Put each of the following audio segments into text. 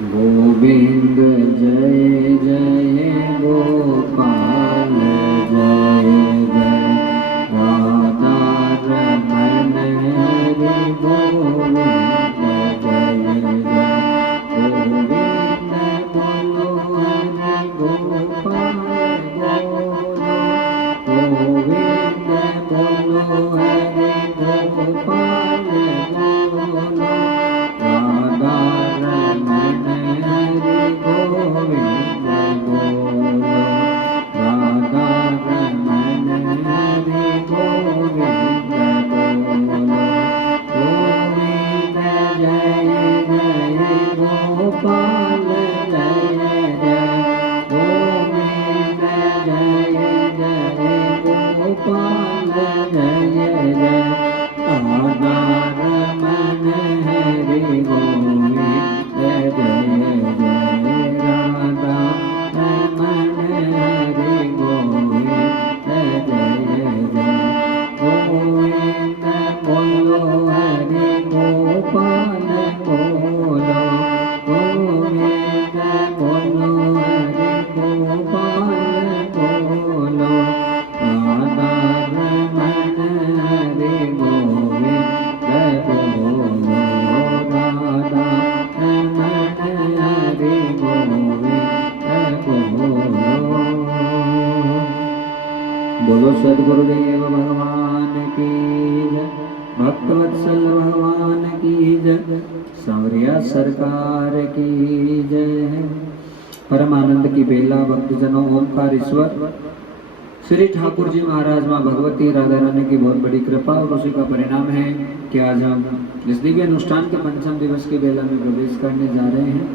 गोविंद जय जय गोपाल जय जय राधा रमण हरि गोविंद जय जय गोविंद बोलो हरि गोपाल बोलो गोविंद बोलो हरि गोपाल बोलो राधा रमण हरि गोविंद बोलो राधा रमण हरि गोविंद बोलो गोविंद जय जय गोपाल जय जय गोविंद जय जय गोपाल जय जय राधा रमण हरि गोविंद जय जय राधा रमण हरि गोविंद जय जय गोविंद बोलो हरि गोपाल बोलो गोविंद बोलो हरि गोपाल बोलो राधा रमण हरि गोविंद बोलो राधा रमण हरि गोविंद बोलो सद्गुरुदेव भगवान की जय भक्तवत्सल भगवान की जय सांवरिया सरकार की जय। परमानंद की बेला भक्तजनों ओमकार ईश्वर श्री ठाकुर जी महाराज माँ भगवती राधा रानी की बहुत बड़ी कृपा और उसी का परिणाम है कि आज हम इस दिव्य अनुष्ठान के पंचम दिवस की बेला में प्रवेश करने जा रहे हैं।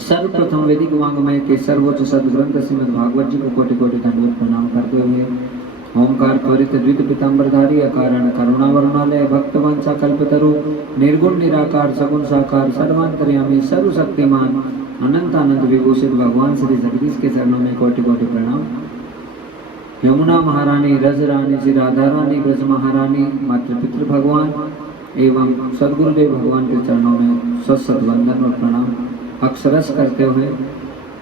सर्वप्रथम वैदिक वांग्मय के सर्वोच्च सदग्रंथ श्रीमद् भागवत जी को कोटि कोटि दंडवत प्रणाम करते हुए ओमकार त्वरित द्वित पीतांबरधारी अकारण करुणावरुणालय भक्तवंशा कल्पतरु निर्गुण निराकार सगुण साकार सर्वांतर्यामी सर्वशक्तिमान अनंत आनंद विभूषित भगवान श्री जगदीश के चरणों में कोटि कोटि प्रणाम। यमुना महारानी रज रानी श्री राधा रानी ब्रज महारानी मातृ पितृ भगवान एवं सदगुरुदेव भगवान के चरणों में सत वंदन और प्रणाम अक्षरस करते हुए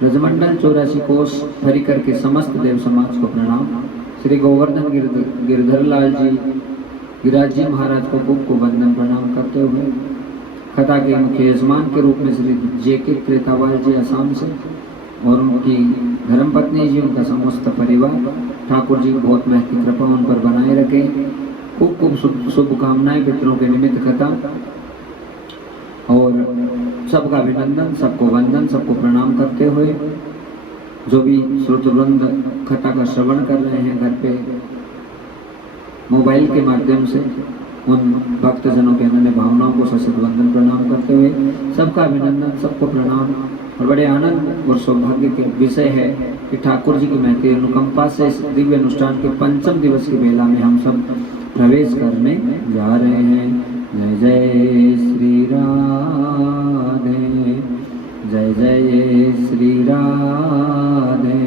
रजमंडल 84 कोष परिकर के समस्त देव समाज को प्रणाम। श्री गोवर्धन गिरधर लाल जी गिराज जी महाराज को कुब को वंदन प्रणाम करते हुए कथा के मुख्य यजमान के रूप में श्री जेके त्रेतावाल जी असम से और उनकी धर्मपत्नी जी उनका समस्त परिवार ठाकुर जी बहुत महती कृपा उन पर बनाए रखे। खूब खूब शुभकामनाएं पितरों के निमित्त कथा और सबका अभिनंदन सबको वंदन सबको प्रणाम करते हुए जो भी श्रोतवृंद कथा का श्रवण कर रहे हैं घर पे मोबाइल के माध्यम से उन भक्तजनों के अनन्य भावनाओं को सशक्त वंदन प्रणाम करते हुए सबका अभिनंदन सबको प्रणाम। और बड़े आनंद और सौभाग्य के विषय है कि ठाकुर जी की महती अनुकंपा से इस दिव्य अनुष्ठान के पंचम दिवस की बेला में हम सब प्रवेश करने जा रहे हैं। जय जय श्री राधे जय जय श्री राधे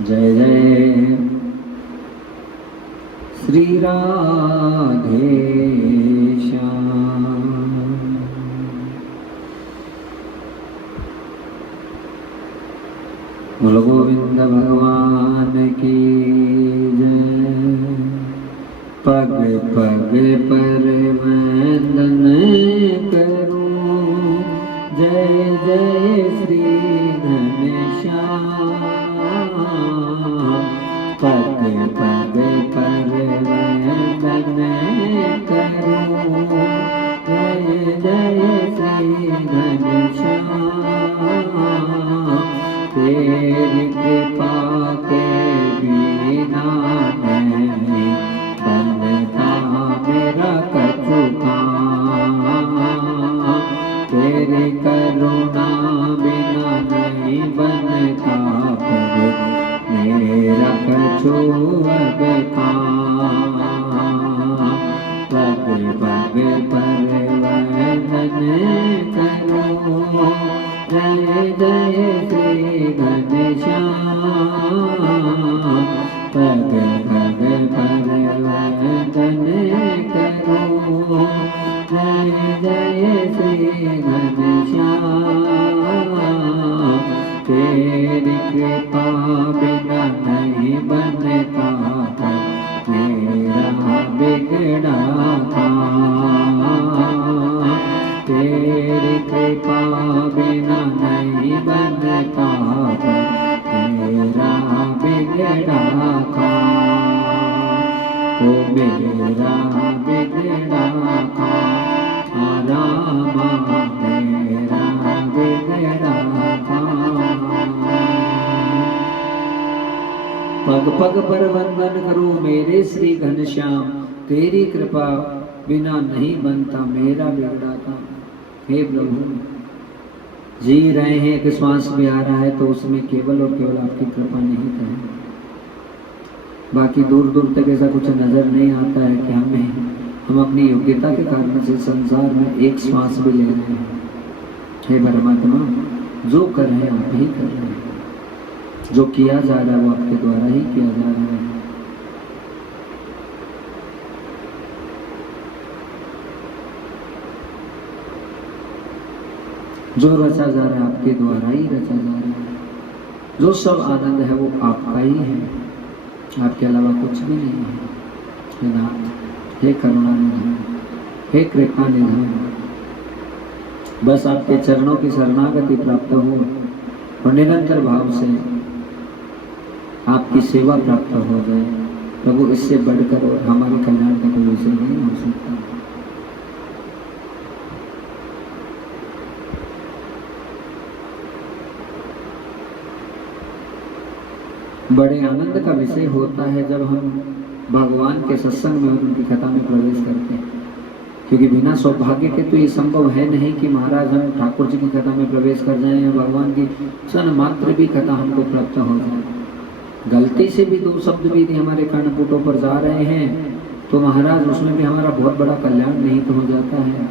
जय जय श्री राधे श्याम। बोलो गोविंद भगवान की जय। पग पग पर वंदन करूं जय जय श्री घनश्याम। पग पग पर वंदन करूं जय जय श्री घनश्याम। तेरी कृपा के बिना नहीं बनता मेरा कछु काम। तेरी करुणा बिना नहीं बनता मेरा कछु अब काम। पग पग पर वंदन करूं जय जय श्री घनश्याम। पग पग पर वंदन करूं जय जय श्री घनश्याम। कृपा बिना नहीं बनता मेरा बिगड़ा काम, ओ मेरा बिगड़ा काम रामा मेरा बिगड़ा काम। पग पग पर वंदन करूं मेरे श्री घनश्याम, तेरी कृपा बिना नहीं बनता मेरा बिगड़ा काम। हे प्रभु, जी रहे हैं कि श्वास भी आ रहा है तो उसमें केवल और केवल आपकी कृपा नहीं है। बाकी दूर दूर तक ऐसा कुछ नजर नहीं आता है कि हम अपनी योग्यता के कारण से संसार में एक श्वास भी ले रहे हैं। हे परमात्मा, जो कर रहे हैं आप ही कर रहे हैं, जो किया जा रहा है वो आपके द्वारा ही किया जा रहा है। जो रचा जा रहा है आपके द्वारा ही रचा जा रहा है। जो सब आनंद है वो आपका ही है, आपके अलावा कुछ भी नहीं है। हे नाथ, हे करुणा निधान, हे कृपा निधान, बस आपके चरणों की शरणागति प्राप्त हो और निरंतर भाव से आपकी सेवा प्राप्त हो जाए। प्रभु, इससे बढ़कर और हमारे कल्याण का कोई विषय नहीं हो सकता। बड़े आनंद का विषय होता है जब हम भगवान के सत्संग में और उनकी कथा में प्रवेश करते हैं, क्योंकि बिना सौभाग्य के तो ये संभव है नहीं कि महाराज हम ठाकुर जी की कथा में प्रवेश कर जाएं या भगवान की क्षण मात्र भी कथा हमको प्राप्त हो जाए। गलती से भी दो शब्द भी यदि हमारे कर्णपुटों पर जा रहे हैं तो महाराज उसमें भी हमारा बहुत बड़ा कल्याण निहित हो जाता है,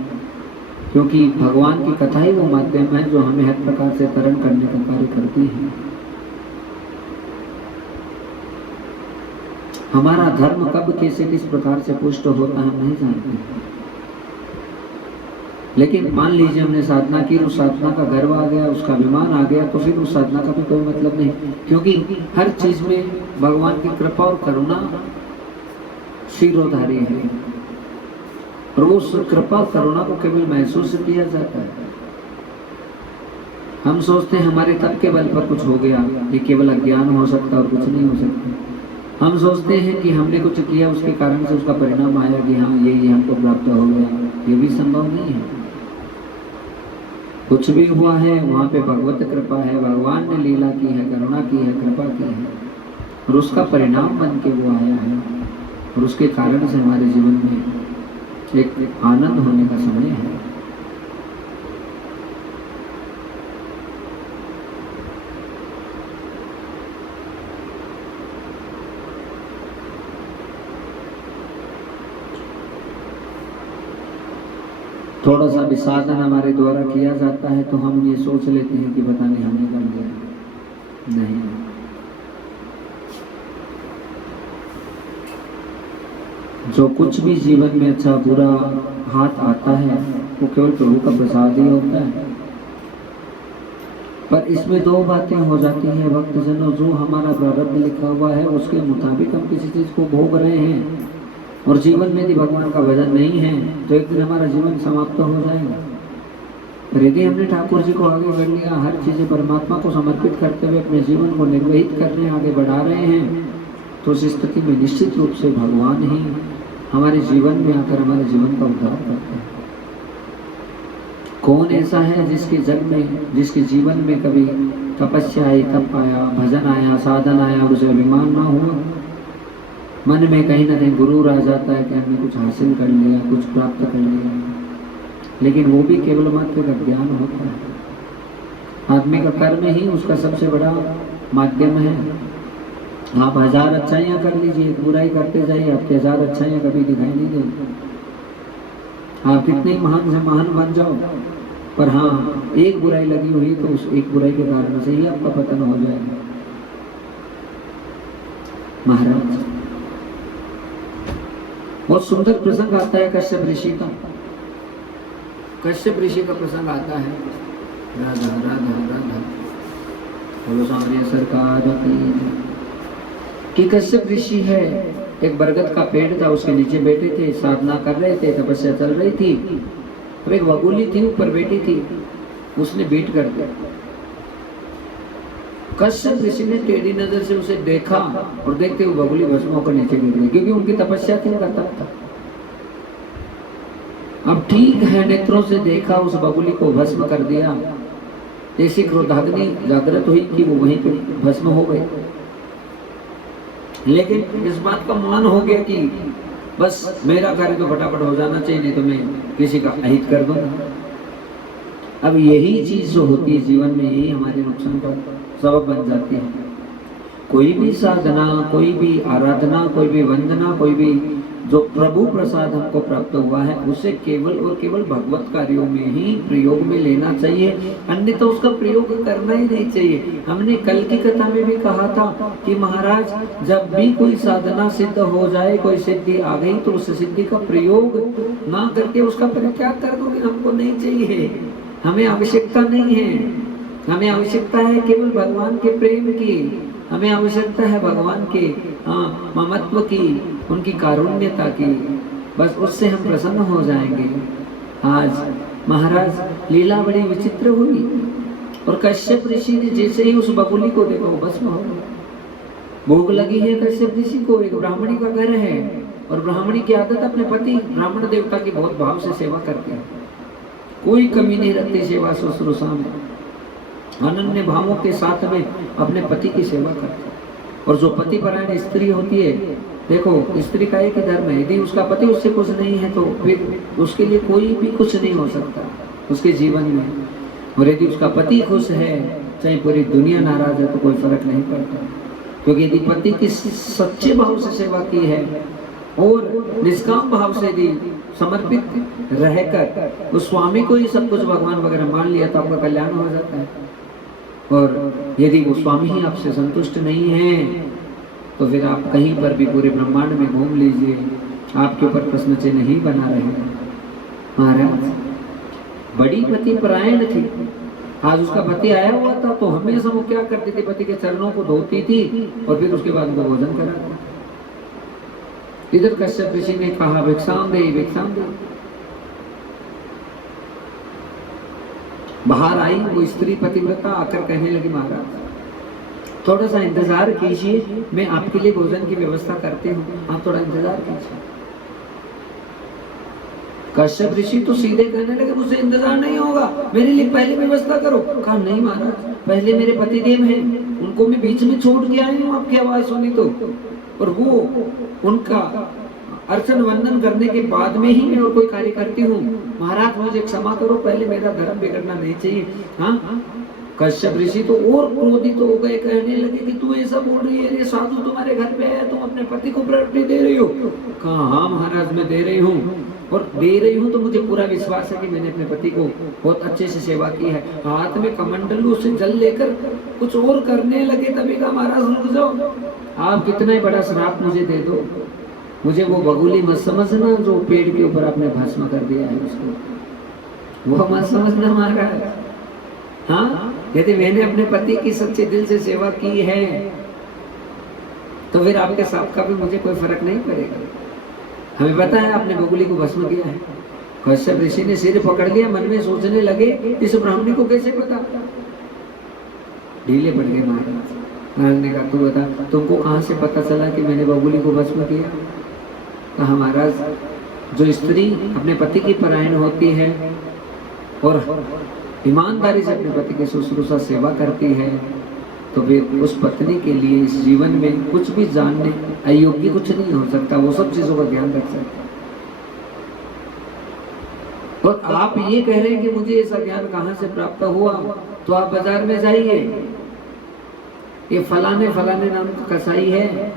क्योंकि भगवान की कथा ही वो माध्यम है जो हमें हर प्रकार से तरण करने का कार्य करती है। हमारा धर्म कब कैसे किस प्रकार से पुष्ट होता है हम नहीं जानते, लेकिन मान लीजिए हमने साधना की, उस साधना का गर्व आ गया, उसका अभिमान आ गया, तो फिर उस साधना का भी कोई मतलब नहीं, क्योंकि हर चीज में भगवान की कृपा और करुणा शिरोधारी है और उस कृपा करुणा को केवल महसूस किया जाता है। हम सोचते हैं हमारे तप के बल पर कुछ हो गया, ये केवल अज्ञान हो सकता और कुछ नहीं हो सकता। हम सोचते हैं कि हमने कुछ किया उसके कारण से उसका परिणाम आया कि हाँ ये हमको प्राप्त हो गया, ये भी संभव नहीं है। कुछ भी हुआ है वहाँ पे भगवत कृपा है, भगवान ने लीला की है, करुणा की है, कृपा की है और उसका परिणाम बन के वो आया है और उसके कारण से हमारे जीवन में एक आनंद होने का समय है। थोड़ा सा भी साधन हमारे द्वारा किया जाता है तो हम ये सोच लेते हैं कि पता नहीं हमने कर दिया। नहीं, जो कुछ भी जीवन में अच्छा बुरा हाथ आता है वो केवल प्रभु का प्रसाद ही होता है। पर इसमें दो बातें हो जाती हैं भक्तजनों, जो हमारा प्रारब्ध लिखा हुआ है उसके मुताबिक हम किसी चीज को भोग रहे हैं और जीवन में यदि भगवान का भजन नहीं है तो एक दिन हमारा जीवन समाप्त हो जाएगा। पर यदि हमने ठाकुर जी को आगे बढ़ लिया, हर चीजें परमात्मा को समर्पित करते हुए अपने जीवन को निर्वहित कर रहे हैं, आगे बढ़ा रहे हैं, तो उस स्थिति में निश्चित रूप से भगवान ही हमारे जीवन में आकर हमारे जीवन का उद्धार करते हैं। कौन ऐसा है जिसके जग में, जिसके जीवन में कभी तपस्या आई, तप आया, भजन आया, साधन आया और उसे अभिमान ना हुआ, मन में कहीं ना कहीं गुरूर आ जाता है कि हमने कुछ हासिल कर लिया, कुछ प्राप्त कर लिया, लेकिन वो भी केवल मात्र का ज्ञान होता है। आदमी का कर्म ही उसका सबसे बड़ा माध्यम है। आप 1000 अच्छाइयाँ कर लीजिए, एक बुराई करते जाइए, आपके 1000 अच्छाइयाँ कभी दिखाई नहीं देंगी। आप कितने महान से महान बन जाओ, पर हाँ एक बुराई लगी हुई तो उस एक बुराई के कारण से ही आपका पतन हो जाएगा। महाराज, बहुत सुंदर प्रसंग आता है कश्यप ऋषि का। कश्यप ऋषि का प्रसंग आता है, राधा राधा राधा बोलो सांवरिया सरकार की। कश्यप ऋषि है, एक बरगद का पेड़ था, उसके नीचे बैठे थे, साधना कर रहे थे, तपस्या चल रही थी। अब एक बगुली थी ऊपर बैठी थी, उसने बीट कर दिया। कश्यप ऋषि ने टेढ़ी नजर से उसे देखा और देखते हुए बगुली भस्म होकर नीचे गिर गई, क्योंकि उनकी तपस्या थी, उनका तप था। अब ठीक है, नेत्रों से देखा, उस बगुली को भस्म कर दिया। जैसी क्रोधाग्नि जागृत हुई कि वो वहीं पे भस्म हो गई। लेकिन इस बात का मान हो गया कि बस मेरा कार्य तो फटाफट हो जाना चाहिए, नहीं तो मैं किसी का अहित कर दूंगा। अब यही चीज जो होती है जीवन में, यही हमारे नुकसान का सबब बन जाती है। कोई भी साधना, कोई भी आराधना, कोई भी वंदना, कोई भी जो प्रभु प्रसाद हमको प्राप्त हुआ है, उसे केवल और केवल भगवत कार्यों में ही प्रयोग में लेना चाहिए, अन्यथा तो उसका प्रयोग करना ही नहीं चाहिए। हमने कल की कथा में भी कहा था कि महाराज जब भी कोई साधना सिद्ध हो जाए, कोई सिद्धि आ गई, तो उस सिद्धि का प्रयोग ना करके उसका परित्याग कर दोगे, हमको नहीं चाहिए, हमें आवश्यकता नहीं है। हमें आवश्यकता है केवल भगवान के प्रेम की, हमें आवश्यकता है भगवान के ममत्व की, उनकी कारुण्यता की, बस उससे हम प्रसन्न हो जाएंगे। आज महाराज लीला बड़ी विचित्र हुई और कश्यप ऋषि ने जैसे ही उस बगुली को देखा, वो भस्म हो गया। भूख लगी है कश्यप ऋषि को, एक ब्राह्मणी का घर है और ब्राह्मणी की आदत अपने पति ब्राह्मण देवता की बहुत भाव से सेवा करती है, कोई कमी नहीं रखती सेवा शुश्रूषा में, अनन्य भावों के साथ में अपने पति की सेवा करते। और जो पति परायण स्त्री होती है, देखो स्त्री का एक ही धर्म है, यदि उसका पति उससे खुश नहीं है तो फिर उसके लिए कोई भी कुछ नहीं हो सकता उसके जीवन में। और यदि उसका पति खुश है, चाहे पूरी दुनिया नाराज है, तो कोई फर्क नहीं पड़ता, क्योंकि यदि पति की सच्चे भाव से सेवा की है और निष्काम भाव से यदि समर्पित रहकर उस स्वामी को ही सब कुछ भगवान वगैरह मान लिया, तो आपका कल्याण हो जाता है। और यदि वो स्वामी ही आपसे संतुष्ट नहीं है, तो फिर आप कहीं पर भी पूरे ब्रह्मांड में घूम लीजिए, आपके ऊपर प्रश्न चिन्ह ही बना रहेगा। महाराज बड़ी पति परायण थी, आज उसका पति आया हुआ था, तो हमेशा वो क्या करती थी, पति के चरणों को धोती थी और फिर उसके बाद उनको भोजन कराती। इधर कश्यप ऋषि ने कहा भिक्षाम दे, भिक्षाम दे। बाहर आई वो स्त्री पतिव्रता, आकर कहने लगी महाराज थोड़ा सा इंतजार कीजिए, मैं आपके लिए भोजन की व्यवस्था करती हूँ, आप थोड़ा इंतजार कीजिए। कश्यप ऋषि तो सीधे कहने लगे मुझसे इंतजार नहीं होगा, मेरे लिए पहले व्यवस्था करो। कहा नहीं महाराज, पहले मेरे पतिदेव हैं, उनको मैं बीच में छोड़ के आई हूँ, आपकी आवाज सुनी तो, और वो उनका अर्चन वंदन करने के बाद में ही मैं और कोई कार्य करती हूँ। महाराज मुझे क्षमा करो, पहले मेरा धर्म बिगड़ना नहीं चाहिए। हाँ, कश्यप ऋषि तो और क्रोधित हो गए, कहने लगे कि तू ऐसा बोल रही है, ये साधु तुम्हारे घर पे आया, तुम अपने पति को प्रायोरिटी दे रही हो। कहा हाँ महाराज मैं दे रही हूँ, और दे रही हूँ तो मुझे पूरा विश्वास है कि मैंने अपने पति को बहुत अच्छे से सेवा की है। हाथ में कमंडलू से जल लेकर कुछ और करने लगे, तभी कहा महाराज रुक जाओ, आप कितना ही बड़ा श्राप मुझे दे दो, मुझे वो बगुली मत समझना जो पेड़ के ऊपर आपने भस्म कर दिया है, उसको वो मत समझना महाराज। हाँ, यदि मैंने अपने पति की सच्चे दिल से सेवा की है, तो फिर आपके साथ का भी मुझे कोई फर्क नहीं पड़ेगा। हमें पता है आपने बगुली को भस्म किया है। कश्यप ऋषि ने सिर पकड़ लिया, मन में सोचने लगे इस ब्राह्मणी को कैसे पता। ढीले पड़ गए महाराज। महाराज ने कहा तू बता, तुमको कहाँ से पता चला कि मैंने बगुली को भस्म किया। कहा महाराज, जो स्त्री अपने पति की परायण होती है और ईमानदारी से अपने पति की शुश्रूषा सेवा करती है, तो फिर उस पत्नी के लिए इस जीवन में कुछ भी जानने अयोग्य कुछ नहीं हो सकता, वो सब चीजों का ध्यान रख सकता। और आप ये कह रहे हैं कि मुझे ऐसा ज्ञान कहाँ से प्राप्त हुआ, तो आप बाजार में जाइए, ये फलाने फलाने नाम का कसाई है,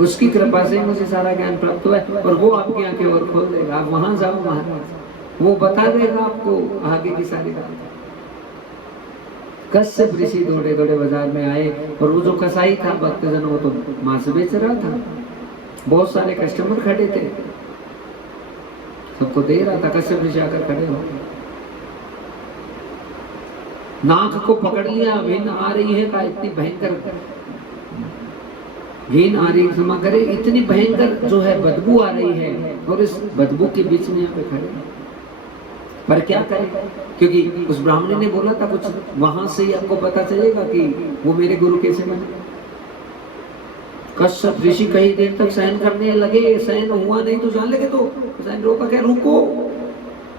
उसकी कृपा से मुझे सारा ज्ञान प्राप्त हुआ है, और वो आपकी आंखें और खोल देगा। आप वहां जाओ महाराज, वो बता देगा आपको आगे की सारी बात। कश्यप ऋषि दौड़े दौड़े बाजार में आए, और वो जो कसाई था भक्तजन, वो तो मांस बेच रहा था, बहुत सारे कस्टमर खड़े थे, सबको दे रहा था। कश्यप ऋषि आकर खड़े हो, नाक को पकड़ लिया, भिन्न आ रही है का, इतनी भयंकर घिन आ रही, क्षमा करे, इतनी भयंकर जो है बदबू आ रही है, और इस बदबू के बीच में यहाँ पे खड़े। पर क्या करें, क्योंकि उस ब्राह्मणी ने बोला था कुछ, वहां से ही आपको पता चलेगा कि वो मेरे गुरु कैसे बने। कश्यप ऋषि कई देर तक सहन करने लगे, सहन हुआ नहीं तो जान लगे, तो सहन रोका, क्या रुको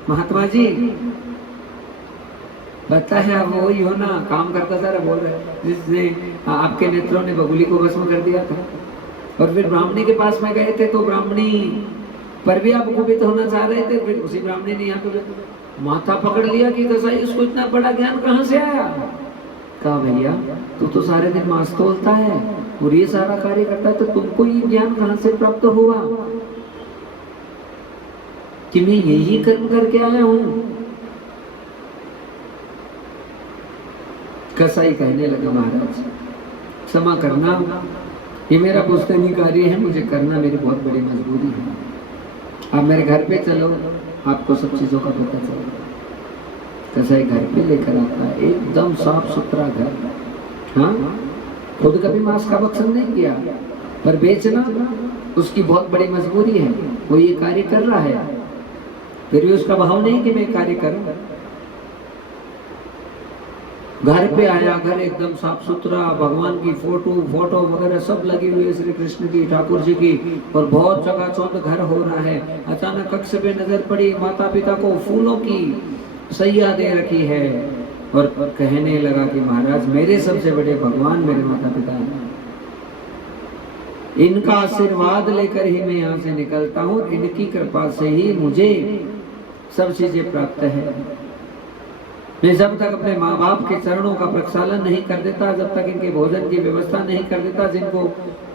महात्मा जी, पता है आप वही हो ना, काम करता सारा बोल रहे जिसने आपके नेत्रों ने बगुली को भस्म कर दिया था। और फिर ब्राह्मणी के पास में गए थे तो ब्राह्मणी पर भी आप कुपित होना चाह रहे थे, फिर उसी ब्राह्मणी ने यहाँ पे माथा पकड़ लिया कि कसाई इसको इतना बड़ा ज्ञान कहाँ से आया। कहा भैया तू तो सारे दिन मांस तोलता है और ये सारा कार्य करता है, तो तुमको ये ज्ञान कहाँ से प्राप्त हुआ कि मैं यही कर्म करके आया हूं। कसाई कहने लगा महाराज क्षमा करना, ये मेरा पुस्तैनी कार्य है, मुझे करना मेरी बहुत बड़ी मजबूरी है, आप मेरे घर पे चलो, आपको सब चीजों का पता चलेगा। कसाई घर पे लेकर आता है, एकदम साफ सुथरा घर, हाँ खुद कभी मांस का भक्षण नहीं किया, पर बेचना उसकी बहुत बड़ी मजबूरी है, वो ये कार्य कर रहा है, फिर भी उसका भाव नहीं कि मैं कार्य करूं। घर पे आया, घर एकदम साफ सुथरा, भगवान की फोटो वगैरह सब लगी हुई है, श्री कृष्ण की, ठाकुर जी की, और बहुत चकाचौंध घर हो रहा है। अचानक कक्ष पे नजर पड़ी, माता पिता को फूलों की सैया दे रखी है, और कहने लगा कि महाराज मेरे सबसे बड़े भगवान मेरे माता पिता हैं, इनका आशीर्वाद लेकर ही मैं यहाँ से निकलता हूँ, इनकी कृपा से ही मुझे सब चीजें प्राप्त है। मैं जब तक अपने माँ बाप के चरणों का प्रक्षालन नहीं कर देता, जब तक इनके भोजन की व्यवस्था नहीं कर देता,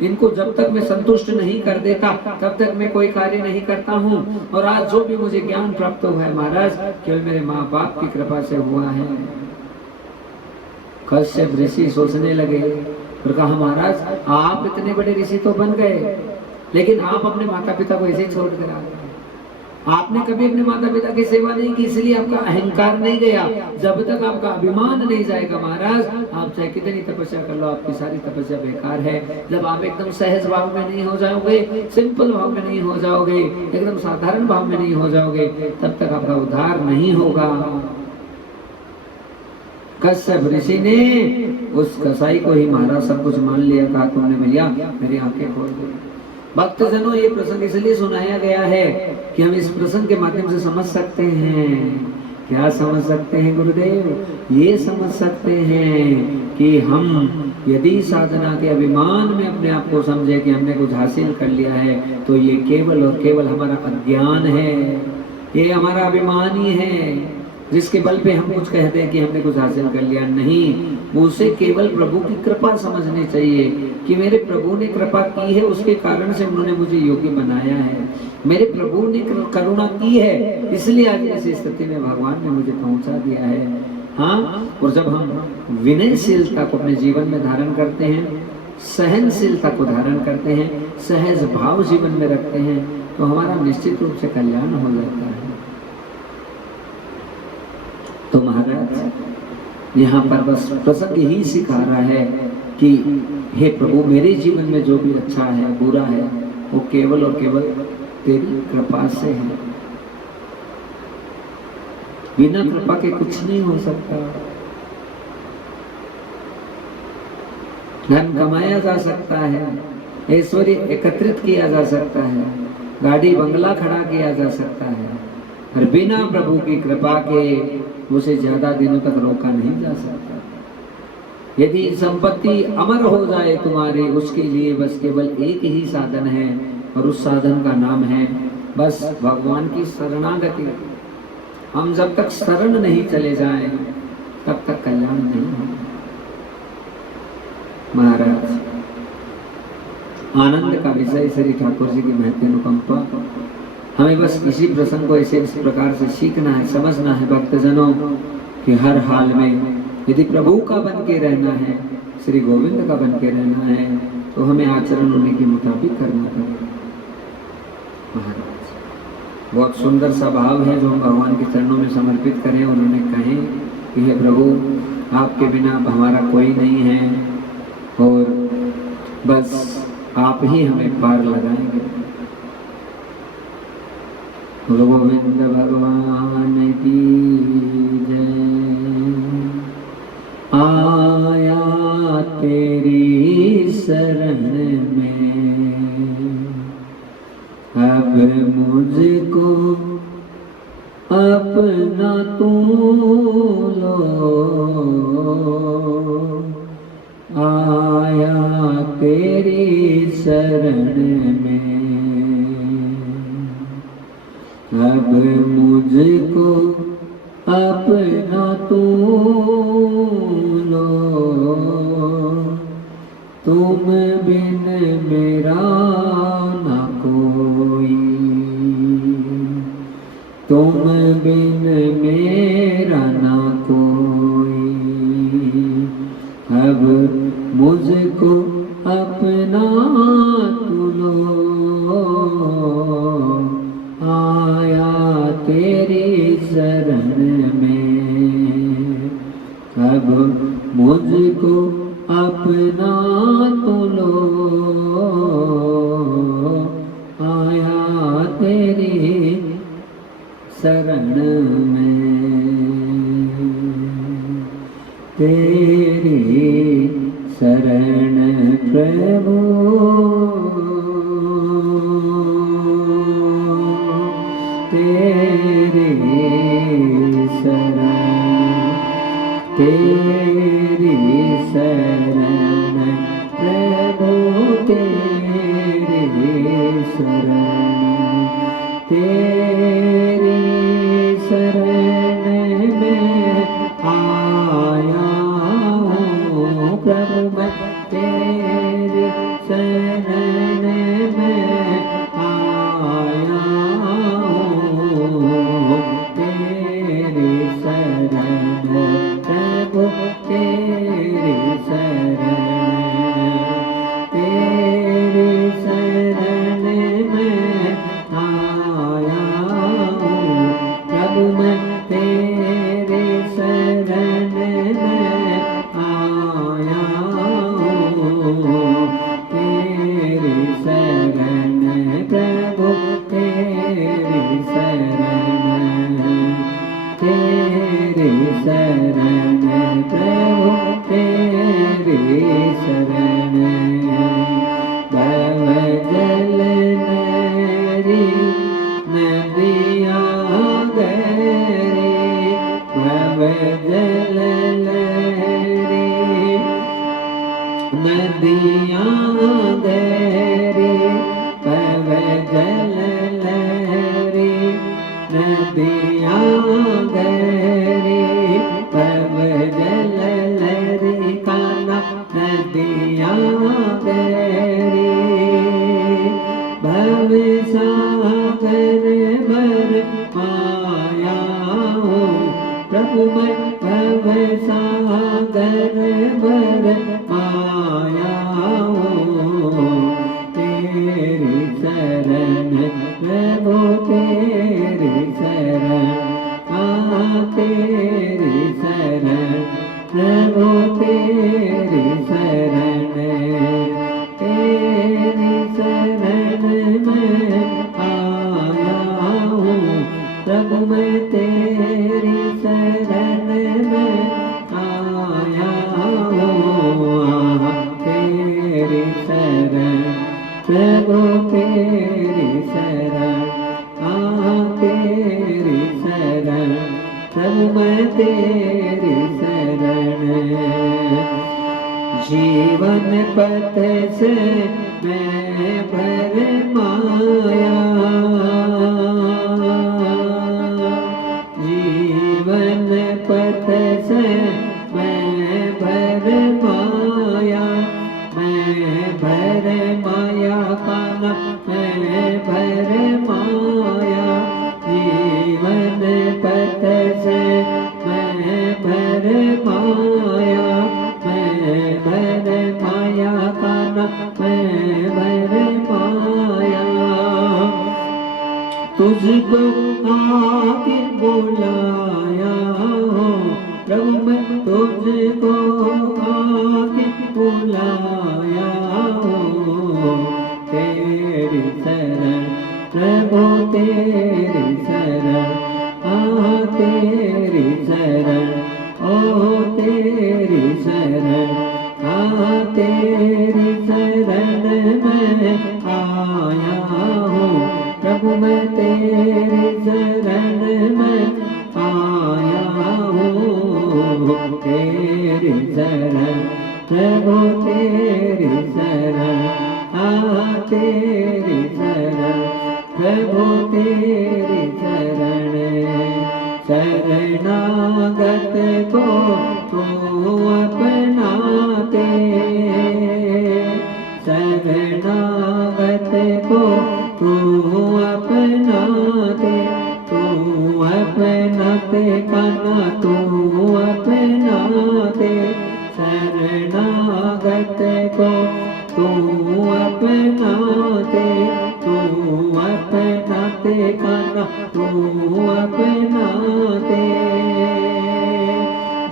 इनको जब तक मैं संतुष्ट नहीं कर देता, तब तक मैं कोई कार्य नहीं करता हूँ। और आज जो भी मुझे ज्ञान प्राप्त हुआ है महाराज, केवल मेरे माँ बाप की कृपा से हुआ है। कश्यप ऋषि सोचने लगे और कहा महाराज आप इतने बड़े ऋषि तो बन गए, लेकिन आप अपने माता पिता को ऐसे छोड़ कर आ गए, आपने कभी अपने माता पिता की सेवा नहीं की, इसलिए आपका अहंकार नहीं गया। जब तक आपका अभिमान नहीं जाएगा महाराज, आप चाहे कितनी तपस्या कर लो, आपकी सारी तपस्या बेकार है। जब आप एकदम सहज भाव में नहीं हो जाओगे, सिंपल भाव में नहीं हो जाओगे, एकदम साधारण भाव में नहीं हो जाओगे, तब तक आपका उद्धार नहीं होगा। कश्यप ऋषि ने उस कसाई को ही महाराज सब कुछ मान लिया, कहा तुमने भैया मेरी आंखें खोल दी। भक्तजनों ये प्रसंग इसलिए सुनाया गया है कि हम इस प्रसंग के माध्यम से समझ सकते हैं, क्या समझ सकते हैं गुरुदेव, ये समझ सकते हैं कि हम यदि साधना के अभिमान में अपने आप को समझे कि हमने कुछ हासिल कर लिया है, तो ये केवल और केवल हमारा अज्ञान है, ये हमारा अभिमान ही है, जिसके बल पे हम कुछ कहते हैं कि हमने कुछ हासिल कर लिया। नहीं, उसे केवल प्रभु की कृपा समझनी चाहिए कि मेरे प्रभु ने कृपा की है, उसके कारण से उन्होंने मुझे योगी बनाया है, मेरे प्रभु ने करुणा की है, इसलिए आज ऐसी स्थिति में भगवान ने मुझे पहुंचा दिया है। हाँ, और जब हम विनयशीलता को अपने जीवन में धारण करते हैं, सहनशीलता को धारण करते हैं, सहज भाव जीवन में रखते हैं, तो हमारा निश्चित रूप से कल्याण हो जाता है। तो महाराज यहाँ पर बस प्रसंग ही सिखा रहा है कि हे प्रभु मेरे जीवन में जो भी अच्छा है बुरा है वो केवल और केवल तेरी कृपा से है, बिना कृपा के कुछ नहीं हो सकता। धन कमाया जा सकता है, ऐश्वर्य एकत्रित किया जा सकता है, गाड़ी बंगला खड़ा किया जा सकता है, और बिना प्रभु की कृपा के उसे ज्यादा दिनों तक रोका नहीं जा सकता। यदि संपत्ति अमर हो जाए तुम्हारी, उसके लिए बस केवल एक ही साधन है, और उस साधन का नाम है बस भगवान की शरणागति। हम जब तक शरण नहीं चले जाएं, तब तक कल्याण नहीं होगा। महाराज आनंद का विषय श्री ठाकुर जी की महती अनुकंपा, हमें बस इसी प्रसंग को इस प्रकार से सीखना है, समझना है भक्तजनों कि हर हाल में यदि प्रभु का बन के रहना है, श्री गोविंद का बन के रहना है, तो हमें आचरण उन्हीं के मुताबिक करना पड़ेगा। महाराज बहुत सुंदर सा भाव है जो हम भगवान के चरणों में समर्पित करें। उन्होंने कहे कि हे प्रभु आपके बिना हमारा कोई नहीं है, और बस आप ही हमें पार लगाएंगे। गुरु गोविंद भगवान की जय। आया तेरी शरण में, अब मुझको अपना तू लो। आया तेरी शरण में, अब मुझको अपना तू लो। तुम बिन मेरा ना कोई, तुम बिन मेरा ना कोई। अब मुझको अपना तू लो। आया तेरी शरण में, अब मुझको अपना तू लो। आया तेरी शरण में, तेरी शरण प्रभु, तेरी शरण, तेरी शरण प्रभु, तेरी शरण, तेरी शरण में आया हूँ प्रभु। मैं तेरी शरण में आया हूँ, तेरी शरण प्रभु, तेरी शरण, तेरी शरण में आया हूँ प्रभु। मैं तेरी शरण में आया हूँ, तेरी शरण प्रभु, तेरी शरण, तेरी शरण प्रभु, तेरी शरण। भव जल नदी नदियाँ गहरी, भव जल लहरी नदियाँ गहरी, भव जल लहरी नदियाँ गहरी, भव जल लहरी कान्हा नदियाँ गहरी। भव सागर भर आया हूँ प्रभु। मैं भव सागर भर आया हूँ, तेरी शरण प्रभु, तेरी शरण। तेरी शरण प्रभु, तेरी शरण, तेरी शरण में आया हूँ प्रभु। मैं तेरी शरण में आया हूँ, तेरी शरण प्रभु, तेरी शरण, तेरी शरण प्रभु। मैं तेरी शरण, जीवन पथ से मैं भर माया, जीवन पथ से मैं भर माया, मैं भर माया कान्हा, मैं भर माया। जीवन पथ से मैं भर माया, मैं भर माया कान्हा, मैं भर माया। तुझको आके बुलाया हो प्रभु, मैं तुझको आके बुलाया हो, तेरी शरण प्रभु, तेरी प्रभु तेरी शरण, तेरी शरण, प्रभु तेरी शरण, शरणागत को तू अपनाते, शरणागत को तू अपनाते, तू अपनाते कान्हा तू अपनाते, शरणागत को तू अपनाते, तू अपनाते कान्हा तू अपनाते,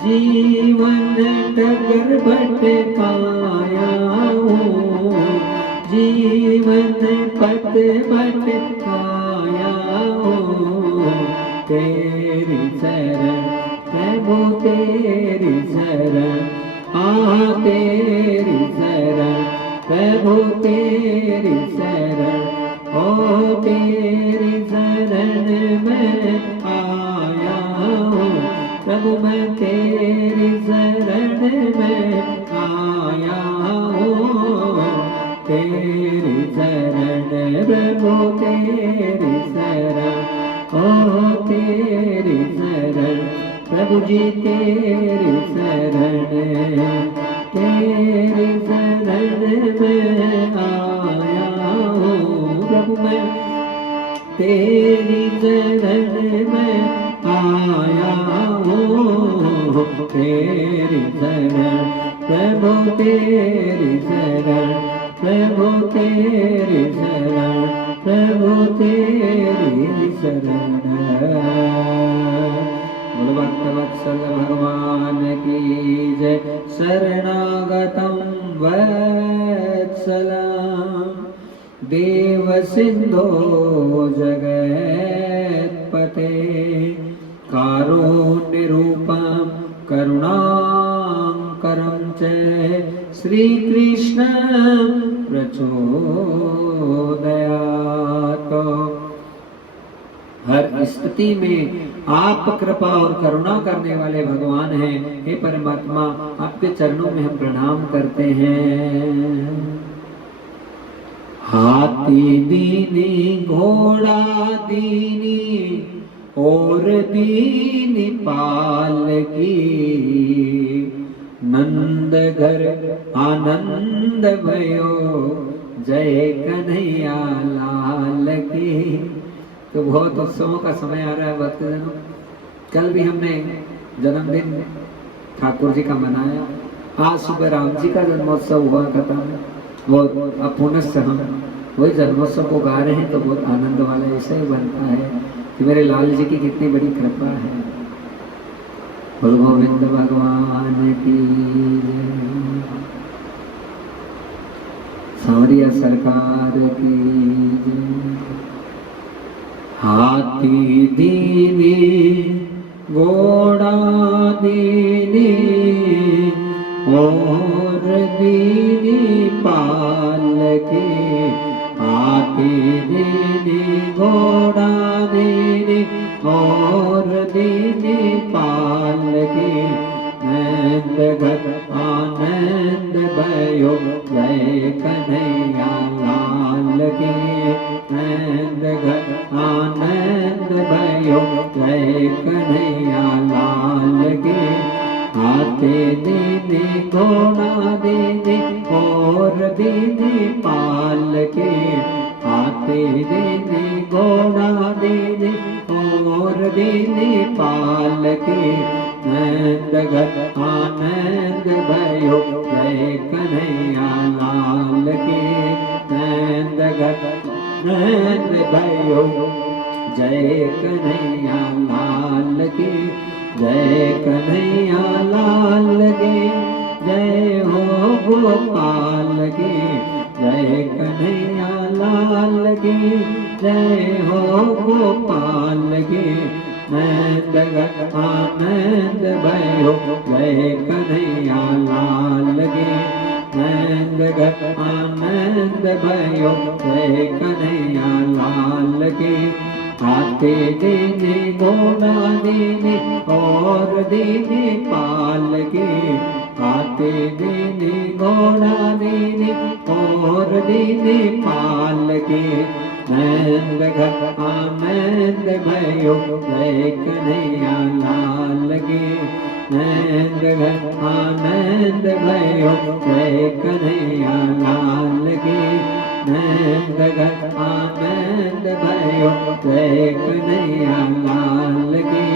जीवन डगर भटकाया हूँ, जीवन पथ भटकाया हूँ, तेरी शरण प्रभु तेरी शरण, तेरी शरण प्रभु तेरी शरण, ओ तेरी शरण में आया हूँ, प्रभु मैं तेरी शरण में आया हूँ, तेरी शरण प्रभु तेरी शरण, ओ तेरी शरण प्रभु जी तेरी शरण, तेरी शरण में आया हूँ, प्रभु मैं तेरी शरण में आया हूँ, तेरी शरण प्रभु तेरी शरण, प्रभु तेरी शरण, प्रभु तेरी शरण। भक्तवत्सल भगवान की जय, शरणागतं वत्सलं देव सिंधो जगत्पते, कारुण्यरूपं करुणाकरं च श्रीकृष्णं प्रचोदयात्। हर स्थिति में आप कृपा और करुणा करने वाले भगवान हैं। हे परमात्मा, आपके चरणों में हम प्रणाम करते हैं। हाथी दीनी घोड़ा दीनी और दीनी पालकी, नंद घर आनंद भयो जय कन्हैया लाल की। तो बहुत उत्सवों का समय आ रहा है भक्तजनों। कल भी हमने जन्मदिन ठाकुर जी का मनाया, आज सुबह राम जी का जन्मोत्सव हुआ खत्म, और अब पुनः हम वही जन्मोत्सव को गा रहे हैं। तो बहुत आनंद वाला ऐसा ही बनता है कि मेरे लाल जी की कितनी बड़ी कृपा है। बोल गोविंद भगवान की जय, सांवरिया सरकार की जय। हाथी दीनी घोड़ा दीनी और दीनी पालकी, हाथी दीनी घोड़ा दीनी और दीनी पालकी, नंद घर आनंद भयो जय कन्हैया लाल की, नंद घर आनंद भयो जय कन्हैया लाल की। हाथी दीनी घोड़ा दीनी और दीनी पालकी, हाथी दीनी घोड़ा दीनी और दीनी पालकी, नंद घर आनंद भयो जय कन्हैया लाल की, नंद घर आनंद भयो जय कन्हैया लाल की, जय कन्हैया लाल की, जय हो गोपाल की, जय कन्हैया लाल की, जय हो गोपाल की, नंद घर आनंद भयो जय कन्हैया लाल की, नंद घर आनंद भयो जय कन्हैया लाल की। हाथी दीनी घोड़ा दीनी और दीनी पालकी, हाथी हाथी दीनी घोड़ा दीनी और दीनी पालकी नंद घर आनंद भयो जय कन्हैया लाल की नंद घर आनंद भयो जय कन्हैया लाल की नंद घर आनंद भयो जय कन्हैया लाल की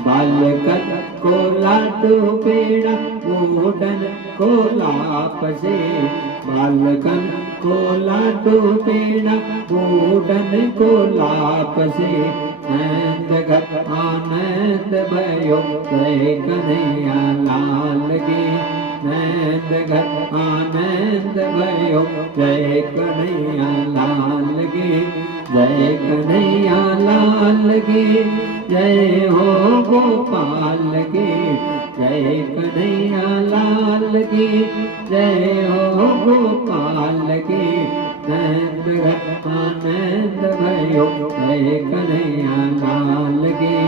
बालकन को लाडू पेड़ा बूढ़न को लाप से बालकन को लाडू पेड़ा बूढ़न को लाप से नंद घर आनंद भयो जय कन्हैया लाल की नंद घर आनंद भयो जय कन्हैया लाल की जय कन्हैया लाल की जय हो गोपाल की जय कन्हैया लाल की जय हो गोपाल की नंद घर आनंद भयो जय कन्हैया लाल की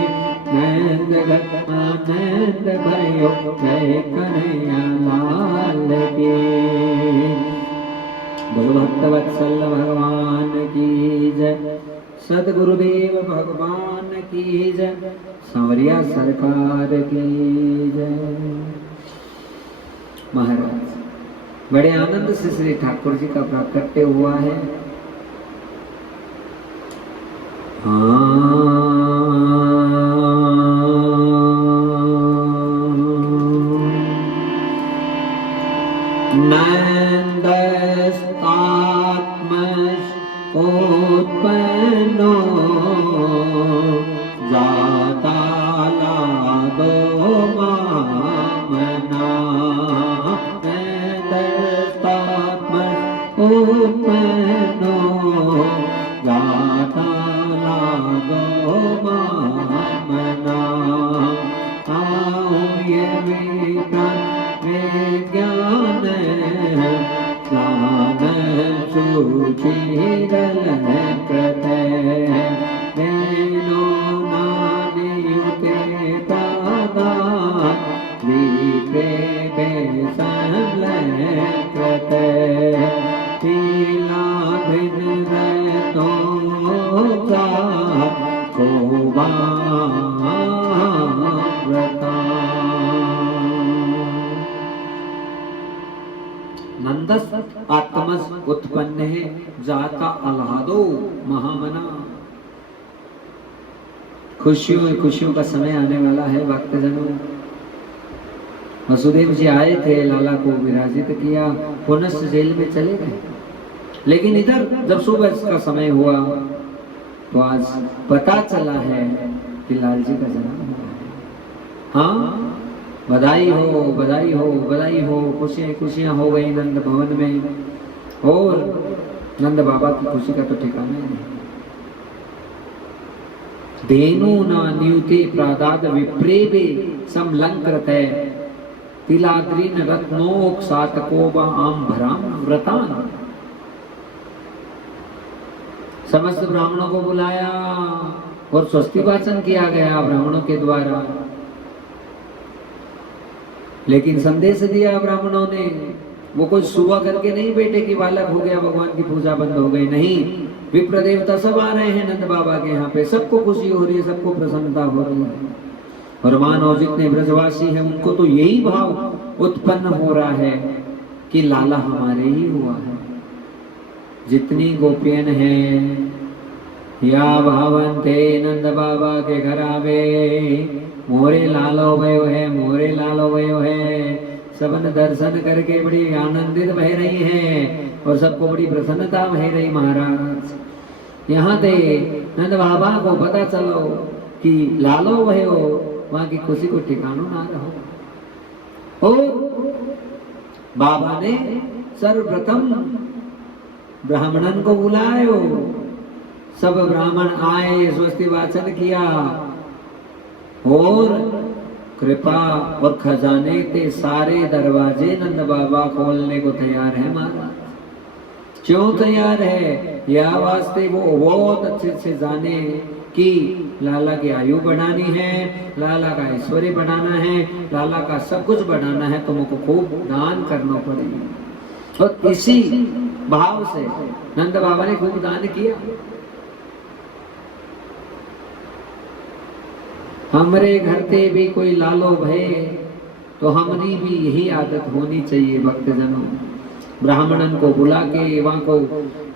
नंद घर आनंद भयो जय कन्हैया लाल की बोलो भक्तवत्सल भगवान की जय सदगुरुदेव भगवान की जय सांवरिया सरकार की जय। महाराज बड़े आनंद से श्री ठाकुर जी का प्राकट्य हुआ है। उत्पन्नो जाता लादो मामना उत्पन्नो जाता लादो मामना आओ ये विज्ञान सुचीरल कृतय मेनो नानियुते पादा विप्रे बेसल कृतय लीला भिन्नतो सा कोवा व्रता। नंदस आत्मस उत्पन्न है जाता आह्लादो महामना। खुशियों का समय आने वाला है भक्तजनों। वसुदेव जी आए थे, लाला को विराजित किया, पुनः जेल में चले गए। लेकिन इधर जब सुबह का समय हुआ तो आज पता चला है कि लाल जी का जन्म हुआ है। हाँ, बधाई हो बधाई हो बधाई हो, खुशियां हो गई नंद भवन में। और नंद बाबा की खुशी का तो ठिकाना ही नहीं। धेनु न न्यूते प्रादाद विप्रेबे समलंकृतय तिलाद्रीन रत्नोक सातकोबा आम्भराम व्रतान। समस्त ब्राह्मणों को बुलाया और स्वस्ति वाचन किया गया ब्राह्मणों के द्वारा। लेकिन संदेश दिया ब्राह्मणों ने, वो कुछ सुबह करके नहीं बैठे कि बालक हो गया, भगवान की पूजा बंद हो गई। नहीं, विप्र देवता सब आ रहे हैं नंद बाबा के यहाँ पे। सबको खुशी हो रही है, सबको प्रसन्नता हो रही है। और मानव जितने ब्रजवासी हैं उनको तो यही भाव उत्पन्न हो रहा है कि लाला हमारे ही हुआ है। जितनी गोपियन हैं या भावंते नंद बाबा के घर आवे, मोरे लालो भयो है, मोरे लालो भयो है। सबन दर्शन करके बड़ी आनंदित बह रही हैं और सबको बड़ी प्रसन्नता बह रही। महाराज यहाँ थे नंद बाबा को पता चलो कि लालो भयो, वहां की खुशी को ठिकानो ना रहो। और बाबा ने सर्वप्रथम ब्राह्मणन को बुलायो। सब ब्राह्मण आए, स्वस्ति वाचन किया और कृपा और खजाने के सारे दरवाजे नंद बाबा खोलने को तैयार है। महाराज क्यों तैयार है? यह वास्ते वो बहुत अच्छे से जाने कि लाला की आयु बढ़ानी है, लाला का ऐश्वर्य बढ़ाना है, लाला का सब कुछ बढ़ाना है, तो मुझको खूब दान करना पड़ेगा। और इसी भाव से नंद बाबा ने खूब दान किया। हमरे घर पे भी कोई लालो भय, तो हमारी भी यही आदत होनी चाहिए भक्तजनों। ब्राह्मणन को बुला के वहां को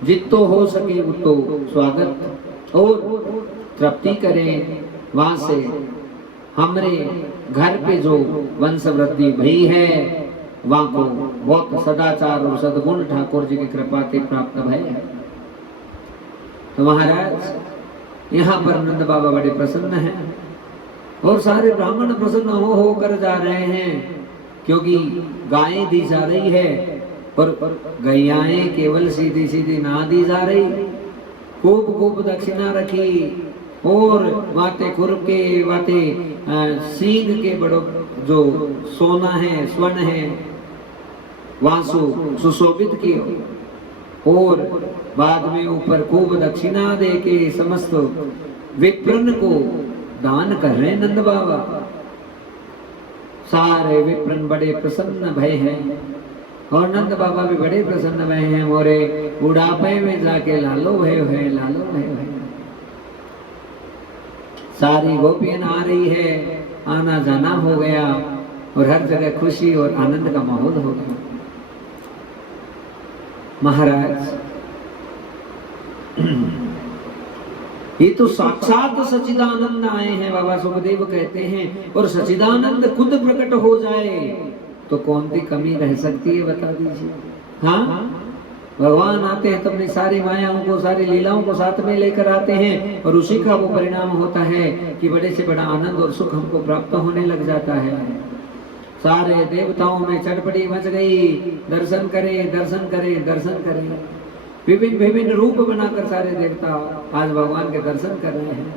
जितो हो सके उतो स्वागत और तृप्ति करें। वहां से हमरे घर पे जो वंश वृद्धि भई है, वहां को बहुत सदाचार और सद्गुण ठाकुर जी की कृपा से प्राप्त भय है। तो महाराज यहाँ पर नंद बाबा बड़े प्रसन्न हैं और सारे ब्राह्मण प्रसन्न हो कर जा रहे हैं, क्योंकि गायें दी जा रही है और गैयाएं केवल सीधी सीधी ना दी जा रही, खूब खूब दक्षिणा रखी और वाते खुर के वाते सींग के बड़ो जो सोना है स्वर्ण है वासु सुशोभित किए और बाद में ऊपर खूब दक्षिणा दे के समस्त विप्रन को दान कर रहे नंद बाबा। सारे विप्रन बड़े प्रसन्न भय हैं और नंद बाबा भी बड़े प्रसन्न भय हैं। मोरे बुढ़ापे में जाके लालो भय है, लालो भय है। सारी गोपियां आ रही है, आना जाना हो गया और हर जगह खुशी और आनंद का माहौल हो गया। महाराज ये तो साक्षात सच्चिदानंद आए हैं, बाबा सुखदेव कहते हैं, और सच्चिदानंद खुद प्रकट हो जाए तो कौन सी कमी रह सकती है बता दीजिए। हाँ, भगवान आते हैं तो अपनी सारी मायाओं को सारी लीलाओं को साथ में लेकर आते हैं और उसी का वो परिणाम होता है कि बड़े से बड़ा आनंद और सुख हमको प्राप्त होने लग जाता है। सारे देवताओं में चटपटी मच गई, दर्शन करें दर्शन करें दर्शन करें। विभिन्न विभिन्न रूप बनाकर सारे देवता आज भगवान के दर्शन कर रहे हैं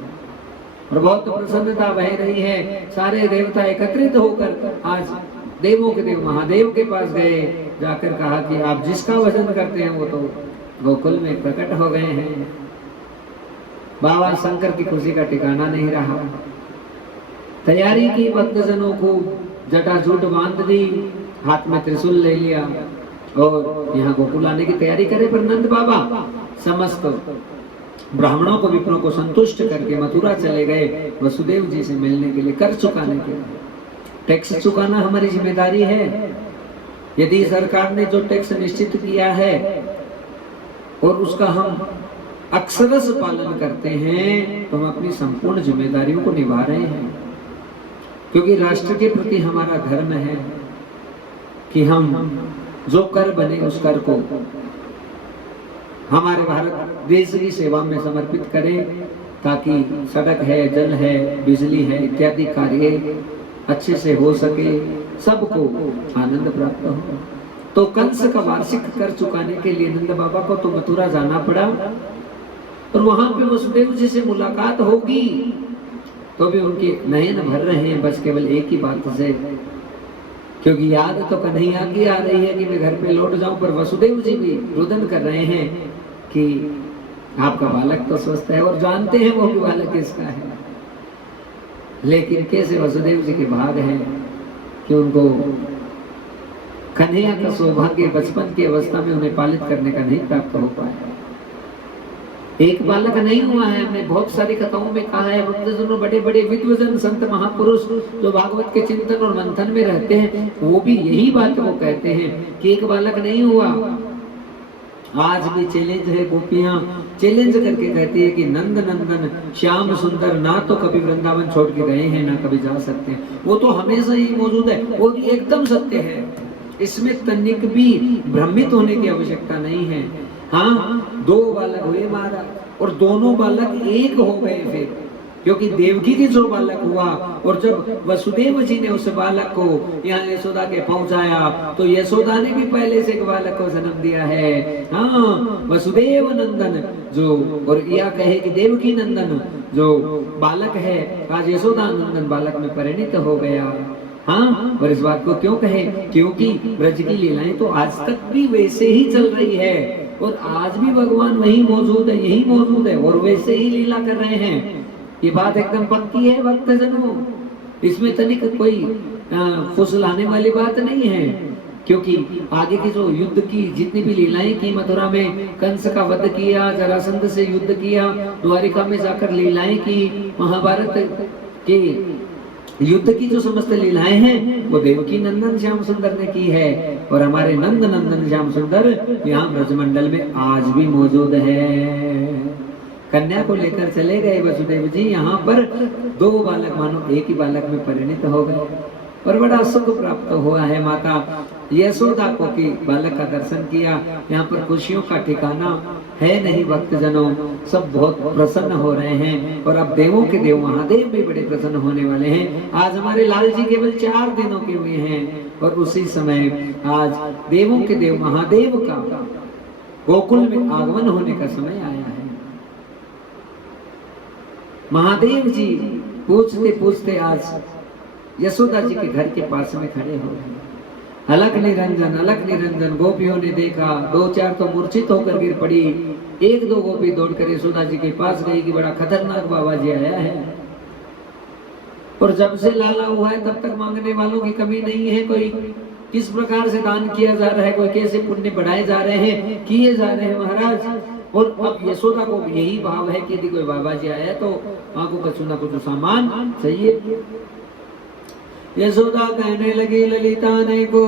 और बहुत प्रसन्नता बह रही है। सारे देवता एकत्रित होकर आज देवों के देव महादेव के पास गए, जाकर कहा कि आप जिसका भजन करते हैं वो तो गोकुल में प्रकट हो गए हैं। बाबा शंकर की खुशी का ठिकाना नहीं रहा। तैयारी की भक्तजनों को, जटाजूट बांध दी, हाथ में त्रिशूल ले लिया और यहाँ गोकुल आने की तैयारी करे। पर नंद बाबा समस्त ब्राह्मणों को विप्रों को संतुष्ट करके मथुरा चले गए वसुदेव जी से मिलने के लिए, कर चुकाने के लिए। टैक्स चुकाना हमारी जिम्मेदारी है। यदि सरकार ने जो टैक्स निश्चित किया है और उसका हम अक्षरश पालन करते हैं तो हम अपनी संपूर्ण जिम्मेदारियों को निभा रहे हैं, क्योंकि राष्ट्र के प्रति हमारा धर्म है कि हम जो कर बने उस कर को हमारे भारत देश की सेवा में समर्पित करें, ताकि सड़क है, जल है, बिजली है इत्यादि कार्य अच्छे से हो सके, सबको आनंद प्राप्त हो। तो कंस का वार्षिक कर चुकाने के लिए नंद बाबा को तो मथुरा जाना पड़ा और वहां पे वसुदेव जी से मुलाकात होगी तो भी उनके नयन भर रहे हैं बस केवल एक ही बात से, क्योंकि याद तो कन्हैया की आ रही है कि मैं घर पे लौट जाऊं। पर वसुदेव जी भी रुदन कर रहे हैं कि आपका बालक तो स्वस्थ है और जानते हैं वो भी बालक किसका है, लेकिन कैसे वसुदेव जी के भाग हैं कि उनको कन्हैया का सौभाग्य बचपन की अवस्था में उन्हें पालित करने का नहीं प्राप्त हो पाया। एक बालक नहीं हुआ है। हमने बहुत सारी कथाओं में कहा है, भक्तजनों बड़े बड़े विद्वजन संत महापुरुष जो भागवत के चिंतन और मंथन में रहते हैं वो भी यही बात वो कहते हैं कि एक बालक नहीं हुआ। आज भी चैलेंज है, गोपियां चैलेंज करके कहती है कि नंद नंदन श्याम सुंदर ना तो कभी वृंदावन छोड़ के गए हैं ना कभी जा सकते हैं। वो तो हमेशा ही मौजूद है, वो भी एकदम सत्य है, इसमें तनिक भी भ्रमित होने की आवश्यकता नहीं है। हाँ, दो बालक हुए महाराज और दोनों बालक एक हो गए फिर, क्योंकि देवकी के जो बालक हुआ और जब वसुदेव जी ने उस बालक को यहाँ यशोदा के पहुंचाया तो यशोदा ने भी पहले से एक बालक को जन्म दिया है। हाँ, वसुदेव नंदन जो, और या कहे कि देवकी नंदन जो बालक है आज यशोदा नंदन बालक में परिणित हो गया। हाँ, और इस बात को क्यों कहे, क्योंकि ब्रज की लीलाएं तो आज तक भी वैसे ही चल रही है और आज भी भगवान वही मौजूद है, यही मौजूद है और वैसे ही लीला कर रहे हैं। ये बात एकदम पक्की है भक्तजनों, इसमें तनिक कोई फुसलाने वाली बात नहीं है। क्योंकि आगे की जो युद्ध की जितनी भी लीलाएं की, मथुरा में कंस का वध किया, जरासंध से युद्ध किया, द्वारिका में जाकर लीलाएं की, महाभारत के युद्ध की जो समस्त लीलाएं हैं वो देवकी नंदन श्याम सुंदर ने की है। और हमारे नंद नंदन श्याम सुंदर यहाँ ब्रजमंडल में आज भी मौजूद है। कन्या को लेकर चले गए वसुदेव जी, यहाँ पर 2 बालक मानो एक ही बालक में परिणित हो गए और बड़ा सुख प्राप्त हुआ है। माता यशोदा को कि बालक का दर्शन किया, यहाँ पर खुशियों का ठिकाना है नहीं। भक्तजनों सब बहुत प्रसन्न हो रहे हैं और अब देवों के देव महादेव भी बड़े प्रसन्न होने वाले हैं। आज हमारे लाल जी केवल 4 दिनों के हुए हैं और उसी समय आज देवों के देव महादेव का गोकुल में आगमन होने का समय आया है। महादेव जी पूछते पूछते आज यशोदा जी के घर के पास में खड़े हो गए। अलग निरंजन गोपियों ने देखा, 2-4 तो मूर्छित होकर गिर पड़ी। 1-2 गोपी दौड़कर यशोदा जी के पास गई कि बड़ा खतरनाक बाबा जी आया है और जब से लाला हुआ है तब तक मांगने वालों की कमी नहीं है। कोई किस प्रकार से दान किया जा रहा है, कोई कैसे पुण्य बढ़ाए जा रहे हैं, किए जा रहे हैं महाराज। और अब यशोदा को यही भाव है कि यदि कोई बाबा जी आया तो आंखों का कुछ ना कुछ सामान चाहिए। यशोदा कहने लगी ललिता ने को,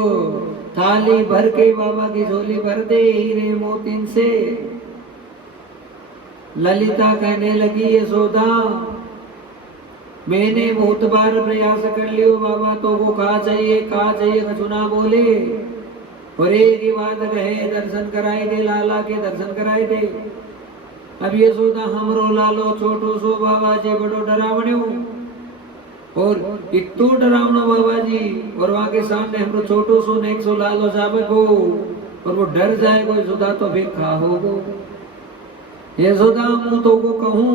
थाली भर के बाबा की झोली भर दे हीरे मोतिन से। ललिता कहने लगी यशोदा मैंने बहुत बार प्रयास कर लियो बाबा, तो वो कहा चाहिए कछु ना बोले और एक ही बात कहे दर्शन कराई दे, लाला के दर्शन कराई दे। अब यशोदा हमरो लालो छोटो सो बाबा जी बड़ो डरावने और इतो डरावना बाबा जी और वहां के सामने हमरो छोटो सो ने 100 लालो जावे को और वो डर जाए कोई सुधा तो फिर खा हो गो। यशोदा मुँह तो को कहूँ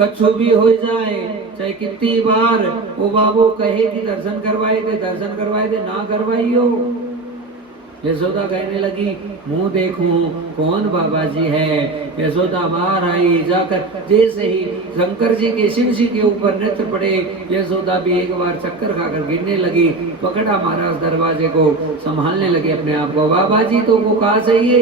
कछु भी हो जाए, चाहे कितनी बार वो बाबू कहे कि दर्शन करवाए दे ना करवाइयो। यशोदा कहने लगी मुंह देखूं कौन बाबा जी है। यशोदा बाहर आई, जाकर जैसे ही शंकर जी के शिव जी के ऊपर नृत्य पड़े, यशोदा भी एक बार चक्कर खाकर गिरने लगी। पकड़ा महाराज दरवाजे को, संभालने लगे अपने आप को। बाबा जी तो वो कहा चाहिए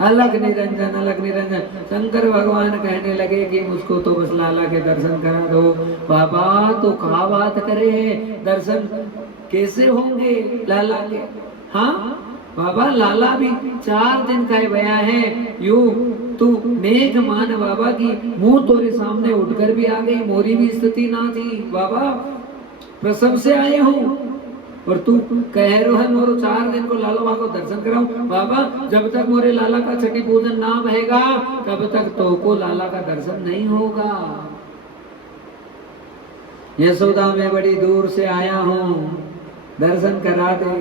अलग निरंजन। शंकर भगवान कहने लगे कि मुझको तो बस लाला के दर्शन करा दो। बाबा तो कहा बात करे, दर्शन कैसे होंगे लाला के? हाँ बाबा लाला भी 4 दिन का बया है। यू तू नेक मान बाबा की मुंह तोरे सामने उठकर भी आ गई, मोरी भी स्थिति ना थी बाबा, प्रसव से आए हूँ और तू कह रहे है मोरो 4 दिन को लाला बाबा को दर्शन कराऊं। बाबा जब तक मोरे लाला का छठी पूजन ना बहेगा तब तक तो को लाला का दर्शन नहीं होगा। यशोदा मैं बड़ी दूर से आया हूँ, दर्शन करा दे।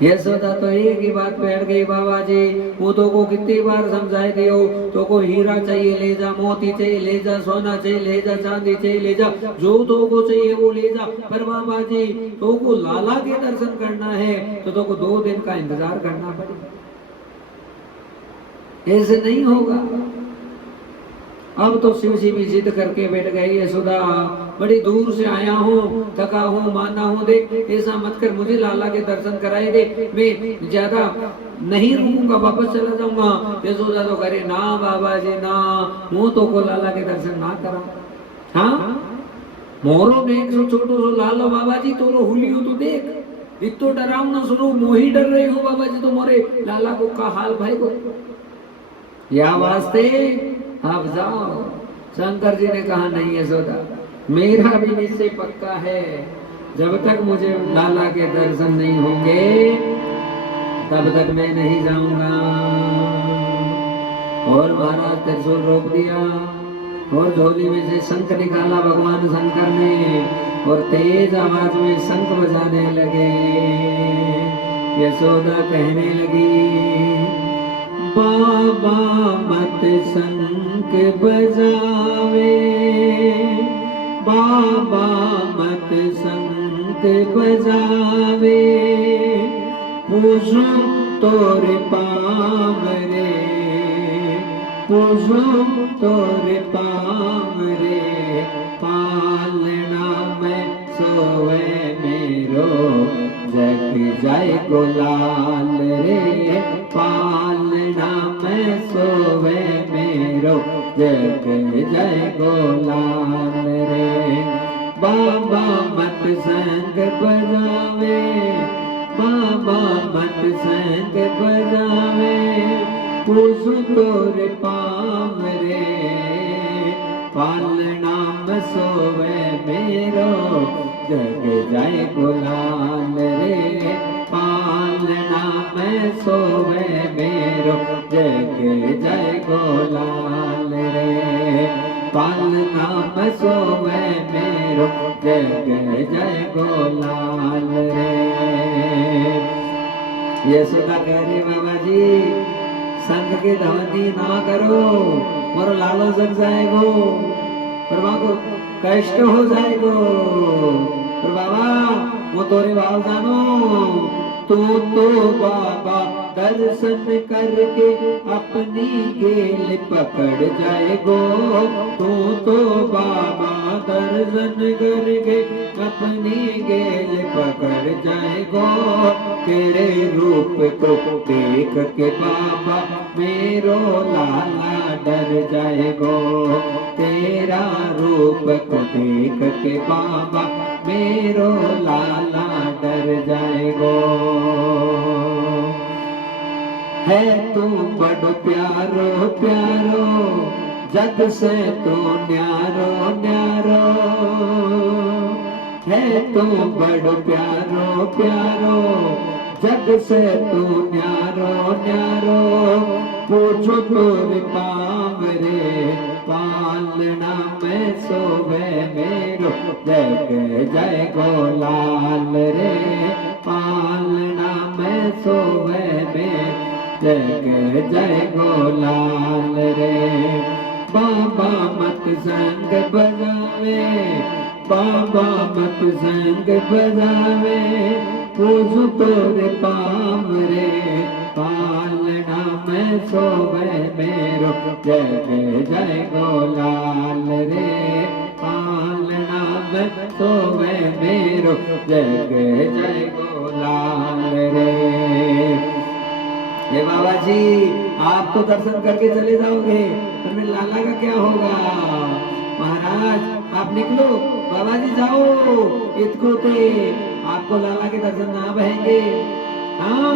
यशोदा तो एक ही बात पे अड़ गई, बाबा जी वो तो को कितनी बार समझाए दियो, तो को हीरा चाहिए ले जा, मोती चाहिए ले जा, सोना चाहिए ले जा, चांदी चाहिए ले जा, जो तो को चाहिए वो ले जा। पर बाबा जी तो को लाला के दर्शन करना है तो को 2 दिन का इंतजार करना पड़ेगा, ऐसे नहीं होगा। अब तो शिव जी भी जिद करके बैठ गए, यशोदा बड़ी दूर से आया हूँ, थका हूँ, माना हूँ, देख ऐसा मत कर, मुझे लाला के दर्शन कराए दे, मैं ज्यादा नहीं रुकूंगा, वापस चला जाऊंगा। यशोदा तो करे ना बाबा जी ना, मुँह तो को लाला के दर्शन ना करा। हाँ मोरो में 100 छोटो सो लालो बाबा जी तो हुलियो तो देख, इतो डराव ना सुनो, मोही डर रही हो बाबा जी तो मोरे लाला को का हाल भाई को या वास्ते आप जाओ। शंकर जी ने कहा नहीं यशोदा मेरा भी निश्चय पक्का है, जब तक मुझे लाला के दर्शन नहीं होंगे तब तक मैं नहीं जाऊंगा। और महाराज त्रिशूल रोक दिया और झोली में से शंख निकाला भगवान शंकर ने और तेज आवाज में शंख बजाने लगे। यशोदा कहने लगी बाबा मत शंख बजावे, बाबा मत शंख बजावे, पूछो तोरे पावरे पूजू तोरे पाँव रे पालना में सोवे मेरो जग जाय गोलाल रे पालना में सोवे मेरो जग जाय गोलाल रे बाबा मत संग बजावे बाबा मत संग बजावे पूजू तोरे पाँव रे पालना में सोवे मेरो जग जाय गोलाल रे पालना में सोवे मेरो जग जाय गोलाल रे पालना में सोवे मेरो जग जाय गोलाल रे। यशोदा कह रही बाबा जी संग के धवनी ना करो मोर लालो जग जाएगो पर को कष्ट हो जाएगो पर बाबा वो तोरे भाव जानो तू तो बाबा दर्शन करके अपनी गेल पकड़ जाएगो तू तो बाबा दर्शन करके अपनी गेल पकड़ जाएगो तेरे रूप को देख के बाबा मेरो लाला डर जाएगो तेरा रूप को देख के बाबा मेरो लाला डर जाएगो है तू बड़ो प्यारो प्यारो जग से तू न्यारो न्यारो है तू बड़ो प्यारो प्यारो जग से तू न्यारो न्यारो पूछो तोरे पाँव रे पालना में सोवे मेरो जग जय गोलाल रे पालना में सोवे मेरो जग जय गोलाल रे बाबा मत संग बजावे बाबा मत संग बजावे पूजू तोरे पाँव रे पालना में सोवे मेरो जग जय गोलाल रे पालना में सोवे मेरो जग जय गोलाल रे। ये बाबा जी आप तो दर्शन करके चले जाओगे पर मेरे लाला का क्या होगा महाराज आप निकलो बाबा जी जाओ इतको ते आपको लाला के दर्शन ना बहेंगे। हाँ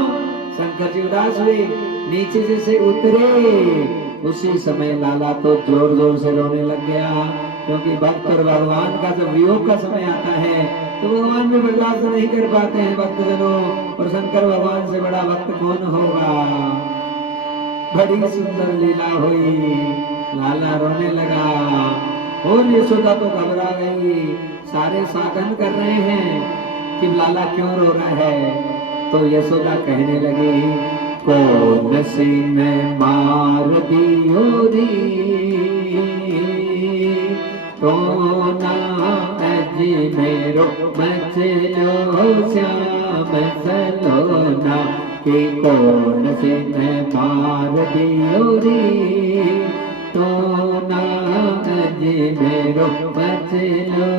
शंकर जी उदास हुए नीचे से उतरे उसी समय लाला तो जोर जोर से रोने लग गया क्योंकि भक्त और भगवान का जब वियोग का समय आता है तो भगवान भी बर्दाश्त नहीं कर पाते हैं भक्तजनों और शंकर भगवान से बड़ा भक्त कौन होगा। बड़ी सुंदर लीला हुई लाला रोने लगा और यशोदा तो घबरा गई सारे साधन कर रहे हैं कि लाला क्यों रो रहा है तो यशोदा कहने लगी कौन सी में मार दियो री तो ना अजी मेरो बचलो श्याम सलोना कि कौन सी में मार दियो री तो ना अजी मेरो बचलो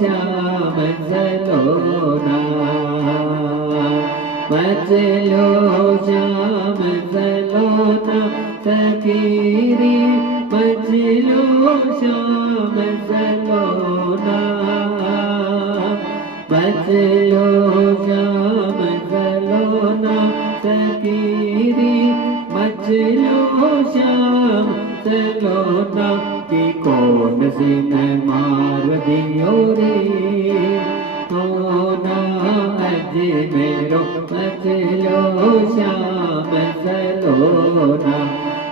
श्याम सलोना बचलो श्याम सलोना सकीरी बचलो श्याम सलोना बचलो श्याम सलोना सकीरी बचलो श्याम सलोना कि कौन सी मैं मार दियो रे तो ना अजी मेरो बचलो श्याम सलोना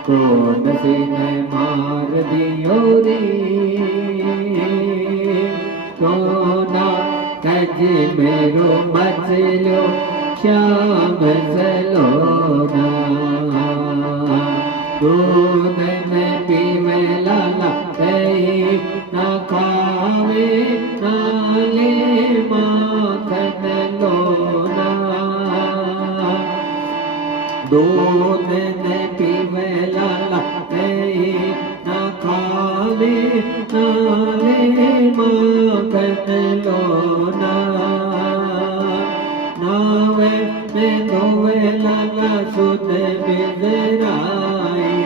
कौन सी मैं मार दियो रे तो ना अजी मेरो बचलो श्याम सलोना दूध में पीवे लाला ना खावे नाले माखन लोना दूध ने पीवे लाला नावे माखन लोना, नावे में धोवे लाला सुध बिसराई,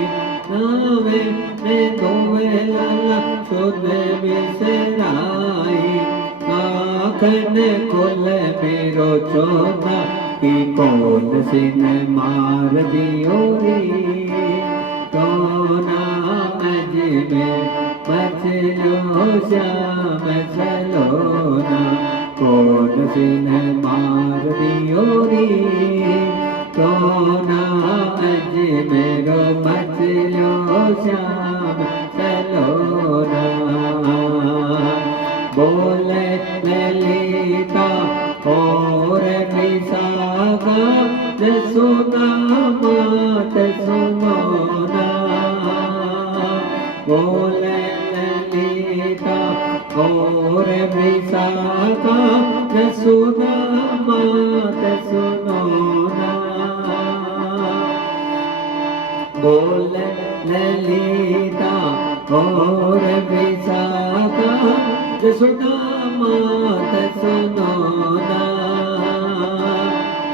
नावे में धोवे लाला सुध बिसराई। आँखन खोल मेरो चोना कि कौन सिन मार दियो रे, सोना अज में बचलो श्याम सलोना, कौन सिन मार दियो रे, सोना अज मेरो बचलो श्याम सलोना। बोले ललिता और विशाखा जसोदा मात सुनो ना, बोले ललिता और विशाखा जसोदा मात सुनो ना, बोले ललिता और विशाखा जसोदा मात सुनो ना।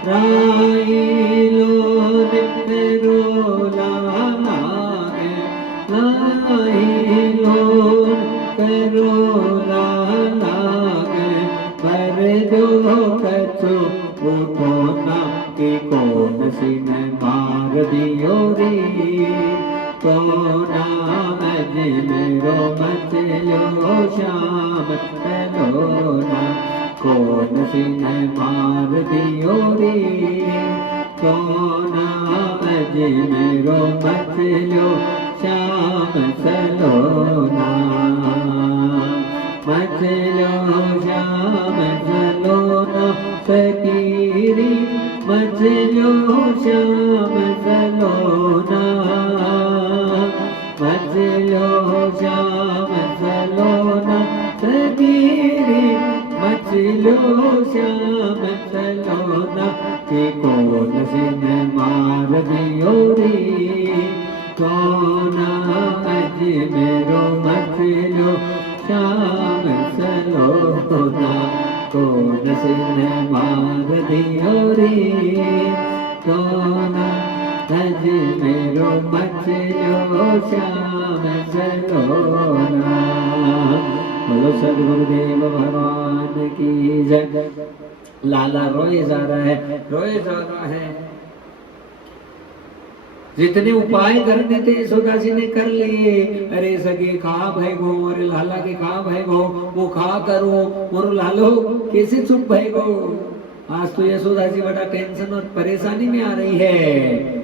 राइलो निकरोला लागे, राइलो करोला लागे, पर जो कछु उठो ना कि कौन सिन मार दियो रे, सोना अज मेरो बचलो श्याम सलोना, कौन सिन मार दियो रे, सोना अज मेरो बचलो श्याम सलोना, बचलो श्याम सलोना फकीरी, बचलो श्याम सलोना, बचलो श्याम सलोना फकीरी, बचलो श्याम सलोना कि कौन सिन मार दियो रे, सोना अज मेरो बचलो श्याम सलोना, कौन सिन मार दियो रे, सोना अज मेरो बचलो श्याम सलोना। बोलो सद्गुरुदेव भगवान की जय। लाला रोए जा रहा है, रोए जा रहा है। जितने उपाय करने थे यशोदा जी ने कर लिए। अरे सगे खा भैगो, अरे लाला के खा भैगो, वो खा करो और लालो कैसे चुप भैगो। आज तो यशोदा जी बड़ा टेंशन और परेशानी में आ रही है।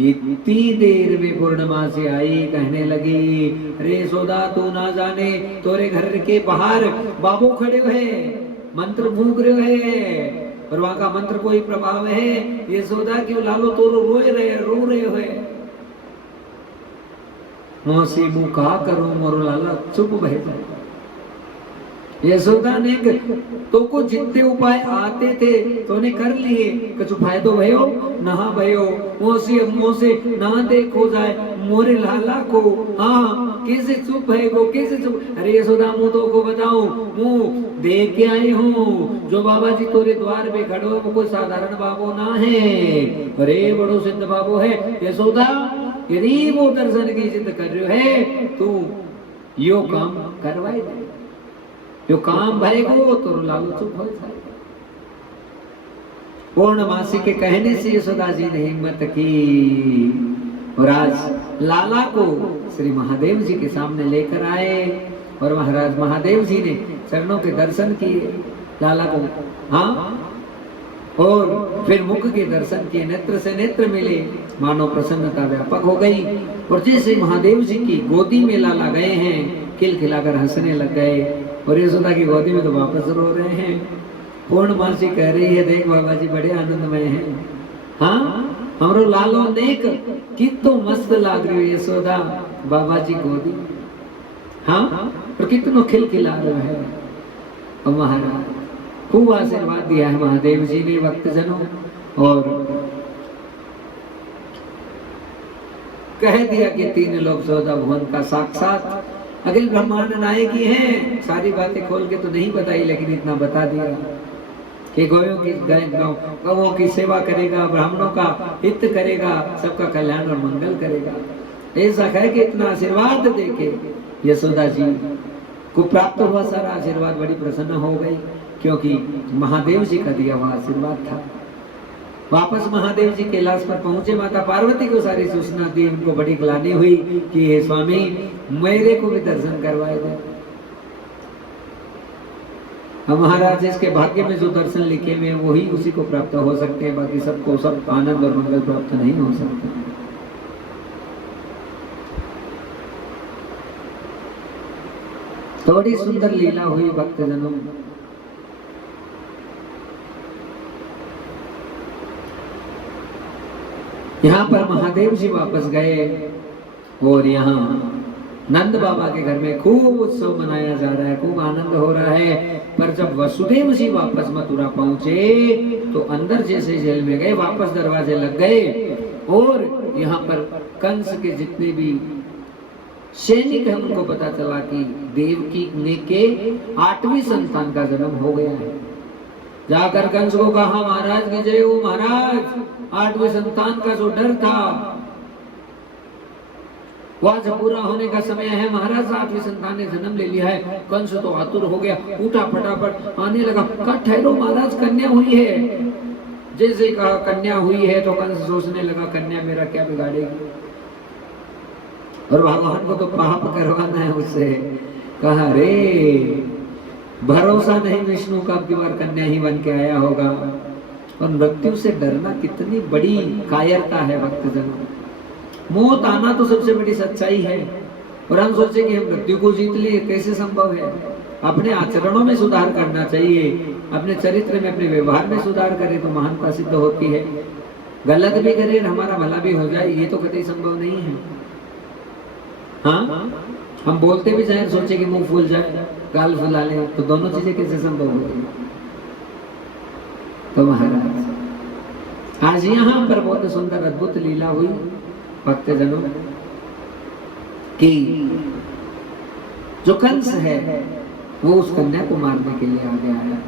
इतनी देर में पूर्णमासी आई, कहने लगी अरे यशोदा तू ना जाने तोरे घर के बाहर बाबू खड़े हुए मंत्र फूंक रहे हैं और वहां का मंत्र कोई प्रभाव है। यशोदा क्यों लालो तो रो रहे हुए। मौसी मुँह कहा करो मोरो लाला चुप भय। यशोदा ने तो को जितने उपाय आते थे तो ने कर लिए। कुछ फायदो भयो नहा भयो मोसे ना देखो जाए मोरे लाला को। हाँ कैसे चुप है को कैसे चुप। अरे यशोदा मुँह तो को बताऊं मुँह देख के आई हूँ। जो बाबा जी तोरे द्वार पे खड़ो वो कोई साधारण बाबू ना है, अरे बड़ो सिद्ध बाबू है। यशोदा यदि वो दर्शन की जिद कर रहे है तू यो काम करवाई दे। जो काम भरेगो तो लालू चुप हो जाए। पूर्णमासी के कहने से यशोदा जी ने हिम्मत की और आज लाला को श्री महादेव जी के सामने लेकर आए और महाराज महादेव जी ने चरणों के दर्शन किए लाला को। हाँ और फिर मुख के दर्शन किए, नेत्र से नेत्र मिले, मानो प्रसन्नता व्यापक हो गई। और जैसे महादेव जी की गोदी में लाला गए हैं खिलखिलाकर हंसने लग गए और यशोदा की गोदी में तो वापस रो रहे हैं। पूर्णमासी कह रही है देख बाबा जी बड़े आनंदमय हैं। हाँ हमरो लालो देख कितो मस्त लाग रही है यशोदा बाबा जी गोदी। हाँ और कितनो खिलखिला रहा है। और महाराज खूब आशीर्वाद दिया है महादेव जी ने भक्तजनों और कह दिया कि तीन लोग सौदा भुवन का साक्षात अखिल ब्रह्मांड नायक ही है, सारी बातें खोल के तो नहीं बताई, लेकिन इतना बता दिया कि गौओं की सेवा करेगा, ब्राह्मणों का हित करेगा, सबका कल्याण और मंगल करेगा। ऐसा है कि इतना आशीर्वाद देके यशोदा जी को प्राप्त हुआ सारा आशीर्वाद, बड़ी प्रसन्न हो गई, क्योंकि महादेव जी का दिया हुआ आशीर्वाद था। वापस महादेव जी कैलाश पर पहुंचे, माता पार्वती को सारी सूचना दी, उनको बड़ी ग्लानि हुई कि हे स्वामी मेरे को भी दर्शन करवाए दे। महाराज इसके भाग्य में जो दर्शन लिखे हुए हैं वही उसी को प्राप्त हो सकते हैं, बाकी सबको सब आनंद और मंगल प्राप्त नहीं हो सकते। तो बड़ी सुंदर लीला हुई भक्तजनों। यहाँ पर महादेव जी वापस गए और यहाँ नंद बाबा के घर में खूब उत्सव मनाया जा रहा है, खूब आनंद हो रहा है। पर जब वसुदेव जी वापस मथुरा पहुंचे तो अंदर जैसे जेल में गए, वापस दरवाजे लग गए और यहाँ पर कंस के जितने भी सैनिक है उनको पता चला कि देवकी ने के 8वीं संतान का जन्म हो गया है। जाकर कंस को कहा महाराज की जय हो, महाराज 8वें संतान का जो डर था वह जब पूरा होने का समय है, महाराज 8वीं संतान ने जन्म ले लिया है। कंस तो आतुर हो गया, उठा फटाफट आने लगा, कहा ठहरो महाराज कन्या हुई है। जैसे कहा कन्या हुई है तो कंस सोचने लगा कन्या मेरा क्या बिगाड़ेगी, और भगवान को तो पाप करवाना है उससे। कहा रे भरोसा नहीं विष्णु का, अब की बार कन्या ही बन के आया होगा। और मृत्यु से डरना कितनी बड़ी कायरता है भक्तजनों। मौत आना तो सबसे बड़ी सच्चाई है, और हम सोचे कि हम मृत्यु को जीत लिए, कैसे संभव है। अपने आचरणों में सुधार करना चाहिए, अपने चरित्र में, अपने व्यवहार में सुधार करें तो महानता सिद्ध होती है। गलत भी करें हमारा भला भी हो जाए, ये तो कभी संभव नहीं है। हाँ, हम बोलते भी जाए, सोचे कि मुंह फूल जाए, गाल फुला ले, तो दोनों चीजें कैसे संभव होती। तो महाराज आज यहाँ पर बहुत सुंदर अद्भुत लीला हुई भक्तजनों कि जो कंस है वो उस कन्या को मारने के लिए आ गया है,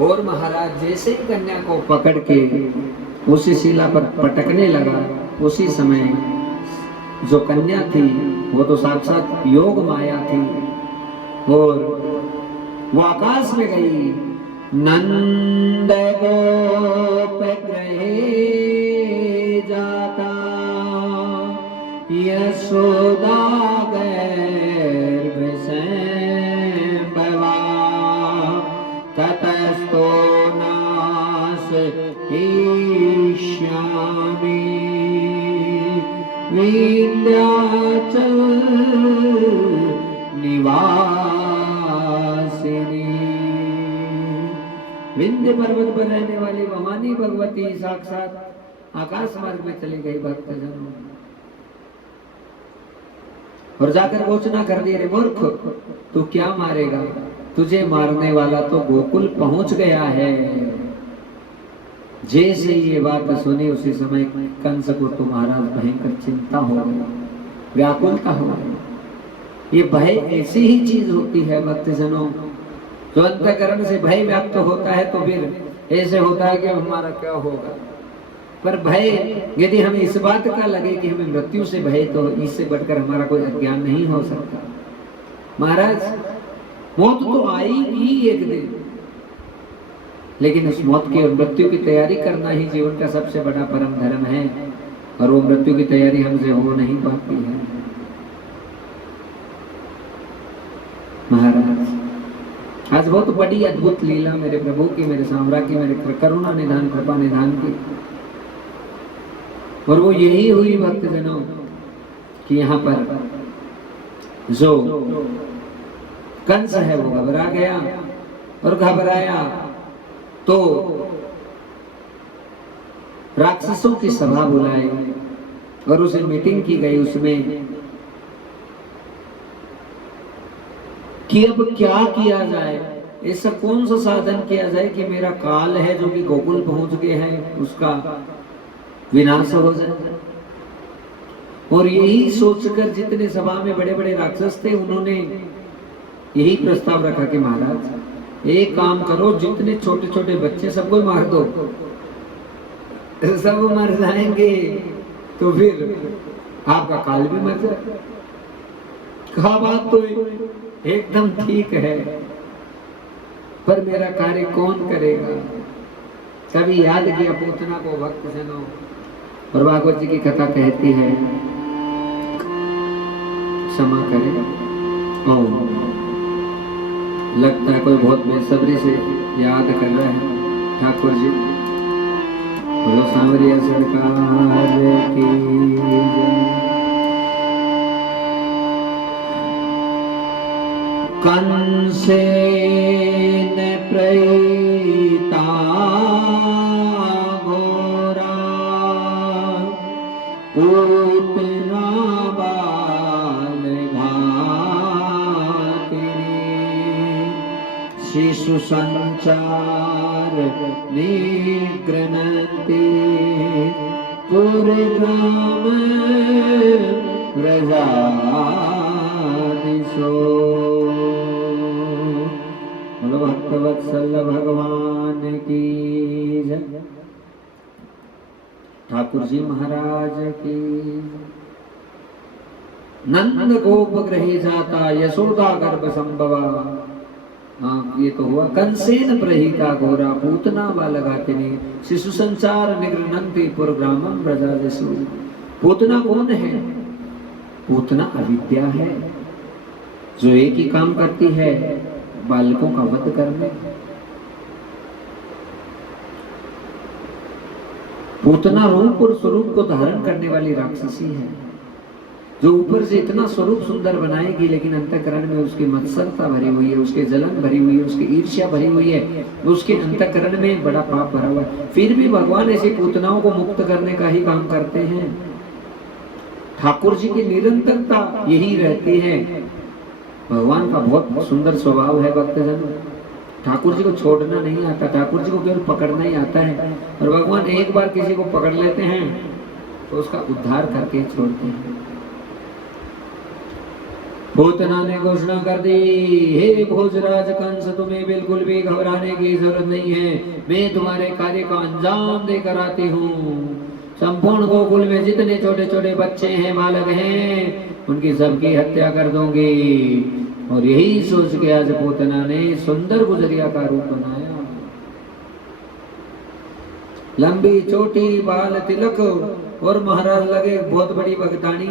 और महाराज जैसे ही कन्या को पकड़ के उसी शिला पर पटकने लगा, उसी समय जो कन्या थी वो तो साक्षात योग माया थी, और वो आकाश में गई। नंद गोप गृहे जाता, यशोदा गर्भ संभवा, ततस्तो नास ईश्यामि विंध्याचल निवासिनी। विंध्य पर्वत पर रहने वाली भवानी भगवती साक्षात आकाश मार्ग में चली गई भक्तजनों, और जाकर घोषणा कर दी, रे मूर्ख तू क्या मारेगा, तुझे मारने वाला तो गोकुल पहुंच गया है। जैसे ये बात सुनी उसी समय कंस को तो महाराज भयंकर चिंता हो गई, व्याकुलता हो गई। ये भय ऐसी ही चीज होती है भक्तजनों, जो अंतःकरण से भय व्याप्त होता है तो फिर ऐसे होता है कि हमारा क्या होगा। पर भय यदि हमें इस बात का लगे कि हमें मृत्यु से भय, तो इससे बढ़कर हमारा कोई अज्ञान नहीं हो सकता। महाराज मौत तो आएगी एक दिन, लेकिन उस मौत की और मृत्यु की तैयारी करना ही जीवन का सबसे बड़ा परम धर्म है, और वो मृत्यु की तैयारी हमसे हो नहीं पाती है। महाराज आज बहुत बड़ी अद्भुत लीला मेरे प्रभु की, मेरे साम्रा की, मेरे करुणा निधान कृपा निधान की, और वो यही हुई भक्तजनों कि यहाँ पर जो कंस है वो घबरा गया, और घबराया तो राक्षसों की सभा बुलाई और उसे मीटिंग की गई, उसमें कि अब क्या किया जाए, ऐसा कौन सा साधन किया जाए कि मेरा काल है जो कि गोकुल पहुंच गए हैं उसका विनाश हो जाए। और यही सोचकर जितने सभा में बड़े बड़े राक्षस थे उन्होंने यही प्रस्ताव रखा कि महाराज एक काम करो, जितने छोटे छोटे बच्चे सबको मार दो, सब मर जाएंगे तो फिर आपका काल भी मर जाए। कहा बात तो एकदम ठीक है, पर मेरा कार्य कौन करेगा? सभी याद किया पूतना को, भक्त जनों। और भागवत जी की कथा कहती है, क्षमा करे, लगता है कोई बहुत बेसब्री से याद कर रहा है ठाकुर जी। बोलो सांवरिया सरकार की जय। कंसेन प्रईता घोरा पूतना बाल घातिनी शिशु संचार निग्रहन्ति पूरे ग्राम व्रजादिशो। भक्तवत्सल भगवान की जय। ठाकुर जी महाराज की। नंद गोप गृहे जाता यशोदा गर्भ संभवा। हाँ ये तो हुआ। कंसेन प्रहीता घोरा पूतना बालघातिनी शिशु संचार निगृह्णन्ति पुरग्रामं व्रजादिषु। पूतना कौन है? पूतना अविद्या है जो एक ही काम करती है, बालकों का वध करने। पूतना रूप और स्वरूप को धारण करने वाली राक्षसी है, जो ऊपर से इतना स्वरूप सुंदर बनाएगी लेकिन अंतःकरण में उसकी मत्सरता भरी हुई है, उसके जलन भरी हुई है, उसकी ईर्ष्या भरी हुई है, उसके अंतःकरण में बड़ा पाप भरा हुआ है। फिर भी भगवान ऐसी पूतनाओं को मुक्त करने का ही काम करते हैं। ठाकुर जी की निरंतरता यही रहती है। भगवान का बहुत सुंदर स्वभाव है भक्तजन। ठाकुर जी को छोड़ना नहीं आता, ठाकुर जी को केवल पकड़ना ही आता है। और भगवान एक बार किसी को पकड़ लेते हैं तो उसका उद्धार करके छोड़ते हैं। पूतना ने घोषणा कर दी, हे भोजराज कंस, तुम्हें बिल्कुल भी घबराने की जरूरत नहीं है। मैं तुम्हारे कार्य का अंजाम देकर आती हूँ। संपूर्ण गोकुल में जितने छोटे छोटे बच्चे हैं, बालक हैं, उनकी सबकी हत्या कर दूंगी। और यही सोच के आज पूतना ने सुंदर गुजरिया का रूप बनाया। लंबी चोटी, बाल तिलक और महाराज लगे बहुत बड़ी भगतानी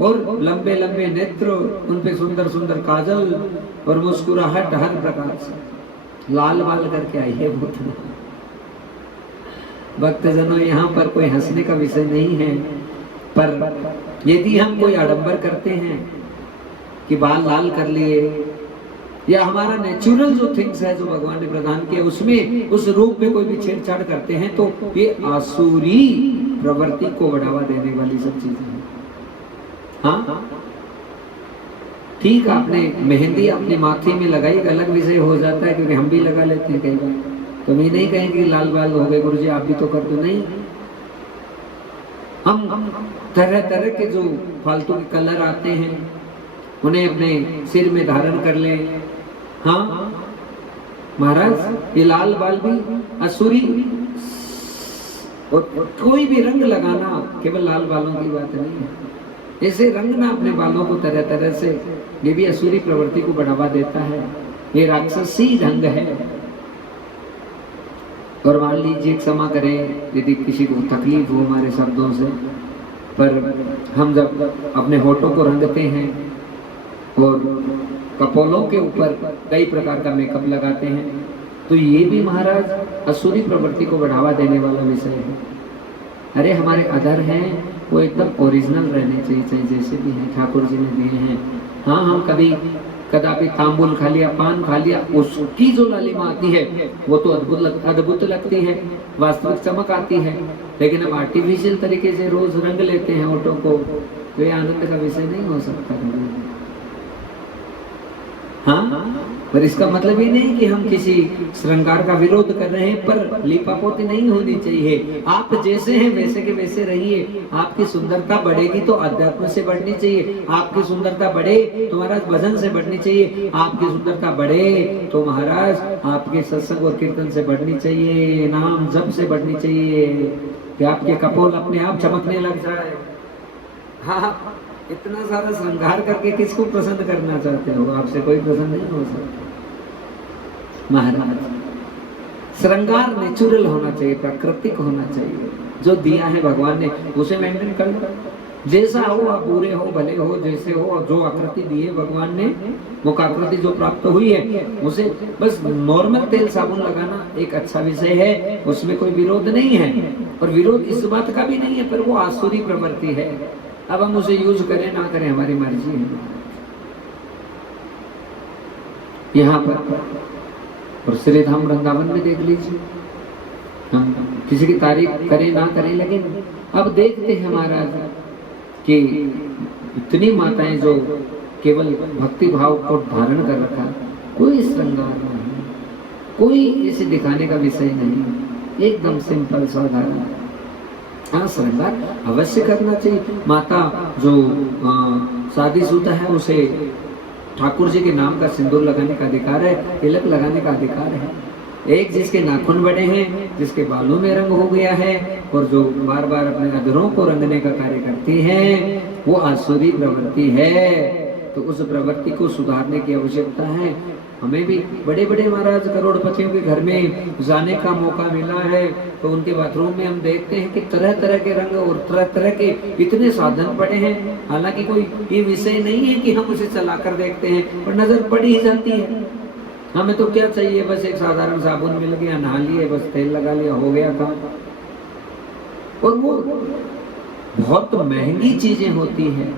और लंबे लंबे नेत्र, उन पे सुंदर सुंदर काजल और मुस्कुराहट हर प्रकार से लाल बाल करके आई है पूतना। भक्तजनों, यहाँ पर कोई हंसने का विषय नहीं है, पर यदि हम कोई आडंबर करते हैं कि बाल लाल कर लिए, या हमारा नेचुरल जो थिंग्स है जो भगवान ने प्रदान किया उसमें उस रूप में कोई भी छेड़छाड़ करते हैं, तो ये आसुरी प्रवृत्ति को बढ़ावा देने वाली सब चीजें हैं। हाँ ठीक, आपने मेहंदी अपने माथे में लगाई, अलग विषय हो जाता है, क्योंकि हम भी लगा लेते हैं कई बार। तो मैं नहीं कहेंगे लाल बाल हो गए गुरुजी, आप भी तो कर दो, नहीं। हम तरह तरह के जो फालतू के कलर आते हैं उन्हें अपने सिर में धारण कर ले। हाँ महाराज, ये लाल बाल भी असुरी, और कोई भी रंग लगाना केवल लाल बालों की बात नहीं है। ऐसे रंगना अपने बालों को तरह तरह से, ये भी असुरी प्रवृत्ति को बढ़ावा देता है। ये राक्षसी ढंग है। और मान लीजिए, क्षमा करें यदि किसी को तकलीफ हो हमारे शब्दों से, पर हम जब अपने होठों को रंगते हैं और कपोलों के ऊपर कई प्रकार का मेकअप लगाते हैं, तो ये भी महाराज असुरी प्रवृत्ति को बढ़ावा देने वाला विषय है। अरे हमारे अधर हैं वो एकदम ओरिजिनल रहने चाहिए, चाहे जैसे भी हैं, ठाकुर जी ने दिए हैं। हाँ, हम कभी कदापि तांबुल खा लिया, पान खा लिया, उसकी जो लालिमा आती है वो तो अद्भुत लगती है, वास्तविक चमक आती है। लेकिन हम आर्टिफिशियल तरीके से रोज रंग लेते हैं होठों को, तो ये आनंद का विषय नहीं हो सकता। हाँ, पर इसका मतलब ये नहीं कि हम किसी श्रृंगार का विरोध कर रहे हैं, पर लीपापोती नहीं होनी चाहिए। आप जैसे हैं वैसे के वैसे रहिए। आपकी सुंदरता बढ़ेगी तो अध्यात्म से बढ़नी चाहिए, आपकी सुंदरता बढ़े तो महाराज भजन से बढ़नी चाहिए, आपकी सुंदरता बढ़े तो महाराज आपके सत्संग और कीर्तन से बढ़नी चाहिए, नाम जप से बढ़नी चाहिए, कि आपके कपोल अपने आप चमकने लग जाए। हाँ, इतना सारा श्रृंगार करके किसको प्रसन्न करना चाहते हो? आपसे कोई प्रसन्न नहीं हो सकता महाराज। श्रृंगार नेचुरल होना चाहिए, प्राकृतिक होना चाहिए। जो दिया है भगवान ने उसे मेंटेन कर लो। जैसा हो, आप बुरे हो भले हो, जैसे हो, जो आकृति दी है भगवान ने, वो आकृति जो प्राप्त हुई है उसे बस नॉर्मल तेल साबुन लगाना एक अच्छा विषय है, उसमें कोई विरोध नहीं है। और विरोध इस बात का भी नहीं है, पर वो आसुरी प्रवृत्ति है। अब हम उसे यूज करें ना करें हमारी मर्जी है। यहाँ पर और श्री धाम वृंदावन में देख लीजिए, हम किसी की तारीफ करें ना करें, लेकिन अब देखते हैं महाराज कि इतनी माताएं जो केवल भक्ति भाव को धारण कर रखा, कोई श्रृंगार नहीं, कोई इसे दिखाने का विषय नहीं, एकदम सिंपल साधारण। हाँ, श्रृंगार अवश्य करना चाहिए। माता जो शादीशुदा है उसे ठाकुर जी के नाम का सिंदूर लगाने का अधिकार है, तिलक लगाने का अधिकार है। एक जिसके नाखून बड़े हैं, जिसके बालों में रंग हो गया है, और जो बार बार अपने अधरों को रंगने का कार्य करती है, वो आसुरी प्रवृत्ति है। तो उस प्रवृत्ति को सुधारने की आवश्यकता है। हमें भी बड़े बड़े महाराज करोड़पतियों के घर में जाने का मौका मिला है, तो उनके बाथरूम में हम देखते हैं कि तरह तरह के रंग और तरह तरह के इतने साधन पड़े हैं। हालांकि कोई ये विषय नहीं है कि हम उसे चलाकर देखते हैं, पर नजर पड़ ही जाती है। हमें तो क्या चाहिए, बस एक साधारण साबुन मिल गया, नहा लिए, बस तेल लगा लिया, हो गया काम। और वो बहुत महंगी चीजें होती है,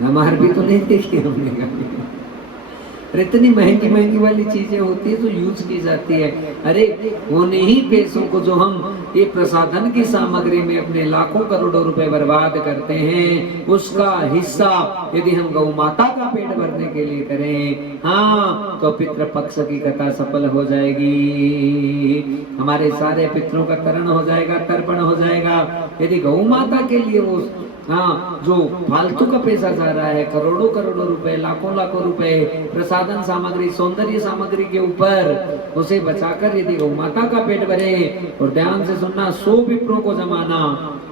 हमारे भी तो नहीं देखी हमने कभी। इतनी महंगी महंगी वाली चीजें होती है तो यूज की जाती है। अरे उन्हीं ही पैसों को जो हम ये प्रसाधन की सामग्री में अपने लाखों करोड़ों रुपए बर्बाद करते हैं, उसका हिस्सा यदि हम गौ माता का पेट भरने के लिए करें, हाँ, तो पितृ पक्ष की कथा सफल हो जाएगी। हमारे सारे पितरों का तरण हो जाएगा, तर्पण हो जाएगा। यदि गौ माता के लिए वो जो फालतू का पैसा जा रहा है, करोड़ों करोड़ों रुपए, लाखों लाखों रुपए प्रसाधन सामग्री, सौंदर्य सामग्री के ऊपर, उसे बचाकर यदि गौ माता का पेट भरे, और ध्यान से सुनना, 100 विप्रों को जमाना,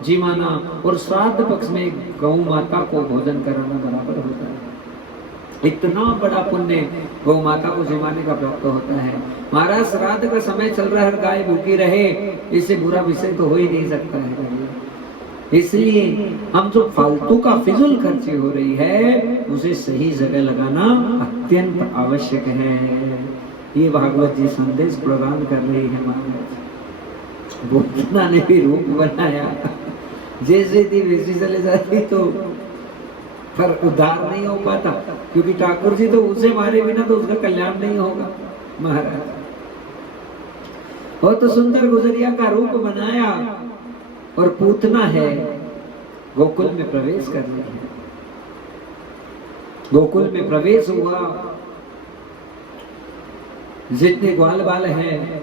जिमाना और श्राद्ध पक्ष में गौ माता को भोजन कराना बराबर होता है। इतना बड़ा पुण्य गौ माता को जिमाने का प्राप्त होता है। महाराज श्राद्ध का समय चल रहा है, गाय भूखी रहे, इससे बुरा विषय तो हो ही नहीं सकता है। इसलिए हम जो फालतू का फिजूल खर्ची हो रही है, उसे सही जगह लगाना अत्यंत आवश्यक है। ये भागवत जी संदेश प्रदान कर रही है। महाराज भूतना ने भी रूप बनाया, जैसे थी वैसी चले जाती, तो पर उद्धार नहीं हो पाता, क्योंकि ठाकुर जी तो उसे मारे बिना तो उसका कल्याण नहीं होगा। महाराज बहुत तो सुंदर गुजरिया का रूप बनाया, और पूतना है गोकुल में प्रवेश करने है। गोकुल में प्रवेश हुआ, जितने ग्वाल बाल हैं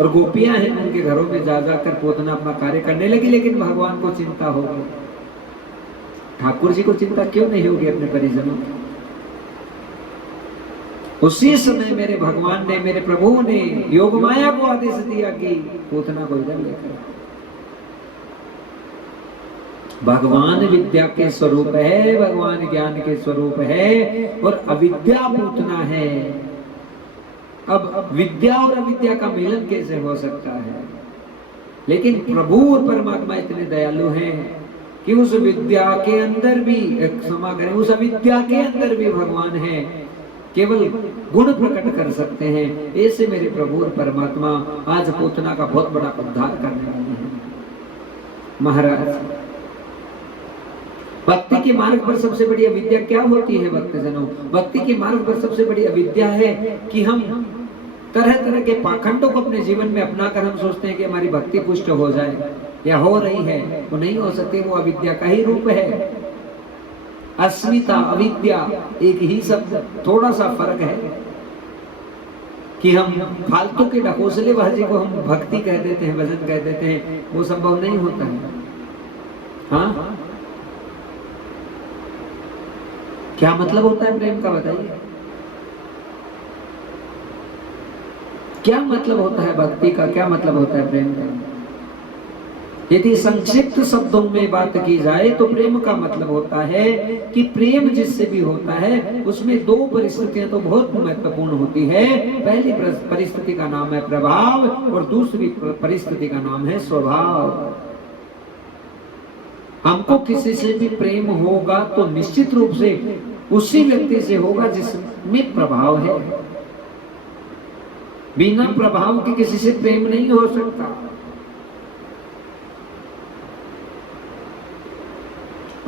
और गोपियां हैं, उनके घरों में जा जाकर पूतना अपना कार्य करने लगी। लेकिन भगवान को चिंता हो गई। ठाकुर जी को चिंता क्यों नहीं होगी अपने परिजनों की? उसी समय मेरे भगवान ने, मेरे प्रभु ने योग माया को आदेश दिया कि पूतना को इधर लेकर। भगवान विद्या के स्वरूप है, भगवान ज्ञान के स्वरूप है, और अविद्या पूतना है। अब विद्या और अविद्या का मिलन कैसे हो सकता है? लेकिन प्रभु और परमात्मा इतने दयालु हैं कि उस विद्या के अंदर भी, क्षमा करें, उस अविद्या के अंदर भी भगवान है, केवल गुण प्रकट कर सकते हैं। ऐसे मेरे प्रभु और परमात्मा आज पूतना का बहुत बड़ा उद्धार करने वाले हैं। महाराज भक्ति के मार्ग पर सबसे बड़ी अविद्या क्या होती है भक्तजनों? भक्ति के मार्ग पर सबसे बड़ी अविद्या है कि हम तरह तरह के पाखंडों को अपने जीवन में अपनाकर हम सोचते हैं कि हमारी भक्ति पुष्ट हो जाए, या हो रही है, वो नहीं हो सकती। वो अविद्या का ही रूप है। अस्मिता, अविद्या एक ही शब्द, थोड़ा सा फर्क है कि हम फालतू के ढकोसलेबाजी को हम भक्ति कह देते हैं, भजन कह देते हैं, वो संभव नहीं होता है। हाँ, क्या मतलब होता है प्रेम का, बताइए? क्या मतलब होता है भक्ति का, क्या मतलब होता है प्रेम का? यदि संक्षिप्त शब्दों में बात की जाए तो प्रेम का मतलब होता है कि प्रेम जिससे भी होता है उसमें दो परिस्थितियां तो बहुत महत्वपूर्ण होती है। पहली परिस्थिति का नाम है प्रभाव और दूसरी परिस्थिति का नाम है स्वभाव। हमको किसी से भी प्रेम होगा तो निश्चित रूप से उसी व्यक्ति से होगा जिसमें प्रभाव है। बिना प्रभाव के किसी से प्रेम नहीं हो सकता।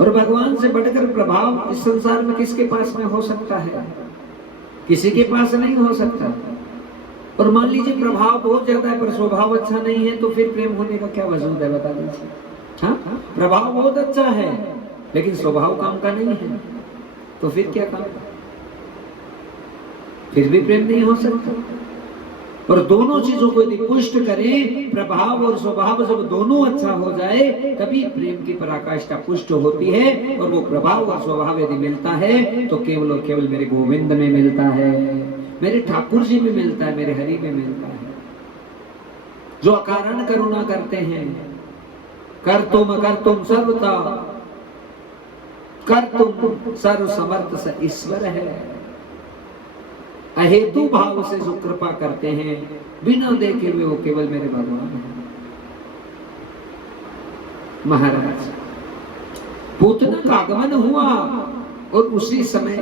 और भगवान से बढ़कर प्रभाव इस संसार में किसके पास में हो सकता है? किसी के पास नहीं हो सकता। और मान लीजिए प्रभाव बहुत ज्यादा है पर स्वभाव अच्छा नहीं है, तो फिर प्रेम होने का क्या वजूद है, बता दीजिए। हाँ, प्रभाव बहुत अच्छा है लेकिन स्वभाव काम का नहीं है, तो फिर क्या काम? फिर भी प्रेम नहीं हो सकता। और दोनों चीजों को यदि पुष्ट करें, प्रभाव और स्वभाव जब दोनों अच्छा हो जाए तभी प्रेम की पराकाष्ठा पुष्ट होती है। और वो प्रभाव और स्वभाव यदि मिलता है तो केवल और केवल मेरे गोविंद में मिलता है, मेरे ठाकुर जी में मिलता है, मेरे हरि में मिलता है, जो अकारण करुणा करते हैं। कर तुम सर्वता, कर तुम सर्व समर्थ स ईश्वर है। अहेतु भाव से जो कृपा करते हैं, बिना देखे हुए वो केवल मेरे भगवान हैं। महाराज, पूतना का आगमन हुआ और उसी समय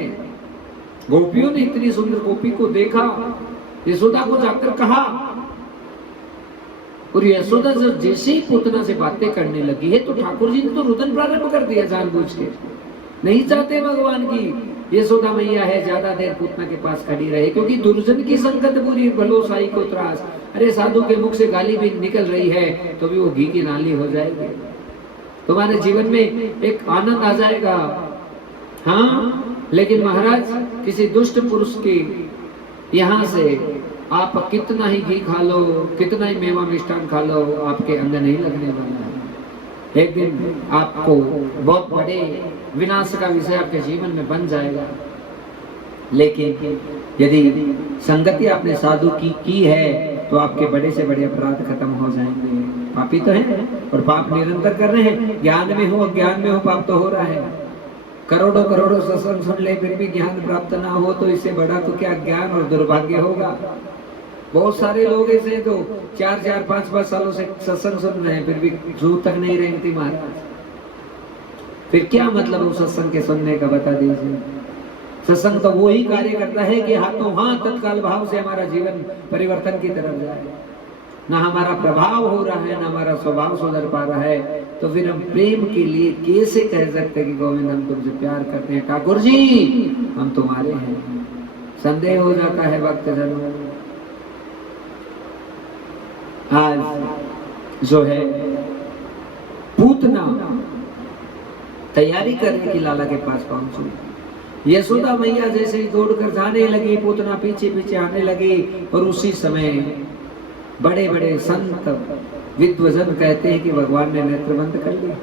गोपियों ने इतनी सुंदर गोपी को देखा, यशोदा को जाकर कहा। और यशोदा जब जैसे ही पूतना से बातें करने लगी है तो ठाकुर जी ने तो रुदन प्रारंभ कर दिया जानबूझ के। नहीं चाहते भगवान की यशोदा मैया है ज्यादा देर पूतना के पास खड़ी रहे, क्योंकि दुर्जन की संकट बुरी भलोसाई को त्रास। अरे साधु के मुख से गाली भी निकल रही है तो भी वो घी की नाली हो जाएगी, तुम्हारे जीवन में एक आनंद आ जाएगा। हाँ, लेकिन महाराज किसी दुष्ट पुरुष के यहाँ से आप कितना ही घी खा लो, कितना ही मेवा मिष्ठान खा लो, आपके अंदर नहीं लगने वाला है। एक दिन आपको बहुत बड़े विनाश का विषय आपके जीवन में बन जाएगा। लेकिन यदि संगति आपने साधु की है तो आपके बड़े से बड़े अपराध खत्म हो जाएंगे। पापी तो हैं और पाप निरंतर कर रहे हैं, ज्ञान में हो अज्ञान में हो पाप तो हो रहा है। करोड़ों करोड़ों सत्संग सुन ले फिर भी ज्ञान प्राप्त ना हो तो इससे बड़ा तो क्या ज्ञान और दुर्भाग्य होगा। बहुत सारे लोग ऐसे तो 4-4, 5-5 सालों से सत्संग सुन रहे हैं फिर भी जू तक नहीं रेंगती महाराज। फिर क्या मतलब उस सत्संग के सुनने का, बता दीजिए। सत्संग तो वो ही कार्य करता है कि हाथों हाथ तत्काल भाव से हमारा जीवन परिवर्तन की तरफ जाए। ना हमारा प्रभाव हो रहा है, ना हमारा स्वभाव सुधर पा रहा है, तो फिर हम प्रेम के लिए कैसे कह सकते हैं कि गोविंद हम तुमसे प्यार करते हैं, ठाकुर जी हम तुम्हारे हैं। संदेह हो जाता है भक्त जनों। आज जो है पूतना तैयारी करने की लाला के पास पहुंची। यशोदा मैया जैसे ही दौड़कर जाने लगी, पूतना पीछे पीछे आने लगी। और उसी समय बड़े बड़े संत विद्वजन कहते हैं कि भगवान ने नेत्र बंद कर लिया।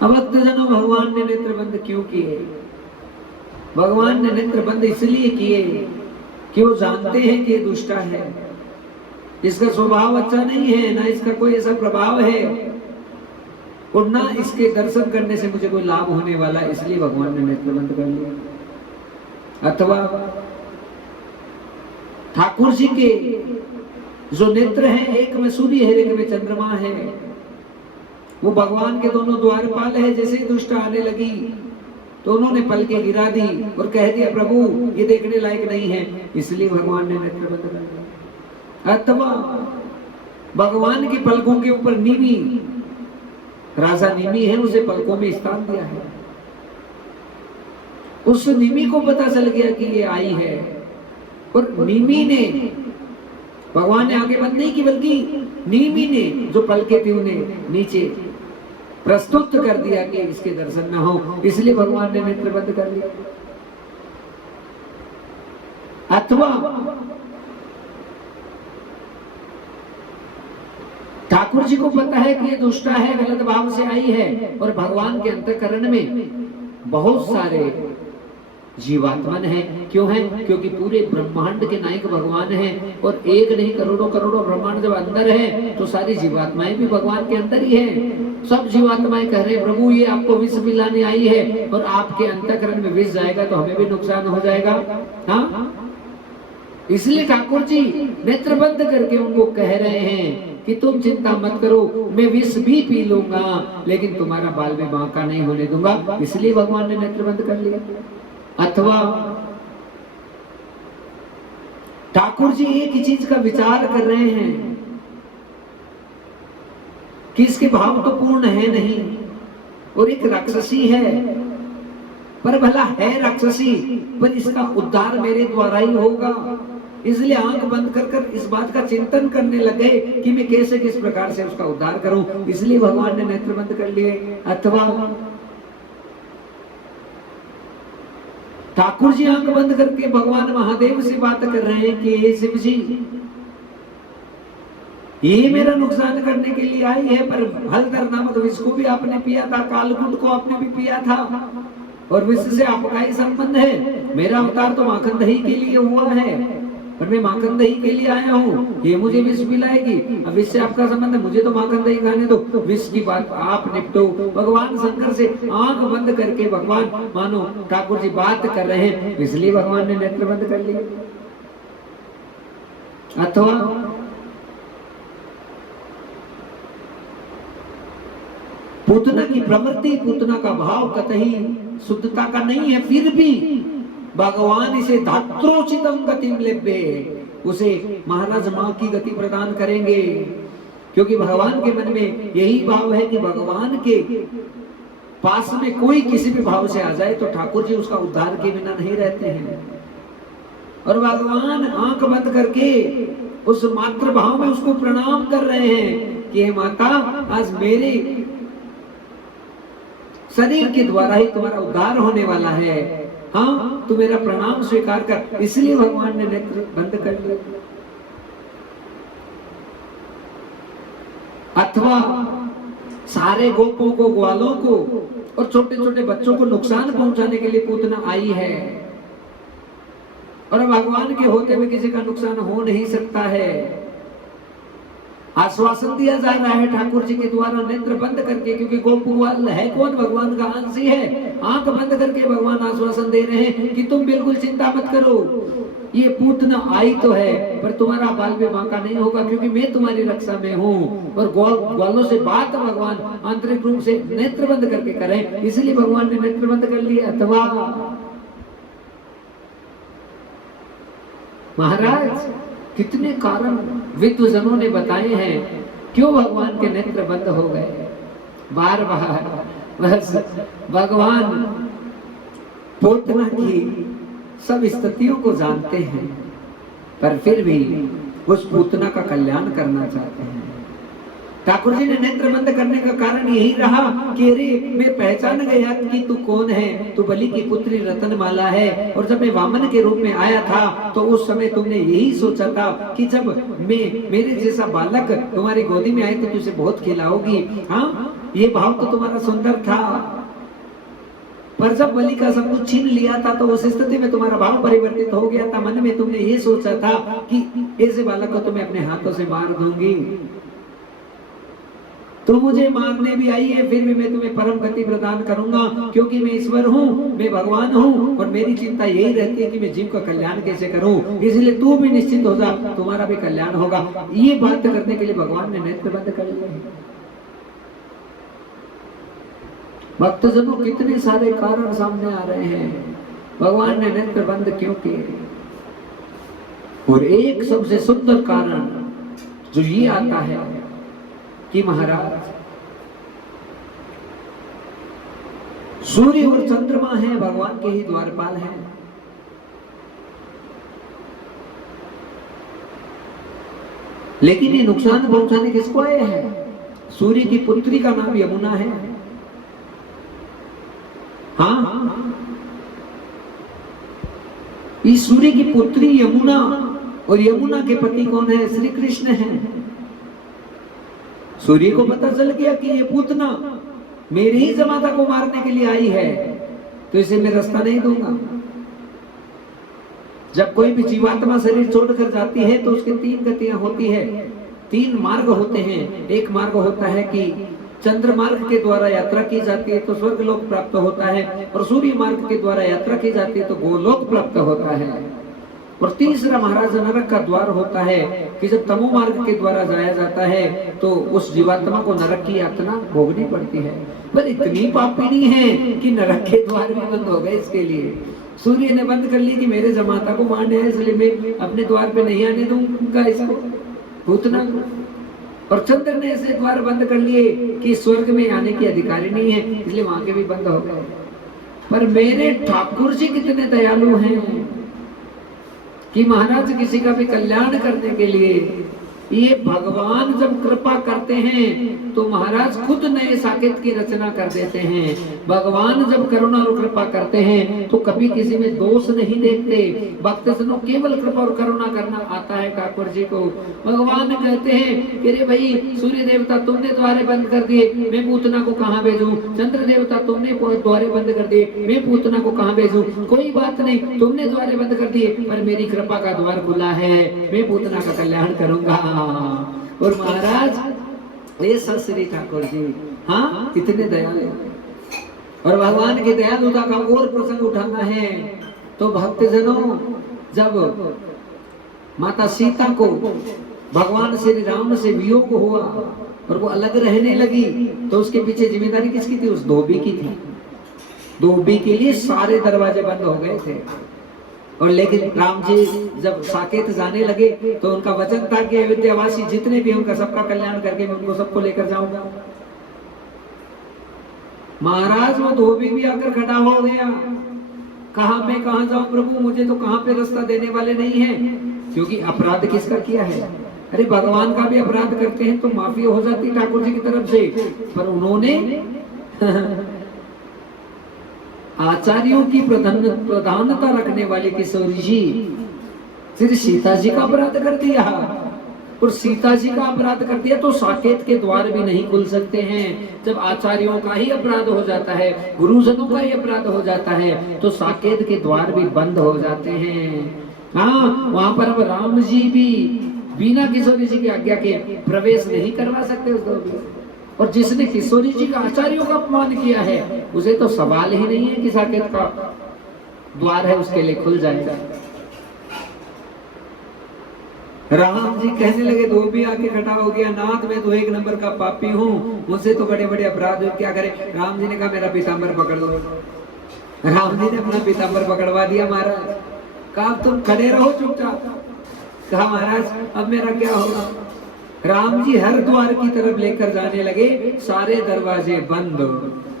अब भक्तजनों, भगवान ने नेत्र बंद क्यों किए? भगवान ने नेत्र बंद इसलिए किए कि वो जानते हैं कि ये दुष्टा है, इसका स्वभाव अच्छा नहीं है, ना इसका कोई ऐसा प्रभाव है और ना इसके दर्शन करने से मुझे कोई लाभ होने वाला, इसलिए भगवान ने नेत्र बंद कर लिया। अथवा ठाकुर जी के जो नेत्र हैं, एक में सूर्य है एक में चंद्रमा है, वो भगवान के दोनों द्वारपाल है। जैसे ही दुष्ट आने लगी तो उन्होंने पलकें गिरा दी और कह दिया प्रभु ये देखने लायक नहीं है, इसलिए भगवान ने नेत्र बंद कर दिया। अथवा भगवान की पलकों के ऊपर निमी, राजा निमी है, उसे पलकों में स्थान दिया है। उस निमी को पता चल गया कि ये आई है और निमी ने, भगवान ने आगे बंद नहीं की बल्कि निमी ने जो पलके थी उन्हें नीचे प्रस्तुत कर दिया कि इसके दर्शन न हो, इसलिए भगवान ने नेत्र बंद कर लिया। अथवा ठाकुर जी को पता है कि ये दुष्टा है, गलत भाव से आई है, और भगवान के अंतःकरण में बहुत सारे जीवात्मन है। क्यों है? क्योंकि पूरे ब्रह्मांड के नायक भगवान हैं, और एक नहीं करोड़ों करोड़ों ब्रह्मांड जब अंदर है तो सारी जीवात्माएं भी भगवान के अंदर ही है। सब जीवात्माएं कह रहे प्रभु ये आपको विष मिलाने आई है, और आपके अंतःकरण में विष जाएगा तो हमें भी नुकसान हो जाएगा। हाँ, इसलिए ठाकुर जी नेत्र बंद करके उनको कह रहे हैं कि तुम चिंता मत करो, मैं विष भी पी लूंगा लेकिन तुम्हारा बाल में बांका नहीं होने दूंगा। इसलिए भगवान ने नेत्र बंद कर लिया। अथवा ठाकुर जी एक ही चीज का विचार कर रहे हैं कि इसके भाव तो पूर्ण है नहीं, और एक राक्षसी है, पर भला है राक्षसी, पर इसका उद्धार मेरे द्वारा ही होगा। इसलिए आंख बंद कर कर इस बात का चिंतन करने लगे कि मैं कैसे किस प्रकार से उसका उद्धार करूं। इसलिए भगवान ने नेत्र बंद कर लिए। अथवा ठाकुर जी आंख बंद करके भगवान महादेव से बात कर रहे हैं कि हे शिव जी, ये मेरा नुकसान करने के लिए आई है, पर हलधर नामक विष को भी आपने पिया था, कालकुट को आपने भी पिया था, और विष से आपका ही संबंध है। मेरा अवतार तो माखन दही के लिए हुआ है, पर मैं माखन दही के लिए आया हूँ, ये मुझे विष पिलाएगी। अब विष से आपका संबंध है, मुझे तो माखन दही खाने दो, विष की बात आप निपटो। भगवान शंकर से आंख बंद करके भगवान मानो ठाकुर जी बात कर रहे हैं, इसलिए भगवान ने नेत्र बंद कर लिए। अथवा पूतना की प्रवृत्ति, पूतना का भाव कतई शुद्धता का नहीं है, फिर भी भगवान इसे धात्रोचितम गतिम लेब्बे, उसे महाराज मां की गति प्रदान करेंगे, क्योंकि भगवान के मन में यही भाव है कि भगवान के पास में कोई किसी भी भाव से आ जाए तो ठाकुर जी उसका उद्धार के बिना नहीं रहते हैं। और भगवान आंख बंद करके उस मातृ भाव में उसको प्रणाम कर रहे हैं कि हे माता, आज मेरे शरीर के द्वारा ही तुम्हारा उद्धार होने वाला है, हाँ तू मेरा प्रणाम स्वीकार कर। इसलिए भगवान ने नेत्र बंद कर लिया। अथवा सारे गोपों को, ग्वालों को और छोटे छोटे बच्चों को नुकसान पहुंचाने के लिए पूतना आई है, और भगवान के होते हुए किसी का नुकसान हो नहीं सकता है। आश्वासन दिया जा रहा है ठाकुर जी के द्वारा नेत्र बंद करके, क्योंकि गोपवाल है कौन? भगवान का अंश ही है। आंख बंद करके भगवान आश्वासन दे रहे हैं कि तुम बिल्कुल चिंता मत करो, ये पूतना आई तो है पर तुम्हारा बाल में बांका नहीं होगा, क्योंकि मैं तुम्हारी रक्षा में हूँ। और ग्वालों से बात भगवान आंतरिक रूप से नेत्र बंद करके करें, इसलिए भगवान ने नेत्र बंद कर लिए। अथवा महाराज कितने कारण विद्वजनों ने बताए हैं क्यों भगवान के नेत्र बंद हो गए। बार बार बस भगवान पूतना की सब स्थितियों को जानते हैं, पर फिर भी उस पूतना का कल्याण करना चाहते हैं। ठाकुर जी ने नेत्र बंद करने का कारण यही रहा कि अरे मैं पहचान गया कि तू कौन है, तू बलि की पुत्री रतनमाला है, और जब मैं वामन के रूप में आया था तो उस समय तुमने यही सोचा था कि जब मैं मेरे जैसा बालक तुम्हारी गोदी में आए तो तुझे बहुत खिलाओगी। हाँ, ये भाव तो तुम्हारा सुंदर था, पर जब बलि का सब कुछ छीन लिया था तो उस स्थिति में तुम्हारा भाव परिवर्तित हो गया था। मन में तुमने ये सोचा था कि ऐसे बालक को तुम्हें अपने हाथों से मार दूंगी, तो मुझे मारने भी आई है फिर भी मैं तुम्हें परम गति प्रदान करूंगा, क्योंकि मैं ईश्वर हूँ, मैं भगवान हूँ, और मेरी चिंता यही रहती है कि मैं जीव का कल्याण कैसे करूं। इसलिए तू भी निश्चित हो जा, तुम्हारा भी कल्याण होगा। ये बात करने के लिए भगवान ने नेत्र बंद कर लिए। भक्तजनों कितने सारे कारण सामने आ रहे हैं, भगवान ने नेत्र बंद क्यों किए। और एक सबसे सुंदर कारण जो ये आता है कि महाराज सूर्य और चंद्रमा है, भगवान के ही द्वारपाल हैं। लेकिन ये नुकसान पहुंचाने किसको आए हैं? सूर्य की पुत्री का नाम यमुना है, इस सूर्य की पुत्री यमुना, और यमुना के पति कौन है? श्री कृष्ण है। सूर्य को पता चल गया कि ये पूतना मेरी ही जमाता को मारने के लिए आई है, तो इसे मैं रास्ता नहीं दूंगा। जब कोई भी जीवात्मा शरीर छोड़कर जाती है तो उसके तीन गतियां होती है, तीन मार्ग होते हैं। एक मार्ग होता है कि चंद्र मार्ग के द्वारा यात्रा की जाती है तो स्वर्ग लोक प्राप्त होता है, और सूर्य मार्ग के द्वारा यात्रा की जाती है तो गोलोक प्राप्त होता है। और तीसरा महाराज नरक का द्वार होता है कि जब तमो मार्ग के द्वारा जाया जाता है तो उस जीवात्मा को नरक की यातना भोगनी पड़ती है। पर इतनी पापिनी है कि नरक के द्वार भी बंद हो गए इसके लिए। सूर्य ने बंद कर ली कि मेरे जमाता को मारने है, इसलिए मैं अपने द्वार पे नहीं आने दूंगा इसको, पूतना। और चंद्र ने ऐसे द्वार बंद कर लिए कि स्वर्ग में आने की अधिकारी नहीं है, इसलिए वहां के भी बंद हो गए। पर मेरे ठाकुर जी कितने दयालु हैं कि महाराज किसी का भी कल्याण करने के लिए ये भगवान जब कृपा करते हैं तो महाराज खुद नए साकेत की रचना कर देते हैं। भगवान जब करुणा और कृपा करते हैं तो कभी किसी में दोष नहीं देखते। भक्त जनों केवल कृपा और करुणा करना आता है ठाकुर जी को। भगवान कहते हैं कि रे भाई सूर्य देवता तुमने द्वारे बंद कर दिए, मैं पूतना को कहाँ भेजूं? चंद्र देवता तुमने द्वारे बंद कर दिए, मैं पूतना को कहाँ भेजूं? कोई बात नहीं, तुमने द्वारे बंद कर दिए पर मेरी कृपा का द्वार खुला है, मैं पूतना का कल्याण करूंगा। और महाराज ये श्री ठाकुर जी हाँ कितने दयालु। और भगवान की दयालुता का और प्रसंग उठाना है तो भक्तजनों, जब माता सीता को भगवान श्री राम से वियोग हुआ और वो अलग रहने लगी तो उसके पीछे जिम्मेदारी किसकी थी? उस धोबी की थी। धोबी के लिए सारे दरवाजे बंद हो गए थे। और लेकिन राम जी जब साकेत जाने लगे तो उनका वचन था कि अयोध्यावासी जितने भी उनका सबका कल्याण करके मैं उनको सबको लेकर जाऊंगा। महाराज वो धोबी भी आकर खड़ा हो गया, कहा मैं कहां जाऊं प्रभु, मुझे तो कहां पे रास्ता देने वाले नहीं है। क्योंकि अपराध किसका किया है? अरे भगवान का भी अपराध करते हैं तो माफी हो जाती ठाकुर जी की तरफ से, पर उन्होंने आचार्यों की प्रधानता रखने वाले किशोरी जी श्री सीता जी का अपराध कर दिया। और सीता जी का अपराध कर दिया तो साकेत के द्वार भी नहीं खुल सकते हैं। जब आचार्यों का ही अपराध हो जाता है, गुरुजनों का ही अपराध हो जाता है तो साकेत के द्वार भी बंद हो जाते हैं। हाँ, वहां पर अब राम जी भी बिना किशोरी जी की आज्ञा के प्रवेश नहीं करवा सकते उस द्वार में। और जिसने किशोरी जी का आचार्यों का अपमान किया है उसे तो सवाल ही नहीं है कि साकेत का द्वार है उसके लिए खुल जाएगा। राम जी कहने लगे, धोबी आके खड़ा हो गया, नाथ मैं तो एक नंबर का पापी हूँ, मुझसे तो बड़े बड़े अपराध हुए, क्या करे? राम जी ने कहा मेरा पीताम्बर पकड़ लो। राम जी ने अपना पीताम्बर पकड़वा दिया महाराज। कहा तुम खड़े रहो चुपचाप। कहा महाराज अब मेरा क्या होगा? राम जी हर द्वार की तरफ लेकर जाने लगे, सारे दरवाजे बंद।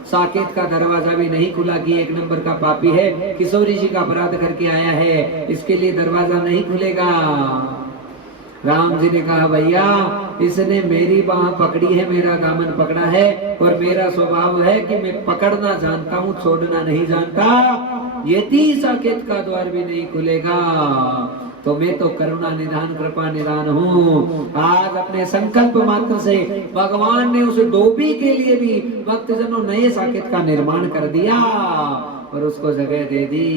साकेत का दरवाजा भी नहीं खुला कि एक नंबर का पापी है, किशोरी जी का अपराध करके आया है, इसके लिए दरवाजा नहीं खुलेगा। राम जी ने कहा भैया इसने मेरी बाह पकड़ी है, मेरा दामन पकड़ा है और मेरा स्वभाव है कि मैं पकड़ना जानता हूँ, छोड़ना नहीं जानता। यदि साकेत का द्वार भी नहीं खुलेगा तो मैं तो करुणा निधान कृपा निधान हूँ। आज अपने संकल्प मात्र से भगवान ने उस धोबी के लिए भी भक्तजनों नए साकेत का निर्माण कर दिया और उसको जगह दे दी।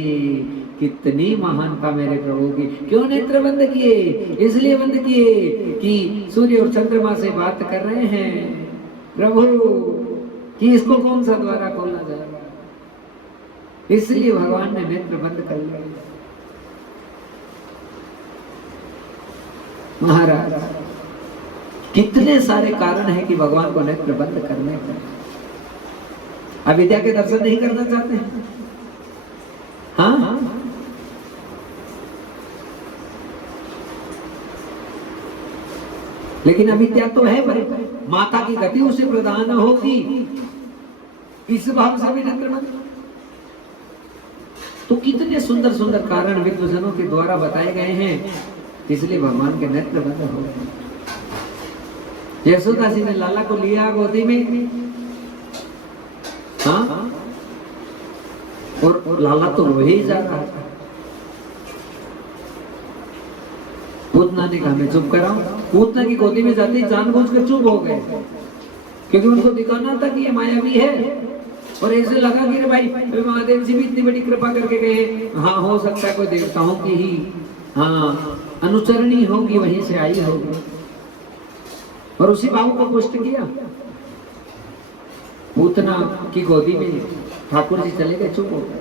कितनी महानता मेरे प्रभु की। क्यों नेत्र बंद किए? इसलिए बंद किए कि सूर्य और चंद्रमा से बात कर रहे हैं प्रभु कि इसको कौन सा द्वारा खोला जाएगा, इसलिए भगवान ने नेत्र बंद कर लिया। महाराज कितने सारे कारण हैं कि भगवान को नेत्र बंद करने का। अविद्या के दर्शन नहीं करना चाहते हैं? हाँ, लेकिन अविद्या तो है पर माता की गति उसे प्रदान होगी, इस भाव से भी नेत्र बंद। तो कितने सुंदर सुंदर कारण विद्वजनों के द्वारा बताए गए हैं, इसलिए भगवान के नेत्र बंद हो गए। यशोदा जी ने लाला को लिया गोदी में, हाँ, और लाला तो रो ही जा रहा था। पूतना ने कहा मैं चुप कराऊं। पूतना की गोदी में जाते ही जानबूझकर चुप हो गए, क्योंकि उनको दिखाना था कि ये मायावी है। और ऐसे लगा कि भाई महादेव जी भी इतनी बड़ी कृपा करके गए, हाँ हो सकता है कोई देवताओं की ही अनुचरणी होगी, वहीं से आई होगी। और उसी भाव को पुष्ट किया। पूतना की गोदी में ठाकुर जी चले गए, चुप हो गए।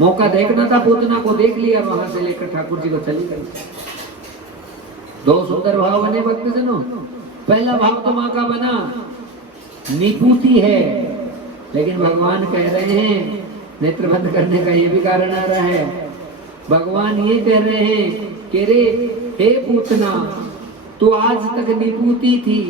मौका देखना था, पूतना को देख लिया, वहां से लेकर ठाकुर जी को चली गई। दो सुंदर भाव बने भक्तजनों। पहला भाव तो मां का बना, निपुति है, लेकिन भगवान कह रहे हैं, नेत्र बंद करने का ये भी कारण आ रहा है। भगवान ये कह रहे हैं कि रे हे पूतना, तू आज तक निपुति थी,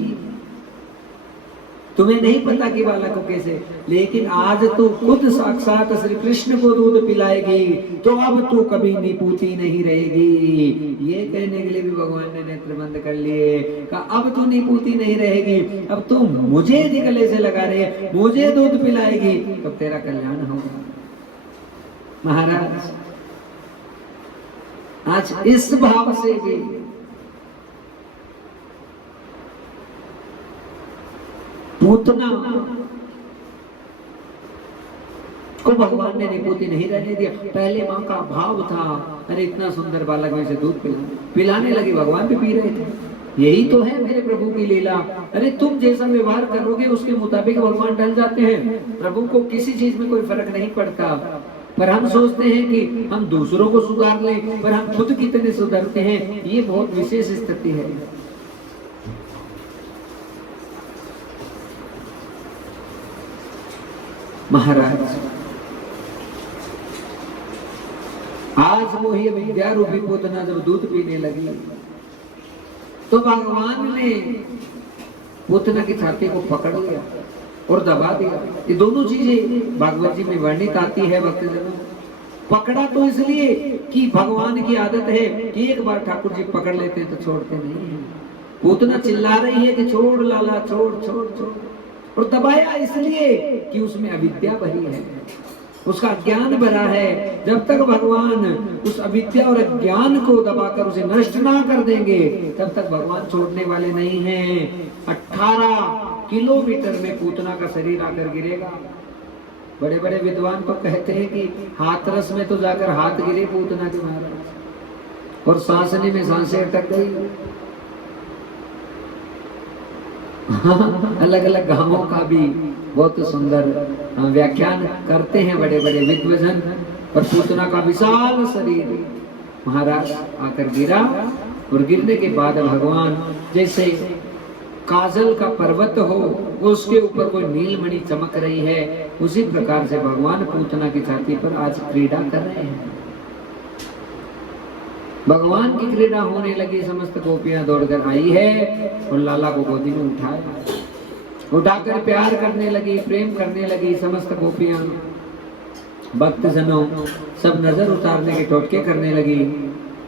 तुम्हें नहीं पता कि बालक को कैसे, लेकिन आज तू खुद साक्षात श्री कृष्ण को दूध पिलाएगी, तो अब तू कभी निपुति नहीं रहेगी। ये कहने के लिए भी भगवान ने नेत्र बंद कर लिए, कहा अब तू निपुति नहीं रहेगी, अब तू मुझे गले से लगा रहे, मुझे दूध पिलाएगी, तब तेरा कल्याण होगा। महाराज आज इस भाव से भी पूतना को भगवान ने निपुति नहीं रहने दिया। पहले मां का भाव था, अरे इतना सुंदर बालक में से दूध पिलाने लगी, भगवान भी पी रहे थे। यही तो है मेरे प्रभु की लीला। अरे तुम जैसा व्यवहार करोगे उसके मुताबिक भगवान ढल जाते हैं। प्रभु को किसी चीज में कोई फर्क नहीं पड़ता, पर हम सोचते हैं कि हम दूसरों को सुधार लें, पर हम खुद कितने सुधरते हैं, ये बहुत विशेष स्थिति है। महाराज आज वो ही विद्या रूपी पूतना जब दूध पीने लगी, तो भगवान ने पूतना की छाती को पकड़ लिया और दबा दिया। ये दोनों चीजें भागवत जी में वर्णित आती है भक्तजनों। पकड़ा तो इसलिए कि भगवान की आदत है कि एक बार ठाकुर जी पकड़ लेते हैं तो छोड़ते नहीं है। पूतना चिल्ला रही है कि छोड़ लाला, छोड़ छोड़ छोड़, और दबाया इसलिए कि उसमें अविद्या भरी है, उसका ज्ञान भरा है। जब तक भगवान उस अविद्या और अज्ञान को दबाकर उसे नष्ट ना कर देंगे, तब तक भगवान छोड़ने वाले नहीं हैं। 18 किलोमीटर में पूतना का शरीर आकर गिरेगा। बड़े बड़े विद्वान तो कहते हैं कि हाथरस में तो जाकर हाथ गिरे पूतना के महाराज, और सांसने में सांसें अटक गई। अलग अलग गांवों का भी बहुत सुंदर व्याख्यान करते हैं बड़े बड़े विद्वजन। और पूतना का विशाल शरीर महाराज आकर गिरा, और गिरने के बाद भगवान जैसे काजल का पर्वत हो, उसके ऊपर कोई नीलमणि चमक रही है, उसी प्रकार से भगवान पूतना की छाती पर आज क्रीड़ा कर रहे हैं। भगवान की क्रीड़ा होने लगी, समस्त गोपियां दौड़कर आई है और लाला को गोदी में उठाया, उठाकर प्यार करने लगी, प्रेम करने लगी। समस्त गोपियां भक्तजनों सब नजर उतारने के टोटके करने लगी,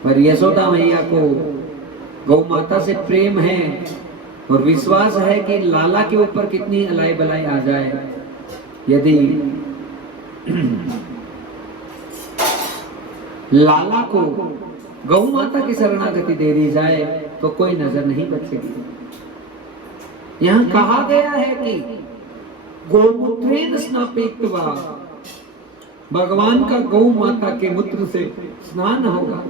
पर यशोदा मैया को गौ माता से प्रेम है और विश्वास है कि लाला के ऊपर कितनी अलाई बलाई आ जाए, यदि लाला को गौ माता की शरणागति दे दी जाए तो कोई नजर नहीं बचेगी। यहाँ कहा गया है कि गोमूत्रेण स्नापित्वा, भगवान का गौ माता के मूत्र से स्नान होगा।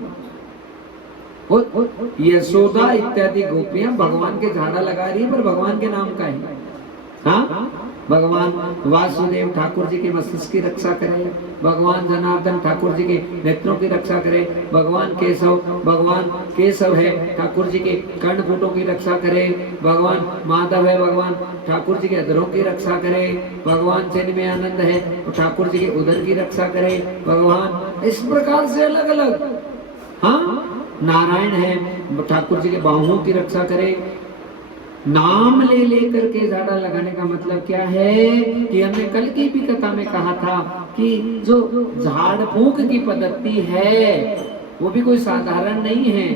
यशोदा इत्यादि गोपियां भगवान के झाड़ा लगा रही है, पर भगवान के नाम का है। हाँ, भगवान वासुदेव ठाकुर जी के मस्तिष्क की रक्षा करे, भगवान जनार्दन ठाकुर जी के नेत्रों की रक्षा करे, भगवान केशव है ठाकुर जी के कर्णपुटों की रक्षा करे, भगवान माधव है, भगवान ठाकुर जी के अधरों की रक्षा करे, भगवान चैन में आनंद है तो ठाकुर जी के उदर की रक्षा करे, भगवान इस प्रकार से अलग अलग। हाँ, नारायण है, ठाकुर जी के बाहुओं की रक्षा करे। नाम ले लेकर के झाड़ा लगाने का मतलब क्या है कि हमने कल की भी कथा में कहा था कि जो झाड़ फूंक की पद्धति है वो भी कोई साधारण नहीं है,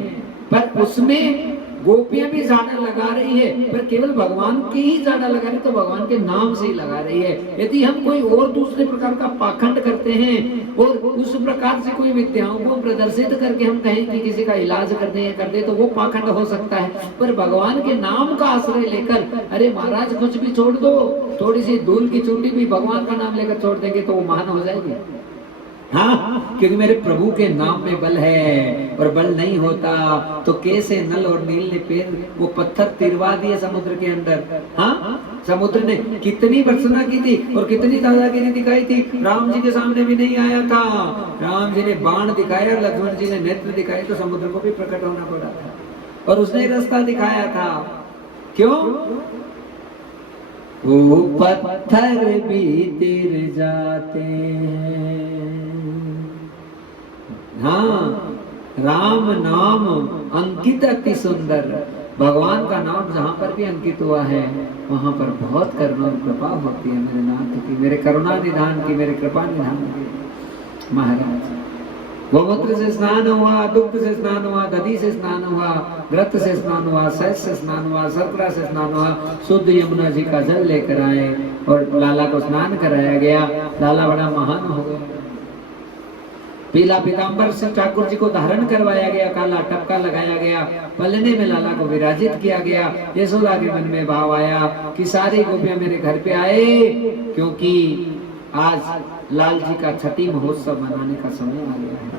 पर उसमें गोपियां भी जाड़ा लगा रही है, पर केवल भगवान की ही जाड़ा लगा रही, तो भगवान के नाम से ही लगा रही है। यदि हम कोई और दूसरे प्रकार का पाखंड करते हैं और उस प्रकार से कोई विद्याओं को प्रदर्शित करके हम कहें कि किसी का इलाज कर दे तो वो पाखंड हो सकता है। पर भगवान के नाम का आश्रय लेकर, अरे महाराज कुछ भी छोड़ दो, थोड़ी सी धूल की चूंटी भी भगवान का नाम लेकर छोड़ देंगे तो वो महान हो जाएगी। हाँ, क्योंकि मेरे प्रभु के नाम में बल है, और बल नहीं होता तो कैसे नल और नील ने पेड़ वो पत्थर तिरवा दिए समुद्र के अंदर। हाँ, समुद्र ने कितनी भर्त्सना की थी और कितनी दादागिरी दिखाई थी, राम जी के सामने भी नहीं आया था। राम जी ने बाण दिखाया, लक्ष्मण जी ने नेत्र दिखाए, तो समुद्र को भी प्रकट होना पड़ा था, और उसने रास्ता दिखाया था। क्यों? वो पत्थर भी तिर जाते हैं। हाँ, राम नाम अंकित अति सुंदर। भगवान का नाम जहाँ पर भी अंकित हुआ है वहां पर बहुत करुणा और कृपा होती है मेरे नाथ की, मेरे करुणा निधान की, मेरे कृपा निधान की। महाराज गोमूत्र से स्नान हुआ, दुग्ध से स्नान हुआ, दधी से स्नान हुआ, घृत से स्नान हुआ, शहद से स्नान हुआ, शर्करा से स्नान हुआ, शुद्ध यमुना जी का जल लेकर आए और लाला को स्नान कराया गया। लाला बड़ा महान हो गया। पीला पीतांबर से ठाकुर जी को धारण करवाया गया, काला टपका लगाया गया, पलने में लाला को विराजित किया गया। यशोदा के मन में भाव आया कि सारी गोपियां मेरे घर पे आए, क्योंकि आज लाल जी का छठी महोत्सव मनाने का समय आ गया है।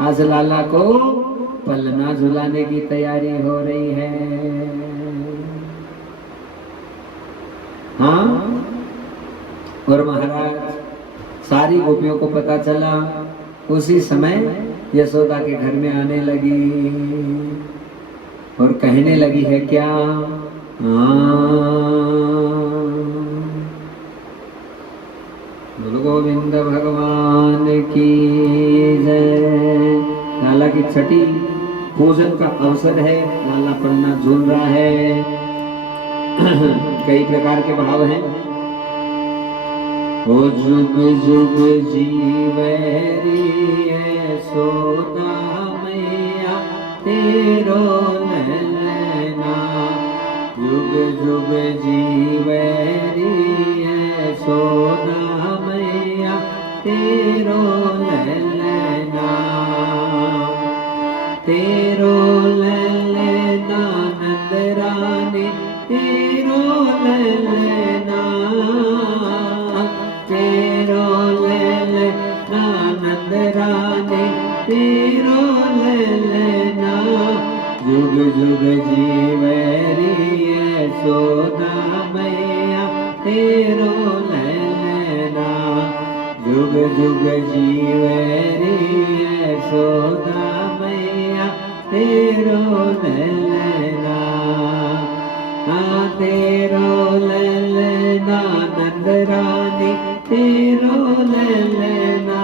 आज लाला को पलना झुलाने की तैयारी हो रही है। हाँ, और महाराज सारी गोपियों को पता चला, उसी समय यशोदा के घर में आने लगी और कहने लगी है क्या? बोलो गोविंद भगवान की जय। लाला की छठी पूजन का अवसर है, लाला पलना झूल रहा है। कई प्रकार के भाव हैं। ओ जुग जुग जीवरी यशोदा मैया तेरो ललना, जुग जुग जीवरी यशोदा मैया तेरो ललना, तेरो ललना नंद रानी तेरो ललना, तेरो ललना नंद रानी तेरो ललना, जुग जुग जीवरी यशोदा मैया तेरो ललना, जुग जुग जीवरी यशोदा मैया तेरो ललना, तेरो ललना नंद रानी तेरो ललना,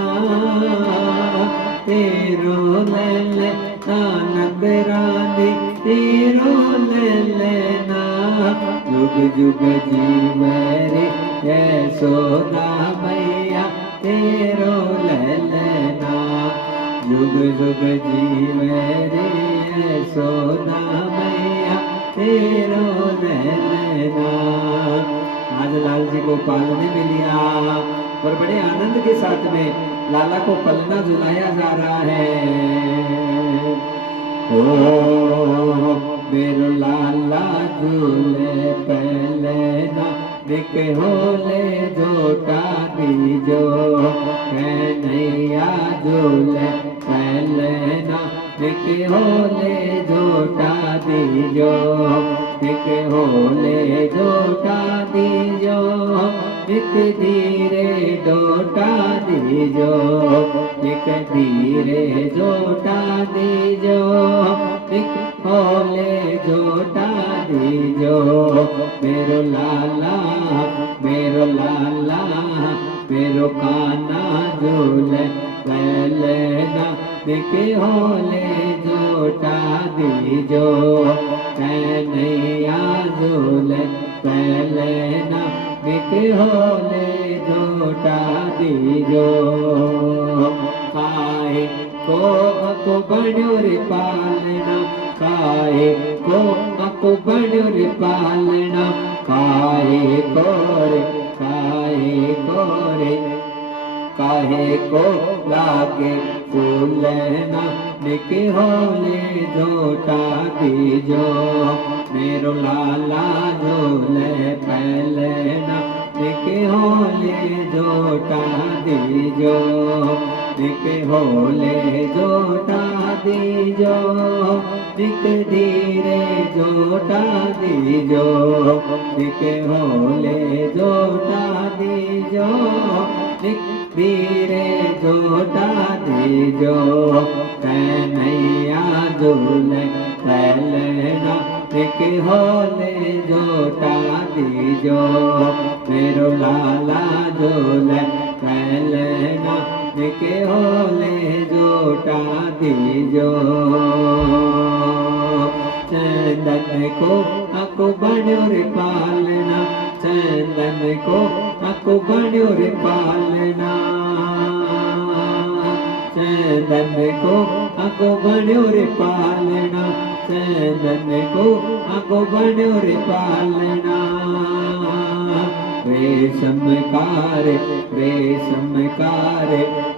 तेरो ललना नंद रानी तेरो ललना, जुग जुग जीवरी यशोदा मैया तेरो ललना, जुग जुग जीवरी यशोदा मैया तेरो ललना। आज लाल जी को पालने में लिया और बड़े आनंद के साथ में लाला को पलना झुलाया जा रहा है। ओ मेरो लाला झूले पलना, बिक होले झोटा दीजो, कन्हैया झूले पलना, बिक होले झोटा दीजो, बिक होले झोटा दीजो, बिक धीरे झोटा दीजो, बिक धीरे झोटा दीजो, बिक होले झोटा दीजो, मेरो लाला मेरो काना झूले पलना, बिक होले झोटा दीजो, कन्हैया झूले पलना, बिक होले झोटा दीजो, काहे को अको बण्यो रे पालना, काहे को अको बण्यो रे पालना, काहे को रे, काहे को रे, काहे को लागे फूलना, निके होले जोटा दीजो, मेरो लाला झोले पहलना, निके होले जोटा दीजो, निके होले जोटा दीजो, निक धीरे जोटा दीजो, निके होले जोटा दीजो, निक धीरे जोटा दीजो, कन्हैया झूले पहलना, निके होले जोटा दीजो, मेरो लाला झूले पहलना, निके होले जोटा दीजो। चंदन को अको बण्यो रे पालना, चंदन को अको बण्यो रे पालना, चंदन को अको बण्यो रे पालना, चंदन को अको बण्यो रे पालना, रेशम कार रेशम कार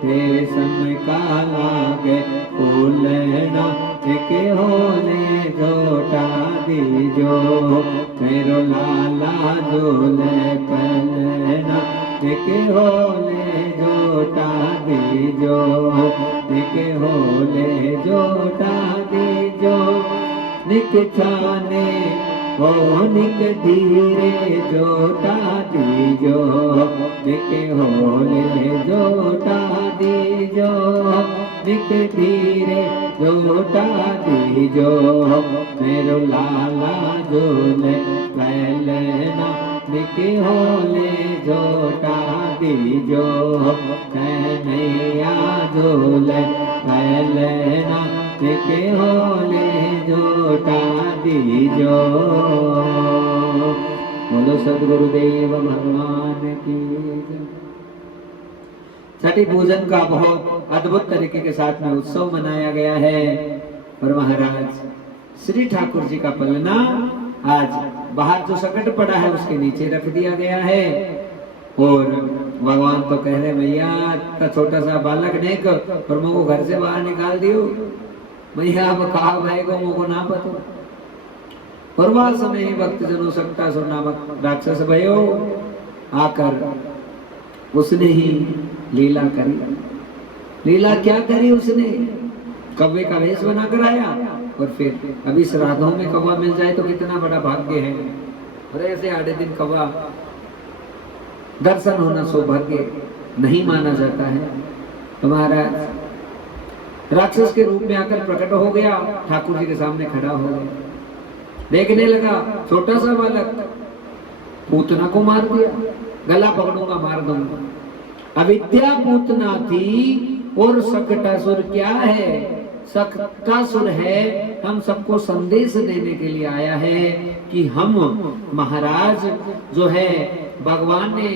रेशम का लागे फूलना, निके होले जोटा दीजो, मेरो लाला झूले पहलना, निके होले जोटा दीजो, निके होले जोटा दीजो, निक छाने ओ निक धीरे जोटा दीजो, निके होले जोटा दीजो, निक धीरे जोटा दीजो, मेरो लाला झूले पहलना, निके होले जोटा दीजो, कन्हैया झूले पहलना, निके होले जोटा दीजो। बोलो सद्गुरुदेव भगवान की जय। छठी पूजन का बहुत अद्भुत तरीके के साथ में उत्सव मनाया गया है और महाराज श्री ठाकुर जी का पलना आज बाहर जो सकट पड़ा है उसके नीचे रख दिया गया है और भगवान तो कह रहे भैया इतना छोटा सा बालक ने और मुझको घर से बाहर निकाल दियो भैया, अब कहा भाईगो मुझको ना पतो। और वह समय भक्तजनों शक्तासुर नामक राक्षस भयो आकर उसने ही लीला करी। लीला क्या करी उसने? कौवे का वेश बना कर आया और फिर अभी श्राद्धों में कौवा मिल जाए तो कितना बड़ा भाग्य है। और ऐसे आधे दिन कौवा दर्शन होना सौभाग्य नहीं माना जाता है। तुम्हारा राक्षस के रूप में आकर प्रकट हो गया, ठाकुर जी के सामने खड़ा हो गया, देखने लगा छोटा सा बालक, पूतना को मार दिया, गला पकड़ूंगा मार दूंगा। अविद्या पूतना थी और सकटासुर क्या है? सकटासुर है। हम सबको संदेश देने के लिए आया है कि हम महाराज जो है भगवान ने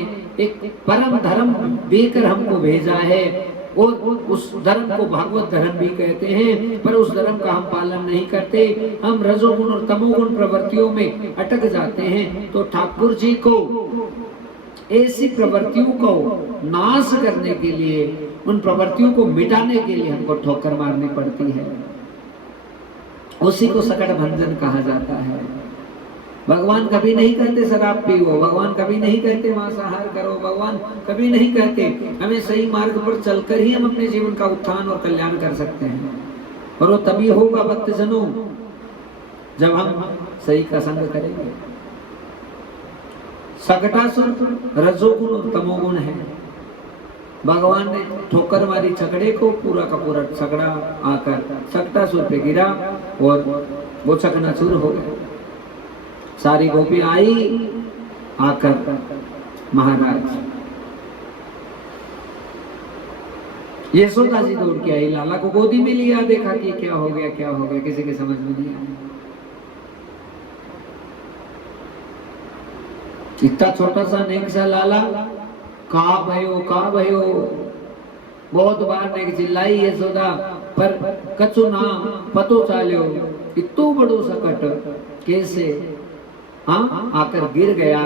एक परम धर्म देकर हमको भेजा है और उस धर्म को भागवत धर्म भी कहते हैं, पर उस धर्म का हम पालन नहीं करते। हम रजोगुण और तमोगुण प्रवृत्तियों में अटक जाते हैं। तो ठाकुर जी को ऐसी प्रवृत्तियों को नाश करने के लिए, उन प्रवृत्तियों को मिटाने के लिए हमको ठोकर मारनी पड़ती है। उसी को सकट भंजन कहा जाता है। भगवान कभी नहीं कहते शराब पियो, भगवान कभी नहीं कहते मांसाहार करो, भगवान कभी नहीं कहते। हमें सही मार्ग पर चलकर ही हम अपने जीवन का उत्थान और कल्याण कर सकते हैं। और वो तभी होगा भक्तजनों जब हम सही का संग करेंगे। सकटासुर रजोगुण और तमोगुण है। भगवान ने ठोकर मारी छकड़े को, पूरा का पूरा छकड़ा आकर सकटासुर पे गिरा और वो चकनाचूर हो गया। सारी गोपी आई आकर महाराज यशोदा जी दौड़ के आई, लाला को गोदी में लिया, देखा कि क्या हो गया क्या हो गया, किसी के समझ में नहीं आया। इतना छोटा सा नेक सा लाला, कहा भयो बहुत बार नेक चिल्लाई यशोदा, पर कछु ना पतो चाल्यो इतो बड़ो सकट कैसे हाँ आकर गिर गया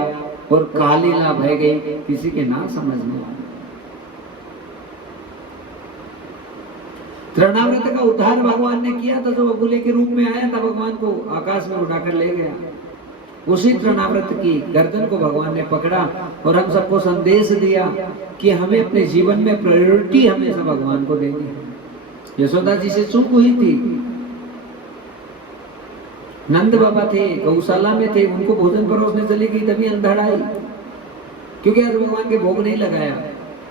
और कालीला बह गई, किसी के ना समझ में आया। तृणाव्रत का उद्धार भगवान ने किया था, जो बगुले के रूप में आया था, भगवान को आकाश में उठाकर ले गया। उसी तृणाव्रत की गर्दन को भगवान ने पकड़ा और हम सबको संदेश दिया कि हमें अपने जीवन में प्रायोरिटी हमेशा भगवान को देनी है। यशोदा जी से चूक हुई थी, नंद बाबा थे गौशाला में थे, उनको भोजन परोसने चली गई, तभी अंधड़ आई, क्योंकि आज भगवान के भोग नहीं लगाया।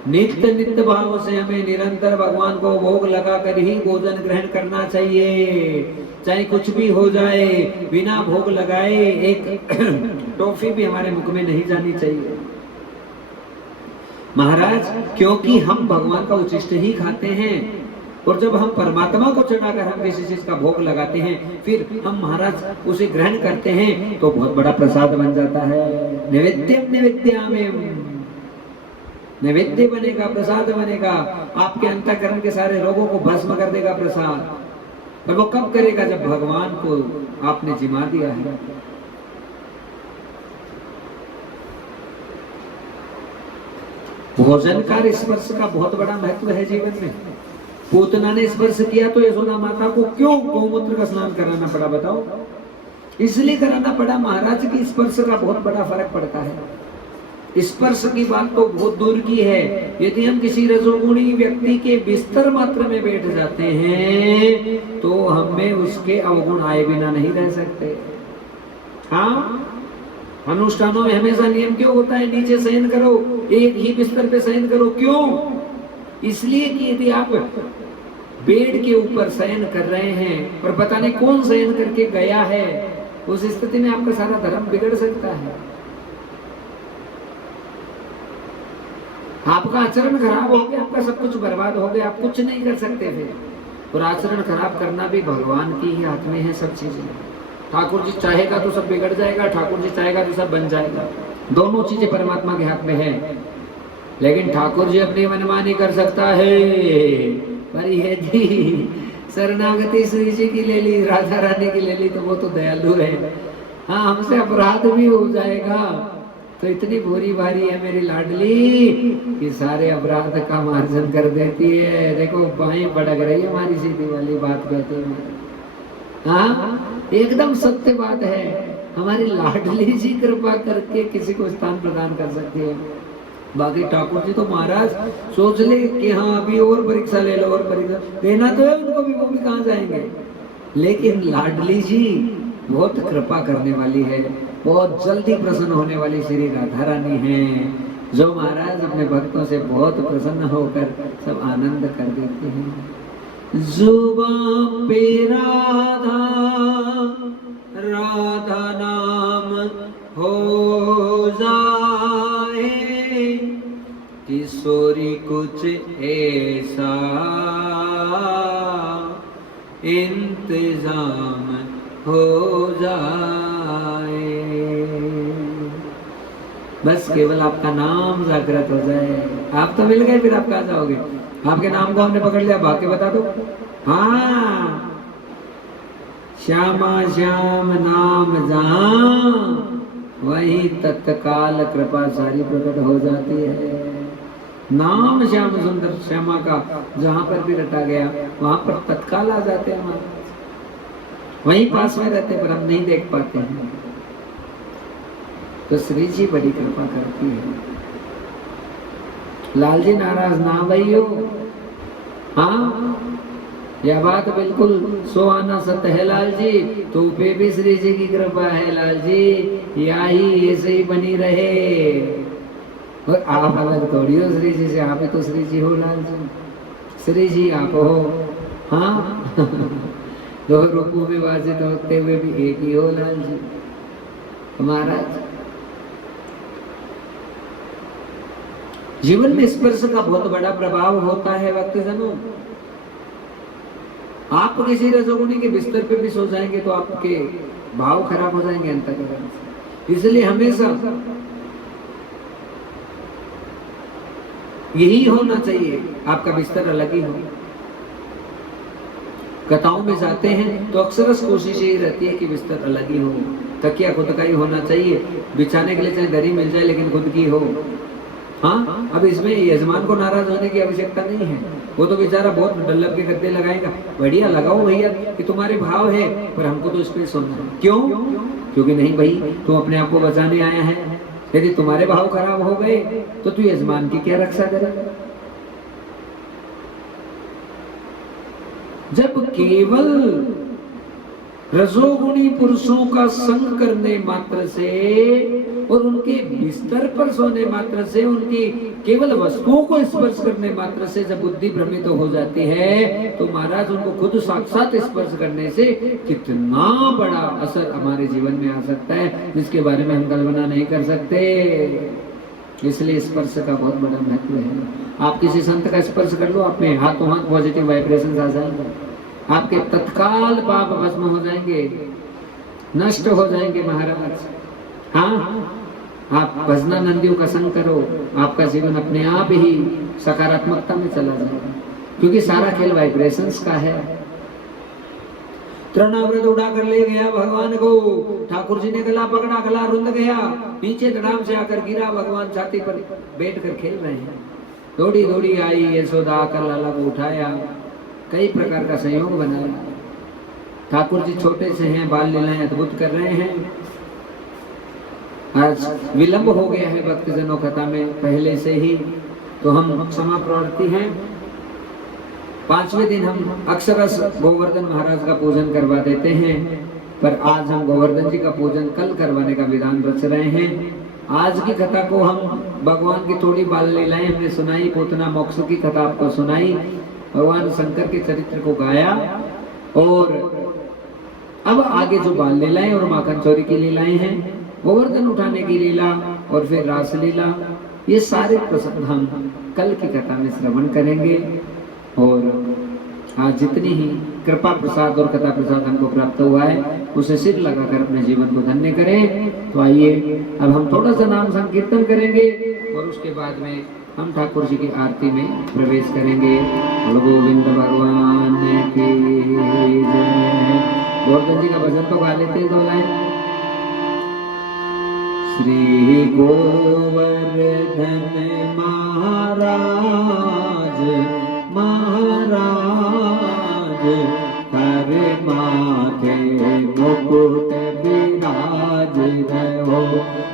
नित्य नित्य भाव से हमें निरंतर भगवान को भोग लगा कर ही भोजन ग्रहण करना चाहिए, चाहे कुछ भी हो जाए, बिना भोग लगाए एक टॉफी भी हमारे मुख में नहीं जानी चाहिए महाराज, क्योंकि हम भगवान का उचिष्ट ही खाते हैं। और जब हम परमात्मा को चढ़ाकर हम किसी चीज का भोग लगाते हैं, फिर हम महाराज उसे ग्रहण करते हैं, तो बहुत बड़ा प्रसाद बन जाता है। नैवेद्यम नैवेद्यामेव, नैवेद्य बनेगा, प्रसाद बनेगा, आपके अंतःकरण के सारे रोगों को भस्म कर देगा प्रसाद। पर वो कब करेगा? जब भगवान को आपने जिमा दिया है। भोजन का स्पर्श का बहुत बड़ा महत्व है जीवन में। पूतना ने स्पर्श किया तो यशोदा माता को क्यों गौमूत्र का स्नान कराना पड़ा बताओ? इसलिए कराना पड़ा महाराज की स्पर्श का बहुत बड़ा फर्क पड़ता है। स्पर्श की बात तो बहुत दूर की है, यदि हम किसी रजोगुणी व्यक्ति के बिस्तर मात्र में बैठ जाते हैं तो हमें उसके अवगुण आए बिना नहीं रह सकते। हाँ, अनुष्ठानों में हमेशा नियम क्यों होता है? नीचे शयन करो, एक ही बिस्तर पे शयन करो। क्यों? इसलिए कि यदि आप बेड के ऊपर शयन कर रहे हैं और पता नहीं कौन शयन करके गया है, उस स्थिति में आपका सारा धर्म बिगड़ सकता है। आपका आचरण खराब हो गया, आपका सब कुछ बर्बाद हो गया, आप कुछ नहीं कर सकते थे। और आचरण खराब करना भी भगवान की ही हाथ में है सब चीजें। ठाकुर जी चाहेगा तो सब बिगड़ जाएगा, ठाकुर जी चाहेगा तो सब बन जाएगा। दोनों चीजें परमात्मा के हाथ में है। लेकिन ठाकुर जी अपनी मनमानी कर सकता है, पर यदि शरणागति श्री जी की ले ली, राधा रानी की ले ली, तो वो तो दयालु है। हाँ, हमसे अपराध भी हो जाएगा तो इतनी भूरी भारी है मेरी लाडली कि सारे अपराध का मार्जन कर देती है। देखो बाएं भड़क रही है हमारी, सीधी वाली बात कहते हैं। हाँ, एकदम सत्य बात है। हमारी लाडली जी कृपा करके किसी को स्थान प्रदान कर सकती है। बाकी ठाकुर जी तो महाराज सोच ले कि हाँ अभी और परीक्षा ले लो, और परीक्षा देना तो है उनको भी, वो भी कहाँ जाएंगे। लेकिन लाडली जी बहुत कृपा करने वाली है, बहुत जल्दी प्रसन्न होने वाली श्री राधा रानी है, जो महाराज अपने भक्तों से बहुत प्रसन्न होकर सब आनंद कर देते हैं। जुबां पे राधा राधा नाम हो जाए, किशोरी कुछ ऐसा इंतजाम हो जाए। बस केवल आपका नाम जागृत हो जाए। आप तो मिल गए, फिर आप कहाँ जाओगे? आपके नाम को हमने पकड़ लिया, बाकी बता दो। हाँ, श्यामा श्याम नाम जहाँ, वही तत्काल कृपा सारी प्रकट हो जाती है। नाम श्याम सुंदर श्यामा का जहां पर भी रटा गया वहां पर तत्काल आ जाते हैं। हम वहीं पास में रहते पर हम नहीं देख पाते हैं। तो श्री जी बड़ी कृपा करती है। लाल जी नाराज ना भइयो। हाँ, यह बात बिल्कुल सो आना सत्य है लाल जी। तो पे भी श्री जी की कृपा है लाल जी, या ही ऐसे ही बनी रहे। और आप अलग थोड़ी हो श्री जी से, आप ही तो श्री जी हो लाल जी। श्री जी आप हो। हाँ, दो रूपों में वासित होते हुए भी एक ही हो लाल जी। महाराज जीवन में स्पर्श का बहुत बड़ा प्रभाव होता है भक्तजनों। आप किसी रजोगुणी के बिस्तर पे भी सो जाएंगे तो आपके भाव खराब हो जाएंगे अंतःकरण से। इसलिए हमेशा यही होना चाहिए, आपका बिस्तर अलग ही हो। कथाओं में जाते हैं तो अक्सर कोशिश यही रहती है कि बिस्तर अलग ही हो, तकिया खुद का ही होना चाहिए, बिछाने के लिए चाहे दरी मिल जाए लेकिन खुद की हो। हाँ, अब इसमें यजमान को नाराज होने की आवश्यकता नहीं है, वो तो बेचारा बहुत डल्लब के गद्दे लगाएगा। बढ़िया लगाओ भैया कि तुम्हारे भाव है, पर हमको तो इस पे सोना है। क्यों? क्योंकि नहीं भाई, तू अपने आप को बचाने आया है। यदि तुम्हारे भाव खराब हो गए तो तू यजमान की क्या रक्षा करेगा? जब केवल रजोगुणी पुरुषों का संग करने मात्र से और उनके बिस्तर पर सोने मात्र से, उनकी केवल वस्तुओं को स्पर्श करने मात्र से जब बुद्धि भ्रमित हो जाती है, तो महाराज उनको खुद साक्षात स्पर्श करने से कितना बड़ा असर हमारे जीवन में आ सकता है, जिसके बारे में हम कल्पना नहीं कर सकते। इसलिए स्पर्श का बहुत बड़ा महत्व है। आप किसी संत का स्पर्श कर लो, आप में हाथों हाथ पॉजिटिव वाइब्रेशन आ जाएंगे, आपके तत्काल पाप भस्म हो जाएंगे, नष्ट हो जाएंगे महाराज। हाँ, आप भजनानंदियों का संग करो, आपका जीवन अपने आप ही सकारात्मकता में चला जाएगा, क्योंकि सारा खेल वाइब्रेशंस का है। तृणावृत उड़ा कर ले गया भगवान को, ठाकुर जी ने गला पकड़ा, गला रुंध गया, नीचे धड़ाम से आकर गिरा, भगवान छाती पर बैठ कर खेल रहे हैं। दौड़ी दौड़ी आई यशोदा, आकर लाला को उठाया, कई प्रकार का संयोग बनाया। ठाकुर जी छोटे से हैं, बाल लीलाएं अद्भुत कर रहे हैं। आज विलंब हो गया है भक्तजनों कथा में पहले से ही, तो हम क्षमा प्रार्थी हैं। 5वें दिन हम अक्षरश गोवर्धन महाराज का पूजन करवा देते हैं, पर आज हम गोवर्धन जी का पूजन कल करवाने का विधान रच रहे हैं। आज की कथा को हम भगवान की थोड़ी बाल लीलाएं हमने सुनाई, पूतना मोक्ष की कथा आपको सुनाई, भगवान शंकर के चरित्र को गाया, और अब आगे जो बाल लीलाएं और माखन चोरी की लीलाएं हैं, गोवर्धन उठाने की लीला और फिर रास लीला, ये सारे प्रसंग हम कल की कथा में श्रवण करेंगे। और आज जितनी ही कृपा प्रसाद और कथा प्रसाद हमको प्राप्त हुआ है, उसे सिर लगाकर अपने जीवन को धन्य करें। तो आइए अब हम थोड़ा सा नाम संकीर्तन करेंगे और उसके बाद में हम ठाकुर जी की आरती में प्रवेश करेंगे। गोविंद भगवान की जय। गोवर्धन जी का भजन तो गा लेते हैं, 2 लाइन। श्री गोवर्धन महाराज महाराज, कर माथे मुकुट विराज रहो।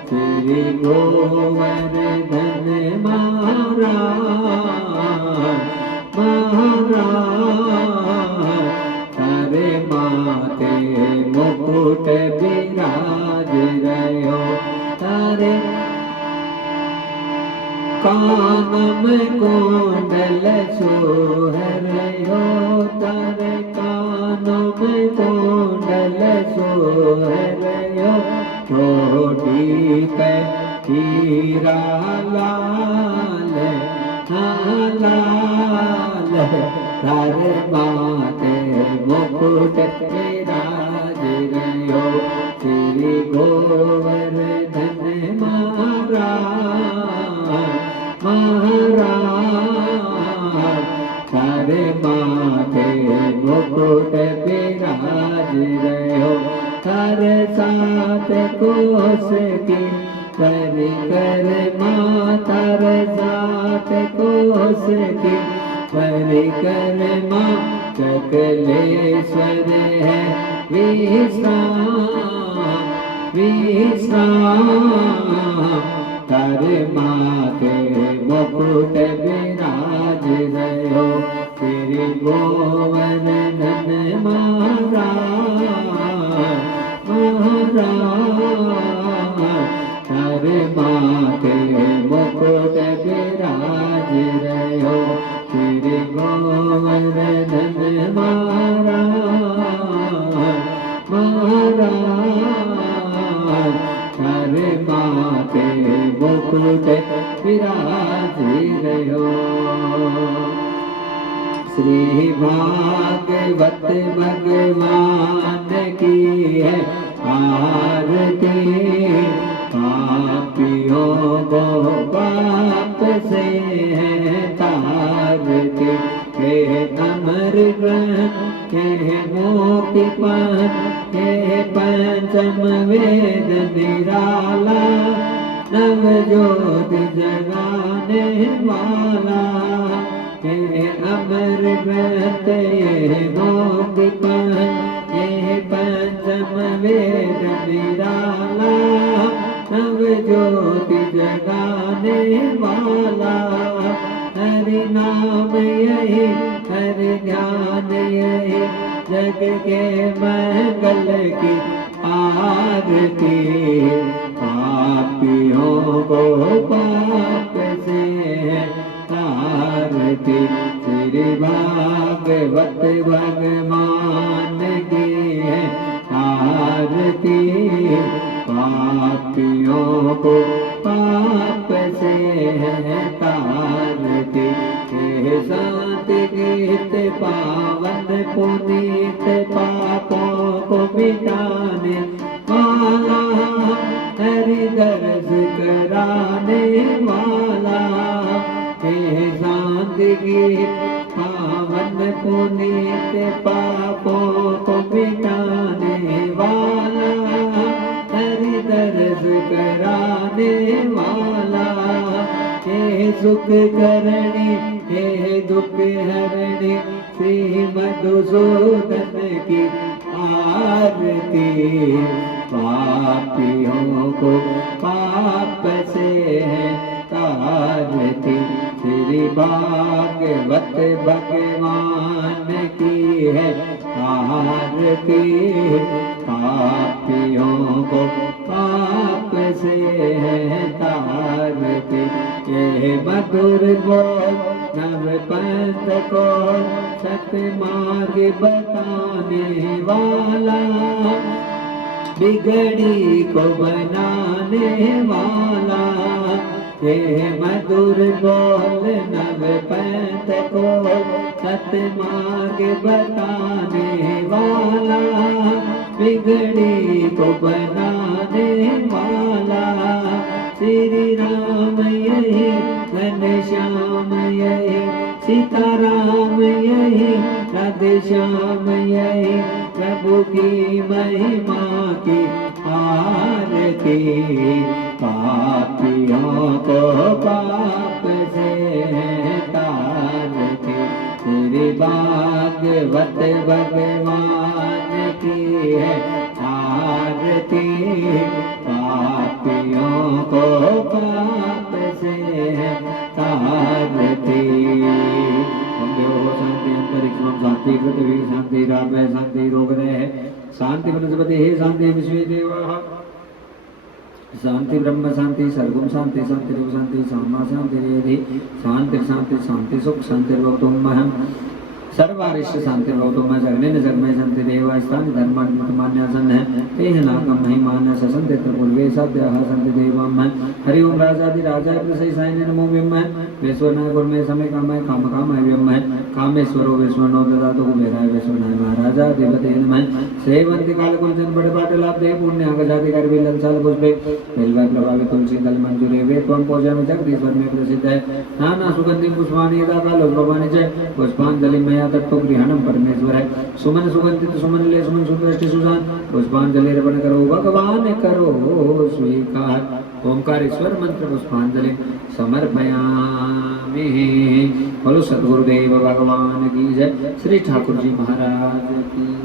श्री गोवर्धन महाराज महाराज, कर माथे मुकुट विराज रहो। तारे कान में कुंडल सोहरयो, तारे कान में कुंडल सोहरयो। चोटी पे हीरा लाल लाल, तारे माथे मुकुट विराज रयो। श्री गोवर्धन महाराज महाराज, तारे माथे मुकुट विराज रहो। तारे 7 कोस की परिक्रमा, तारे 7 कोस की परिक्रमा, सकलेश्वर है विश्राम विश्राम। तारे माथे मुकुट विराज रहो। श्री गोवर्धन महाराज महाराज, तारे माथे मुकुट विराज रहो। श्री गोवर्धन महाराज महाराज, तारे माथे मुकुट विराज रहो। श्री भागवत भगवान की है आरती, पापियों को पाप से है तारती। के अमर ग्रंथ के मोक्तिपथ हे पंचम वेद निराला नव ज्योति जगाने वाला हे अमर व्रत ये मोक्तिपथ हे पंचम वेद निराला नव ज्योति जगाने वाला हरि नाम यही हरि ध्यान यही जग के मंगल की आरती पापियों को पाप से तारती श्री भागवत भगवान की है आरती पापियों को पाप से है तारती हे शांति गीत पावन पुनीत पापों को मिटाने वाला हरि दर्श कराने वाला हे शांति गीत पावन पुनीत पापों को मिटाने वाला हरि दर्श कराने वाला हे सुख करणी हे दुख हरणी श्री मधुसूदन की आरती पापियों को पाप से है तारती श्री भागवत भगवान की है आरती पापियों को पाप से है तारती ये मधुर बोल नव पंथ को सतमार्ग बताने वाला बिगड़ी को बनाने वाला ये मधुर बोल नव पंथ को सतमार्ग बताने वाला बिगड़ी को बनाने वाला श्री राम यही घनश्याम यही सीताराम यही राधे श्याम यही प्रभु की महिमा की आरती पापियों को पाप से तारती श्री भागवत भगवान की है आरती पापियों को पाप से तारती शांति अंतरिक्ष शांति पृथ्वी शांति राम शांति रोगने शांति वनस्पति हे शांति विश्व देवा शांति ब्रह्म शांति सर्वम शांति शांति रूप शांति सामा शांति वेदि शांति शांति शांति सुख शांति भवतुम सर्वारिष्ट शांति भवतुम जगने जगमय शांति देवा स्थान धर्मान्य सन है तेह नाकम महिमान ससंते त्रिपुर्वे सद्य संत देवम हरि ओम राजादि राजा प्रसय सायन नमो विम विश्वनाय गुरमे समय कामय काम कामय विम कामेश्वरो विश्वनो ददातु कुबेराय विश्वनाय महाराजा देवते नमः सेवंति काल कुलजन बड़े बाटे लाभ दे पुण्य अगजाति कर विलन साल पुष्पे बिल्वा प्रभावित तुलसी दल मंजूरे वे त्वं पूजन जगदीश्वर में प्रसिद्ध है नाना सुगंधि पुष्पाणि यदा कालो भवानि जय पुष्पांजलि मया तत्व गृहणम परमेश्वर है सुमन सुगंधित सुमन ले सुमन सुदृष्टि सुजान पुष्पांजलि अर्पण करो भगवान करो स्वीकार ओंकार ईश्वर मंत्र पुष्पांजलि समर्पयामि बोलो सद्गुरुदेव भगवान की जय श्री ठाकुर जी महाराज की।